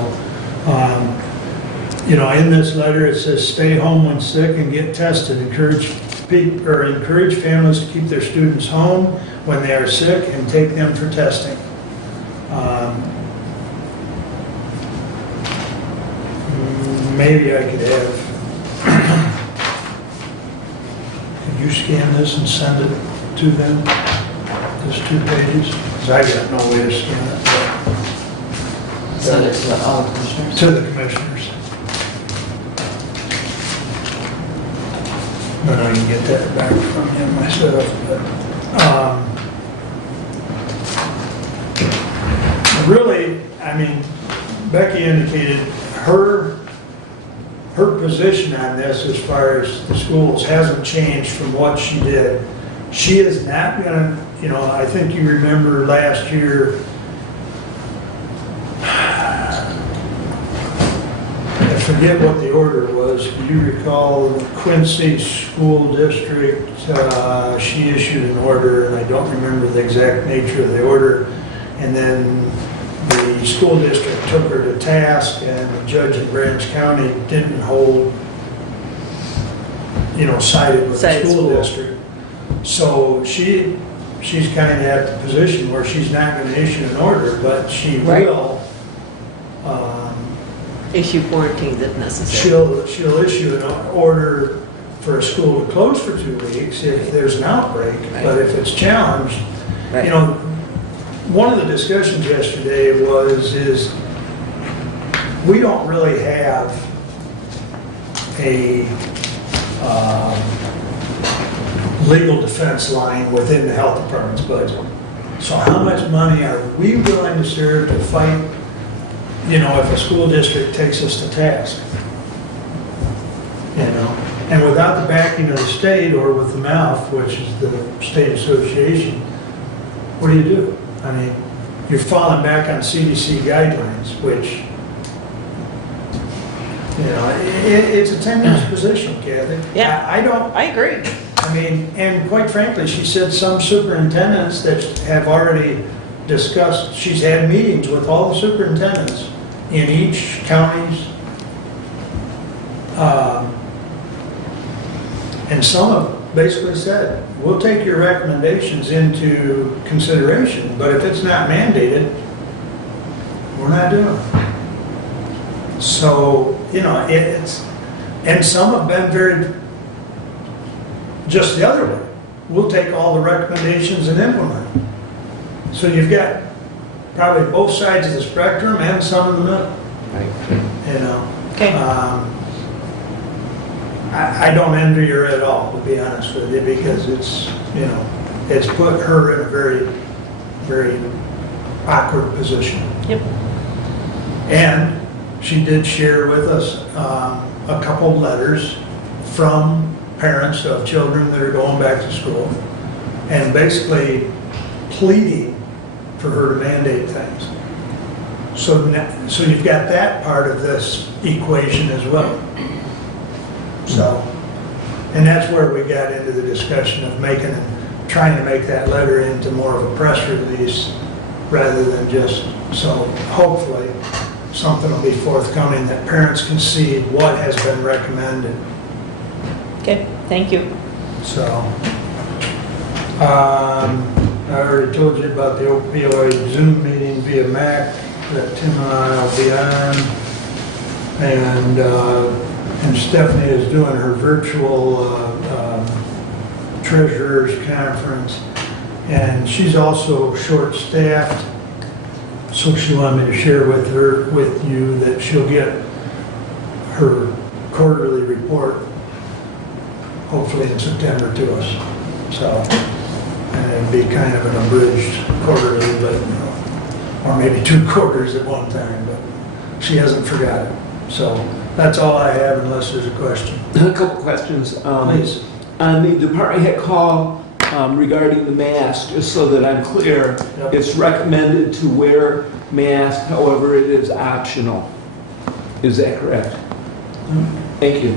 in this letter it says, stay home when sick and get tested. Encourage families to keep their students home when they are sick and take them for testing. Maybe I could have, could you scan this and send it to them, just 2 pages? Because I got no way to scan it. Send it to all the commissioners. To the commissioners. But I can get that back from him myself, but, really, Becky indicated her position on this as far as the schools hasn't changed from what she did. She is not gonna, I think you remember last year, I forget what the order was. Do you recall the Quincy School District, she issued an order, and I don't remember the exact nature of the order, and then the school district took her to task, and the judge in Branch County didn't hold, sided with the school district. So she's kind of at the position where she's not going to issue an order, but she will. Issue quarantines if necessary. She'll issue an order for a school to close for 2 weeks if there's an outbreak, but if it's challenged, one of the discussions yesterday is we don't really have a legal defense line within the health department's budget. So how much money are we willing to serve to fight, if a school district takes us to task? And without the backing of the state or with the MALF, which is the state association, what do? You're falling back on CDC guidelines, which, it's a tenuous position, Kathy. Yeah. I agree. And quite frankly, she said some superintendents that have already discussed, she's had meetings with all the superintendents in each county's, and some have basically said, we'll take your recommendations into consideration, but if it's not mandated, we're not doing it. So, and some have been just the other way. We'll take all the recommendations and implement them. So you've got probably both sides of the spectrum and some in the middle, you know. Okay. I don't envy her at all, to be honest with you, because it's, you know, it's put her in a very, very awkward position. Yep. And she did share with us a couple letters from parents of children that are going back to school, and basically pleading for her to mandate things. So you've got that part of this equation as well. So, and that's where we got into the discussion of trying to make that letter into more of a press release rather than just, so hopefully something will be forthcoming that parents can see what has been recommended. Okay, thank you. So, I already told you about the opioid Zoom meeting via Mac that Tim and I will be on. And Stephanie is doing her virtual treasurer's conference. And she's also short-staffed, so she wanted me to share with you that she'll get her quarterly report hopefully in September to us. So, and it'd be kind of an abridged quarterly, but, you know, or maybe 2 quarters at one time, but she hasn't forgotten. So that's all I have unless there's a question. A couple questions. Please. On the department head call regarding the mask, just so that I'm clear, Yep. it's recommended to wear mask, however, it is optional. Is that correct? Thank you.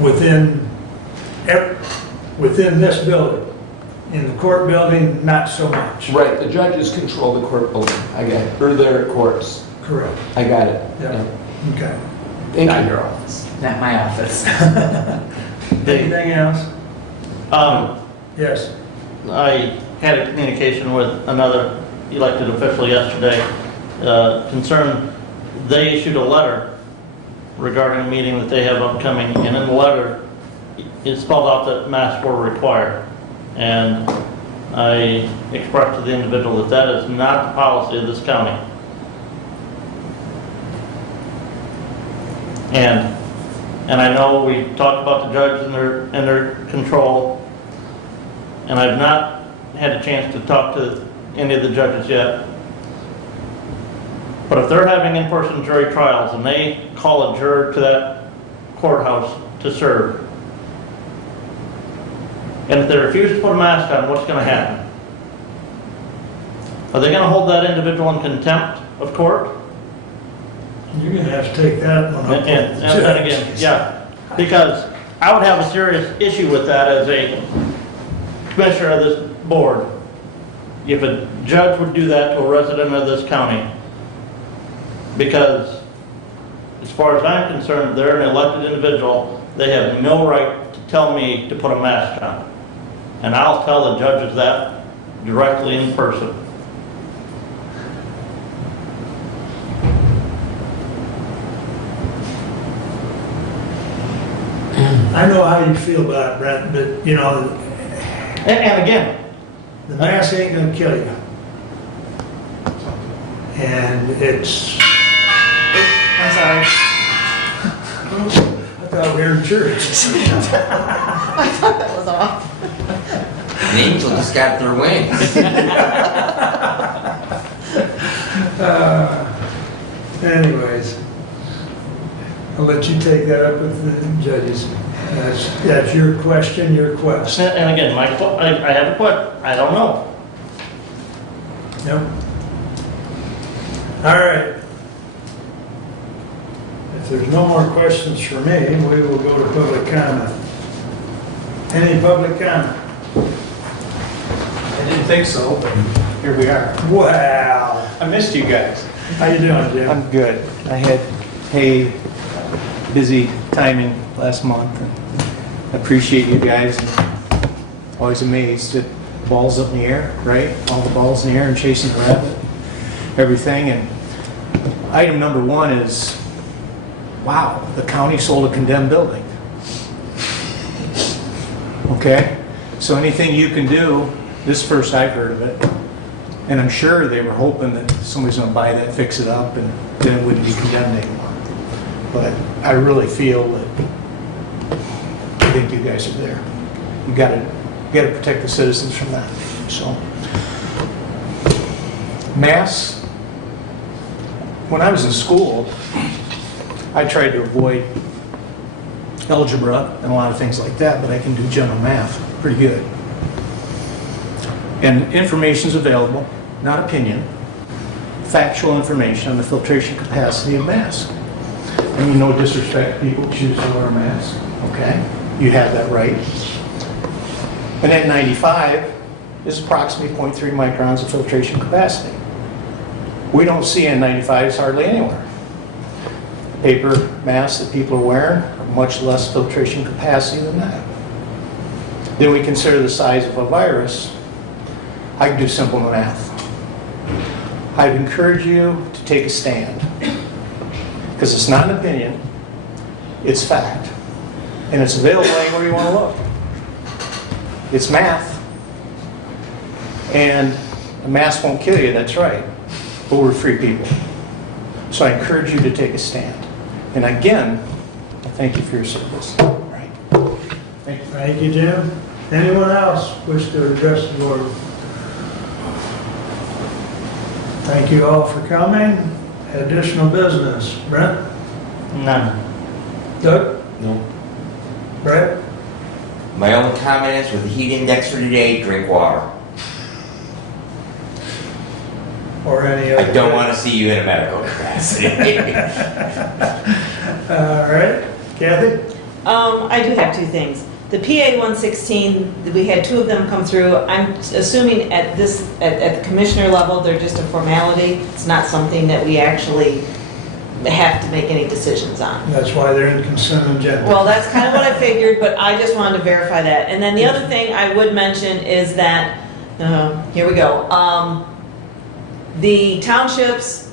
Within this building, in the court building, not so much. Right, the judges control the court building. I got it. Or their courts. Correct. I got it. Yep. Okay. Thank Not you. your office, not my office. Anything else? Yes. I had a communication with another elected official yesterday concerned, they issued a letter regarding a meeting that they have upcoming, and in the letter, it spelled out that masks were required. And I expressed to the individual that that is not the policy of this county. And I know we talked about the judge and their control, and I've not had a chance to talk to any of the judges yet. But if they're having in-person jury trials and they call a juror to that courthouse to serve, and if they refuse to put a mask on, what's going to happen? Are they going to hold that individual in contempt of court? You're going to have to take that one up. And again, yeah, because I would have a serious issue with that as a commissioner of this board. If a judge would do that to a resident of this county, because as far as I'm concerned, they're an elected individual, they have no right to tell me to put a mask on. And I'll tell the judges that directly in person. I know how you feel about it, Brent, but, you know, And again, the mask ain't going to kill you. And it's, I'm sorry. I thought we were in church. I thought that was off. The angel just got their wings. Anyways, I'll let you take that up with the judges. That's your question, your quest. and again, I have a question, I don't know. Yep. All right. If there's no more questions for me, we will go to public comment. Any public comment? I didn't think so, but here we are. Wow. I missed you guys. How you doing, Jim? I'm good. I had a busy timing last month. And appreciate you guys. Always amazed at balls up in the air, right? All the balls in the air and chasing the rabbit, everything. And item number 1 is, wow, the county sold a condemned building. okay? So anything you can do, this is first I've heard of it, and I'm sure they were hoping that somebody's gonna buy that, fix it up, and then it wouldn't be condemned anymore. But I really feel that, I think you guys are there. You gotta protect the citizens from that, so. Masks, when I was in school, I tried to avoid algebra and a lot of things like that, but I can do general math pretty good. And information's available, not opinion, factual information on the filtration capacity of masks. I mean, no disrespect, people choose to wear a mask, okay? You have that right. An N95 is approximately 0.3 microns of filtration capacity. We don't see N95s hardly anywhere. Paper masks that people are wearing are much less filtration capacity than that. Then we consider the size of a virus. I can do simple math. I'd encourage you to take a stand, because it's not an opinion, it's fact. And it's available anywhere you want to look. It's math. And a mask won't kill you, that's right. But we're free people. So I encourage you to take a stand. And again, I thank you for your service. Right. Thank you. Thank you, Jim. Anyone else wish to address the board? Thank you all for coming. Additional business. Brent? None. Doug? No. Brett? My only comment is with the heat index for today, drink water. Or any other? I don't want to see you in a medical capacity. All right. Kathy? I do have two things. The PA 116, we had two of them come through. I'm assuming at the commissioner level, they're just a formality. It's not something that we actually have to make any decisions on. That's why they're in consent agenda. Well, that's kind of what I figured, but I just wanted to verify that. And then the other thing I would mention is that, here we go. The township's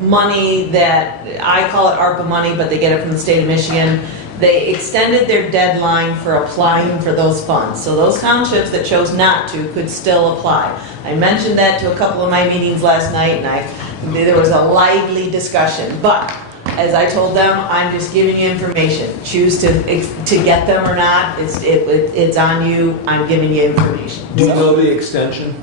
money that, I call it ARPA money, but they get it from the state of Michigan, they extended their deadline for applying for those funds. So those townships that chose not to could still apply. I mentioned that to a couple of my meetings last night, and there was a lively discussion. But as I told them, I'm just giving you information. Choose to get them or not, it's on you. I'm giving you information. Do you know the extension?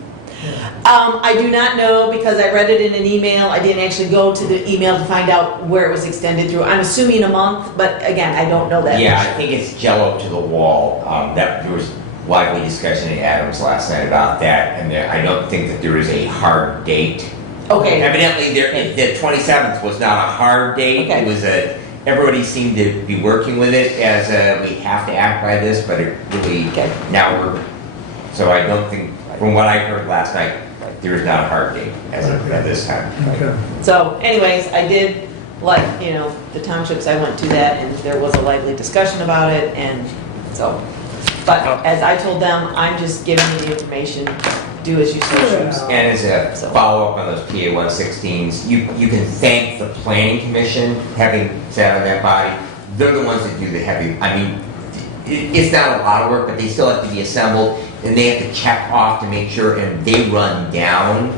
I do not know, because I read it in an email. I didn't actually go to the email to find out where it was extended through. I'm assuming a month, but again, I don't know that. Yeah, I think it's jello to the wall. There was lively discussion at Adams last night about that, and I don't think that there is a hard date. Okay. Evidently, the 27th was not a hard date. Okay. It was everybody seemed to be working with it as we have to act by this, but it really, so I don't think, from what I heard last night, there is not a hard date as of at this time. Okay. So anyways, I did, the townships, I went to that, and there was a lively discussion about it, and so, but as I told them, I'm just giving you the information, do as you so choose. And as a follow-up on those PA 116s, you can thank the planning commission, having sat on that body. They're the ones that do the heavy, I mean, it's not a lot of work, but they still have to be assembled, and they have to check off to make sure, and they run down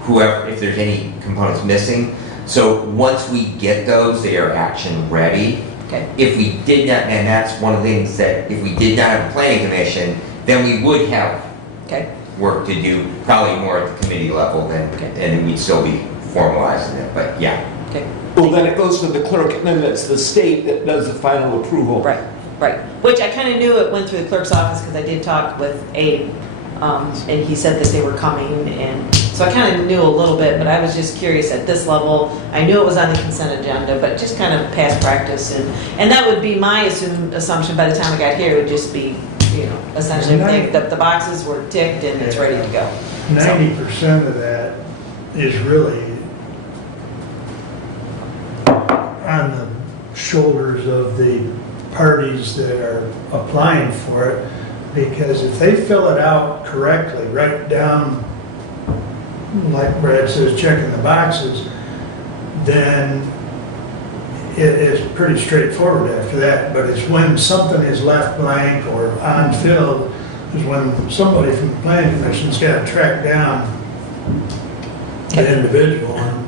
whoever, if there's any components missing. So once we get those, they are action ready. Okay. If we did not, and that's one of the things that, if we did not have a planning commission, then we would have work to do, probably more at the committee level, and then we'd still be formalizing it, but yeah. Okay. Well, then it goes to the clerk, and then it's the state that does the final approval. Right. Which I kind of knew it went through the clerk's office, because I did talk with Abe, and he said that they were coming, and so I kind of knew a little bit, but I was just curious at this level. I knew it was on the consent agenda, but just kind of past practice, and that would be my assumption by the time I got here, it would just be, essentially everything, the boxes were ticked and it's ready to go. 90% of that is really on the shoulders of the parties that are applying for it, because if they fill it out correctly, right down, like Brad says, checking the boxes, then it's pretty straightforward after that, but it's when something is left blank or unfilled, is when somebody from the planning commission's got to track down the individual and,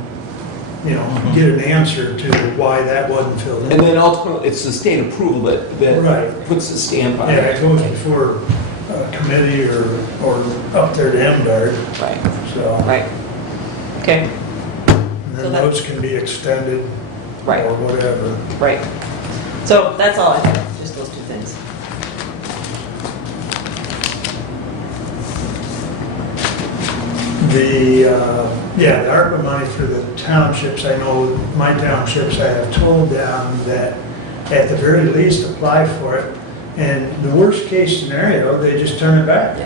you know, get an answer to why that wasn't filled in. And then ultimately, it's the state approval that Right. puts the stamp on Yeah, it. it goes before a committee or up there to MDARD, Right, so. right. Okay, And So then that- those can be extended right, or whatever. right. So that's all I have, just those two things. The ARPA money for the townships, I know my townships, I have told them that at the very least apply for it. And the worst case scenario, they just turn it back.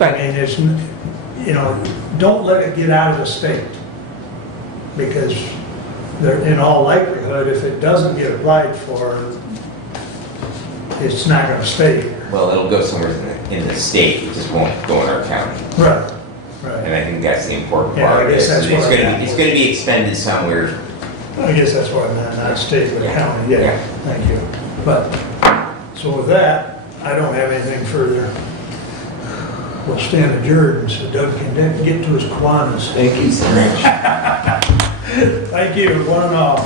I mean, it's, you know, don't let it get out of the state. Because in all likelihood, if it doesn't get applied for, it's not gonna stay here. Well, it'll go somewhere in the state, it just won't go in our county. Right, right. And I think that's the important Yeah, I part. guess that's It's what gonna I- be, it's gonna be expended somewhere. I guess that's what I meant, not state, but county, yeah, Yeah. thank you. But, so with that, I don't have anything further. We'll stand adjourned so Doug can get to his Kiwanis. Thank you so much. Thank you, one and all.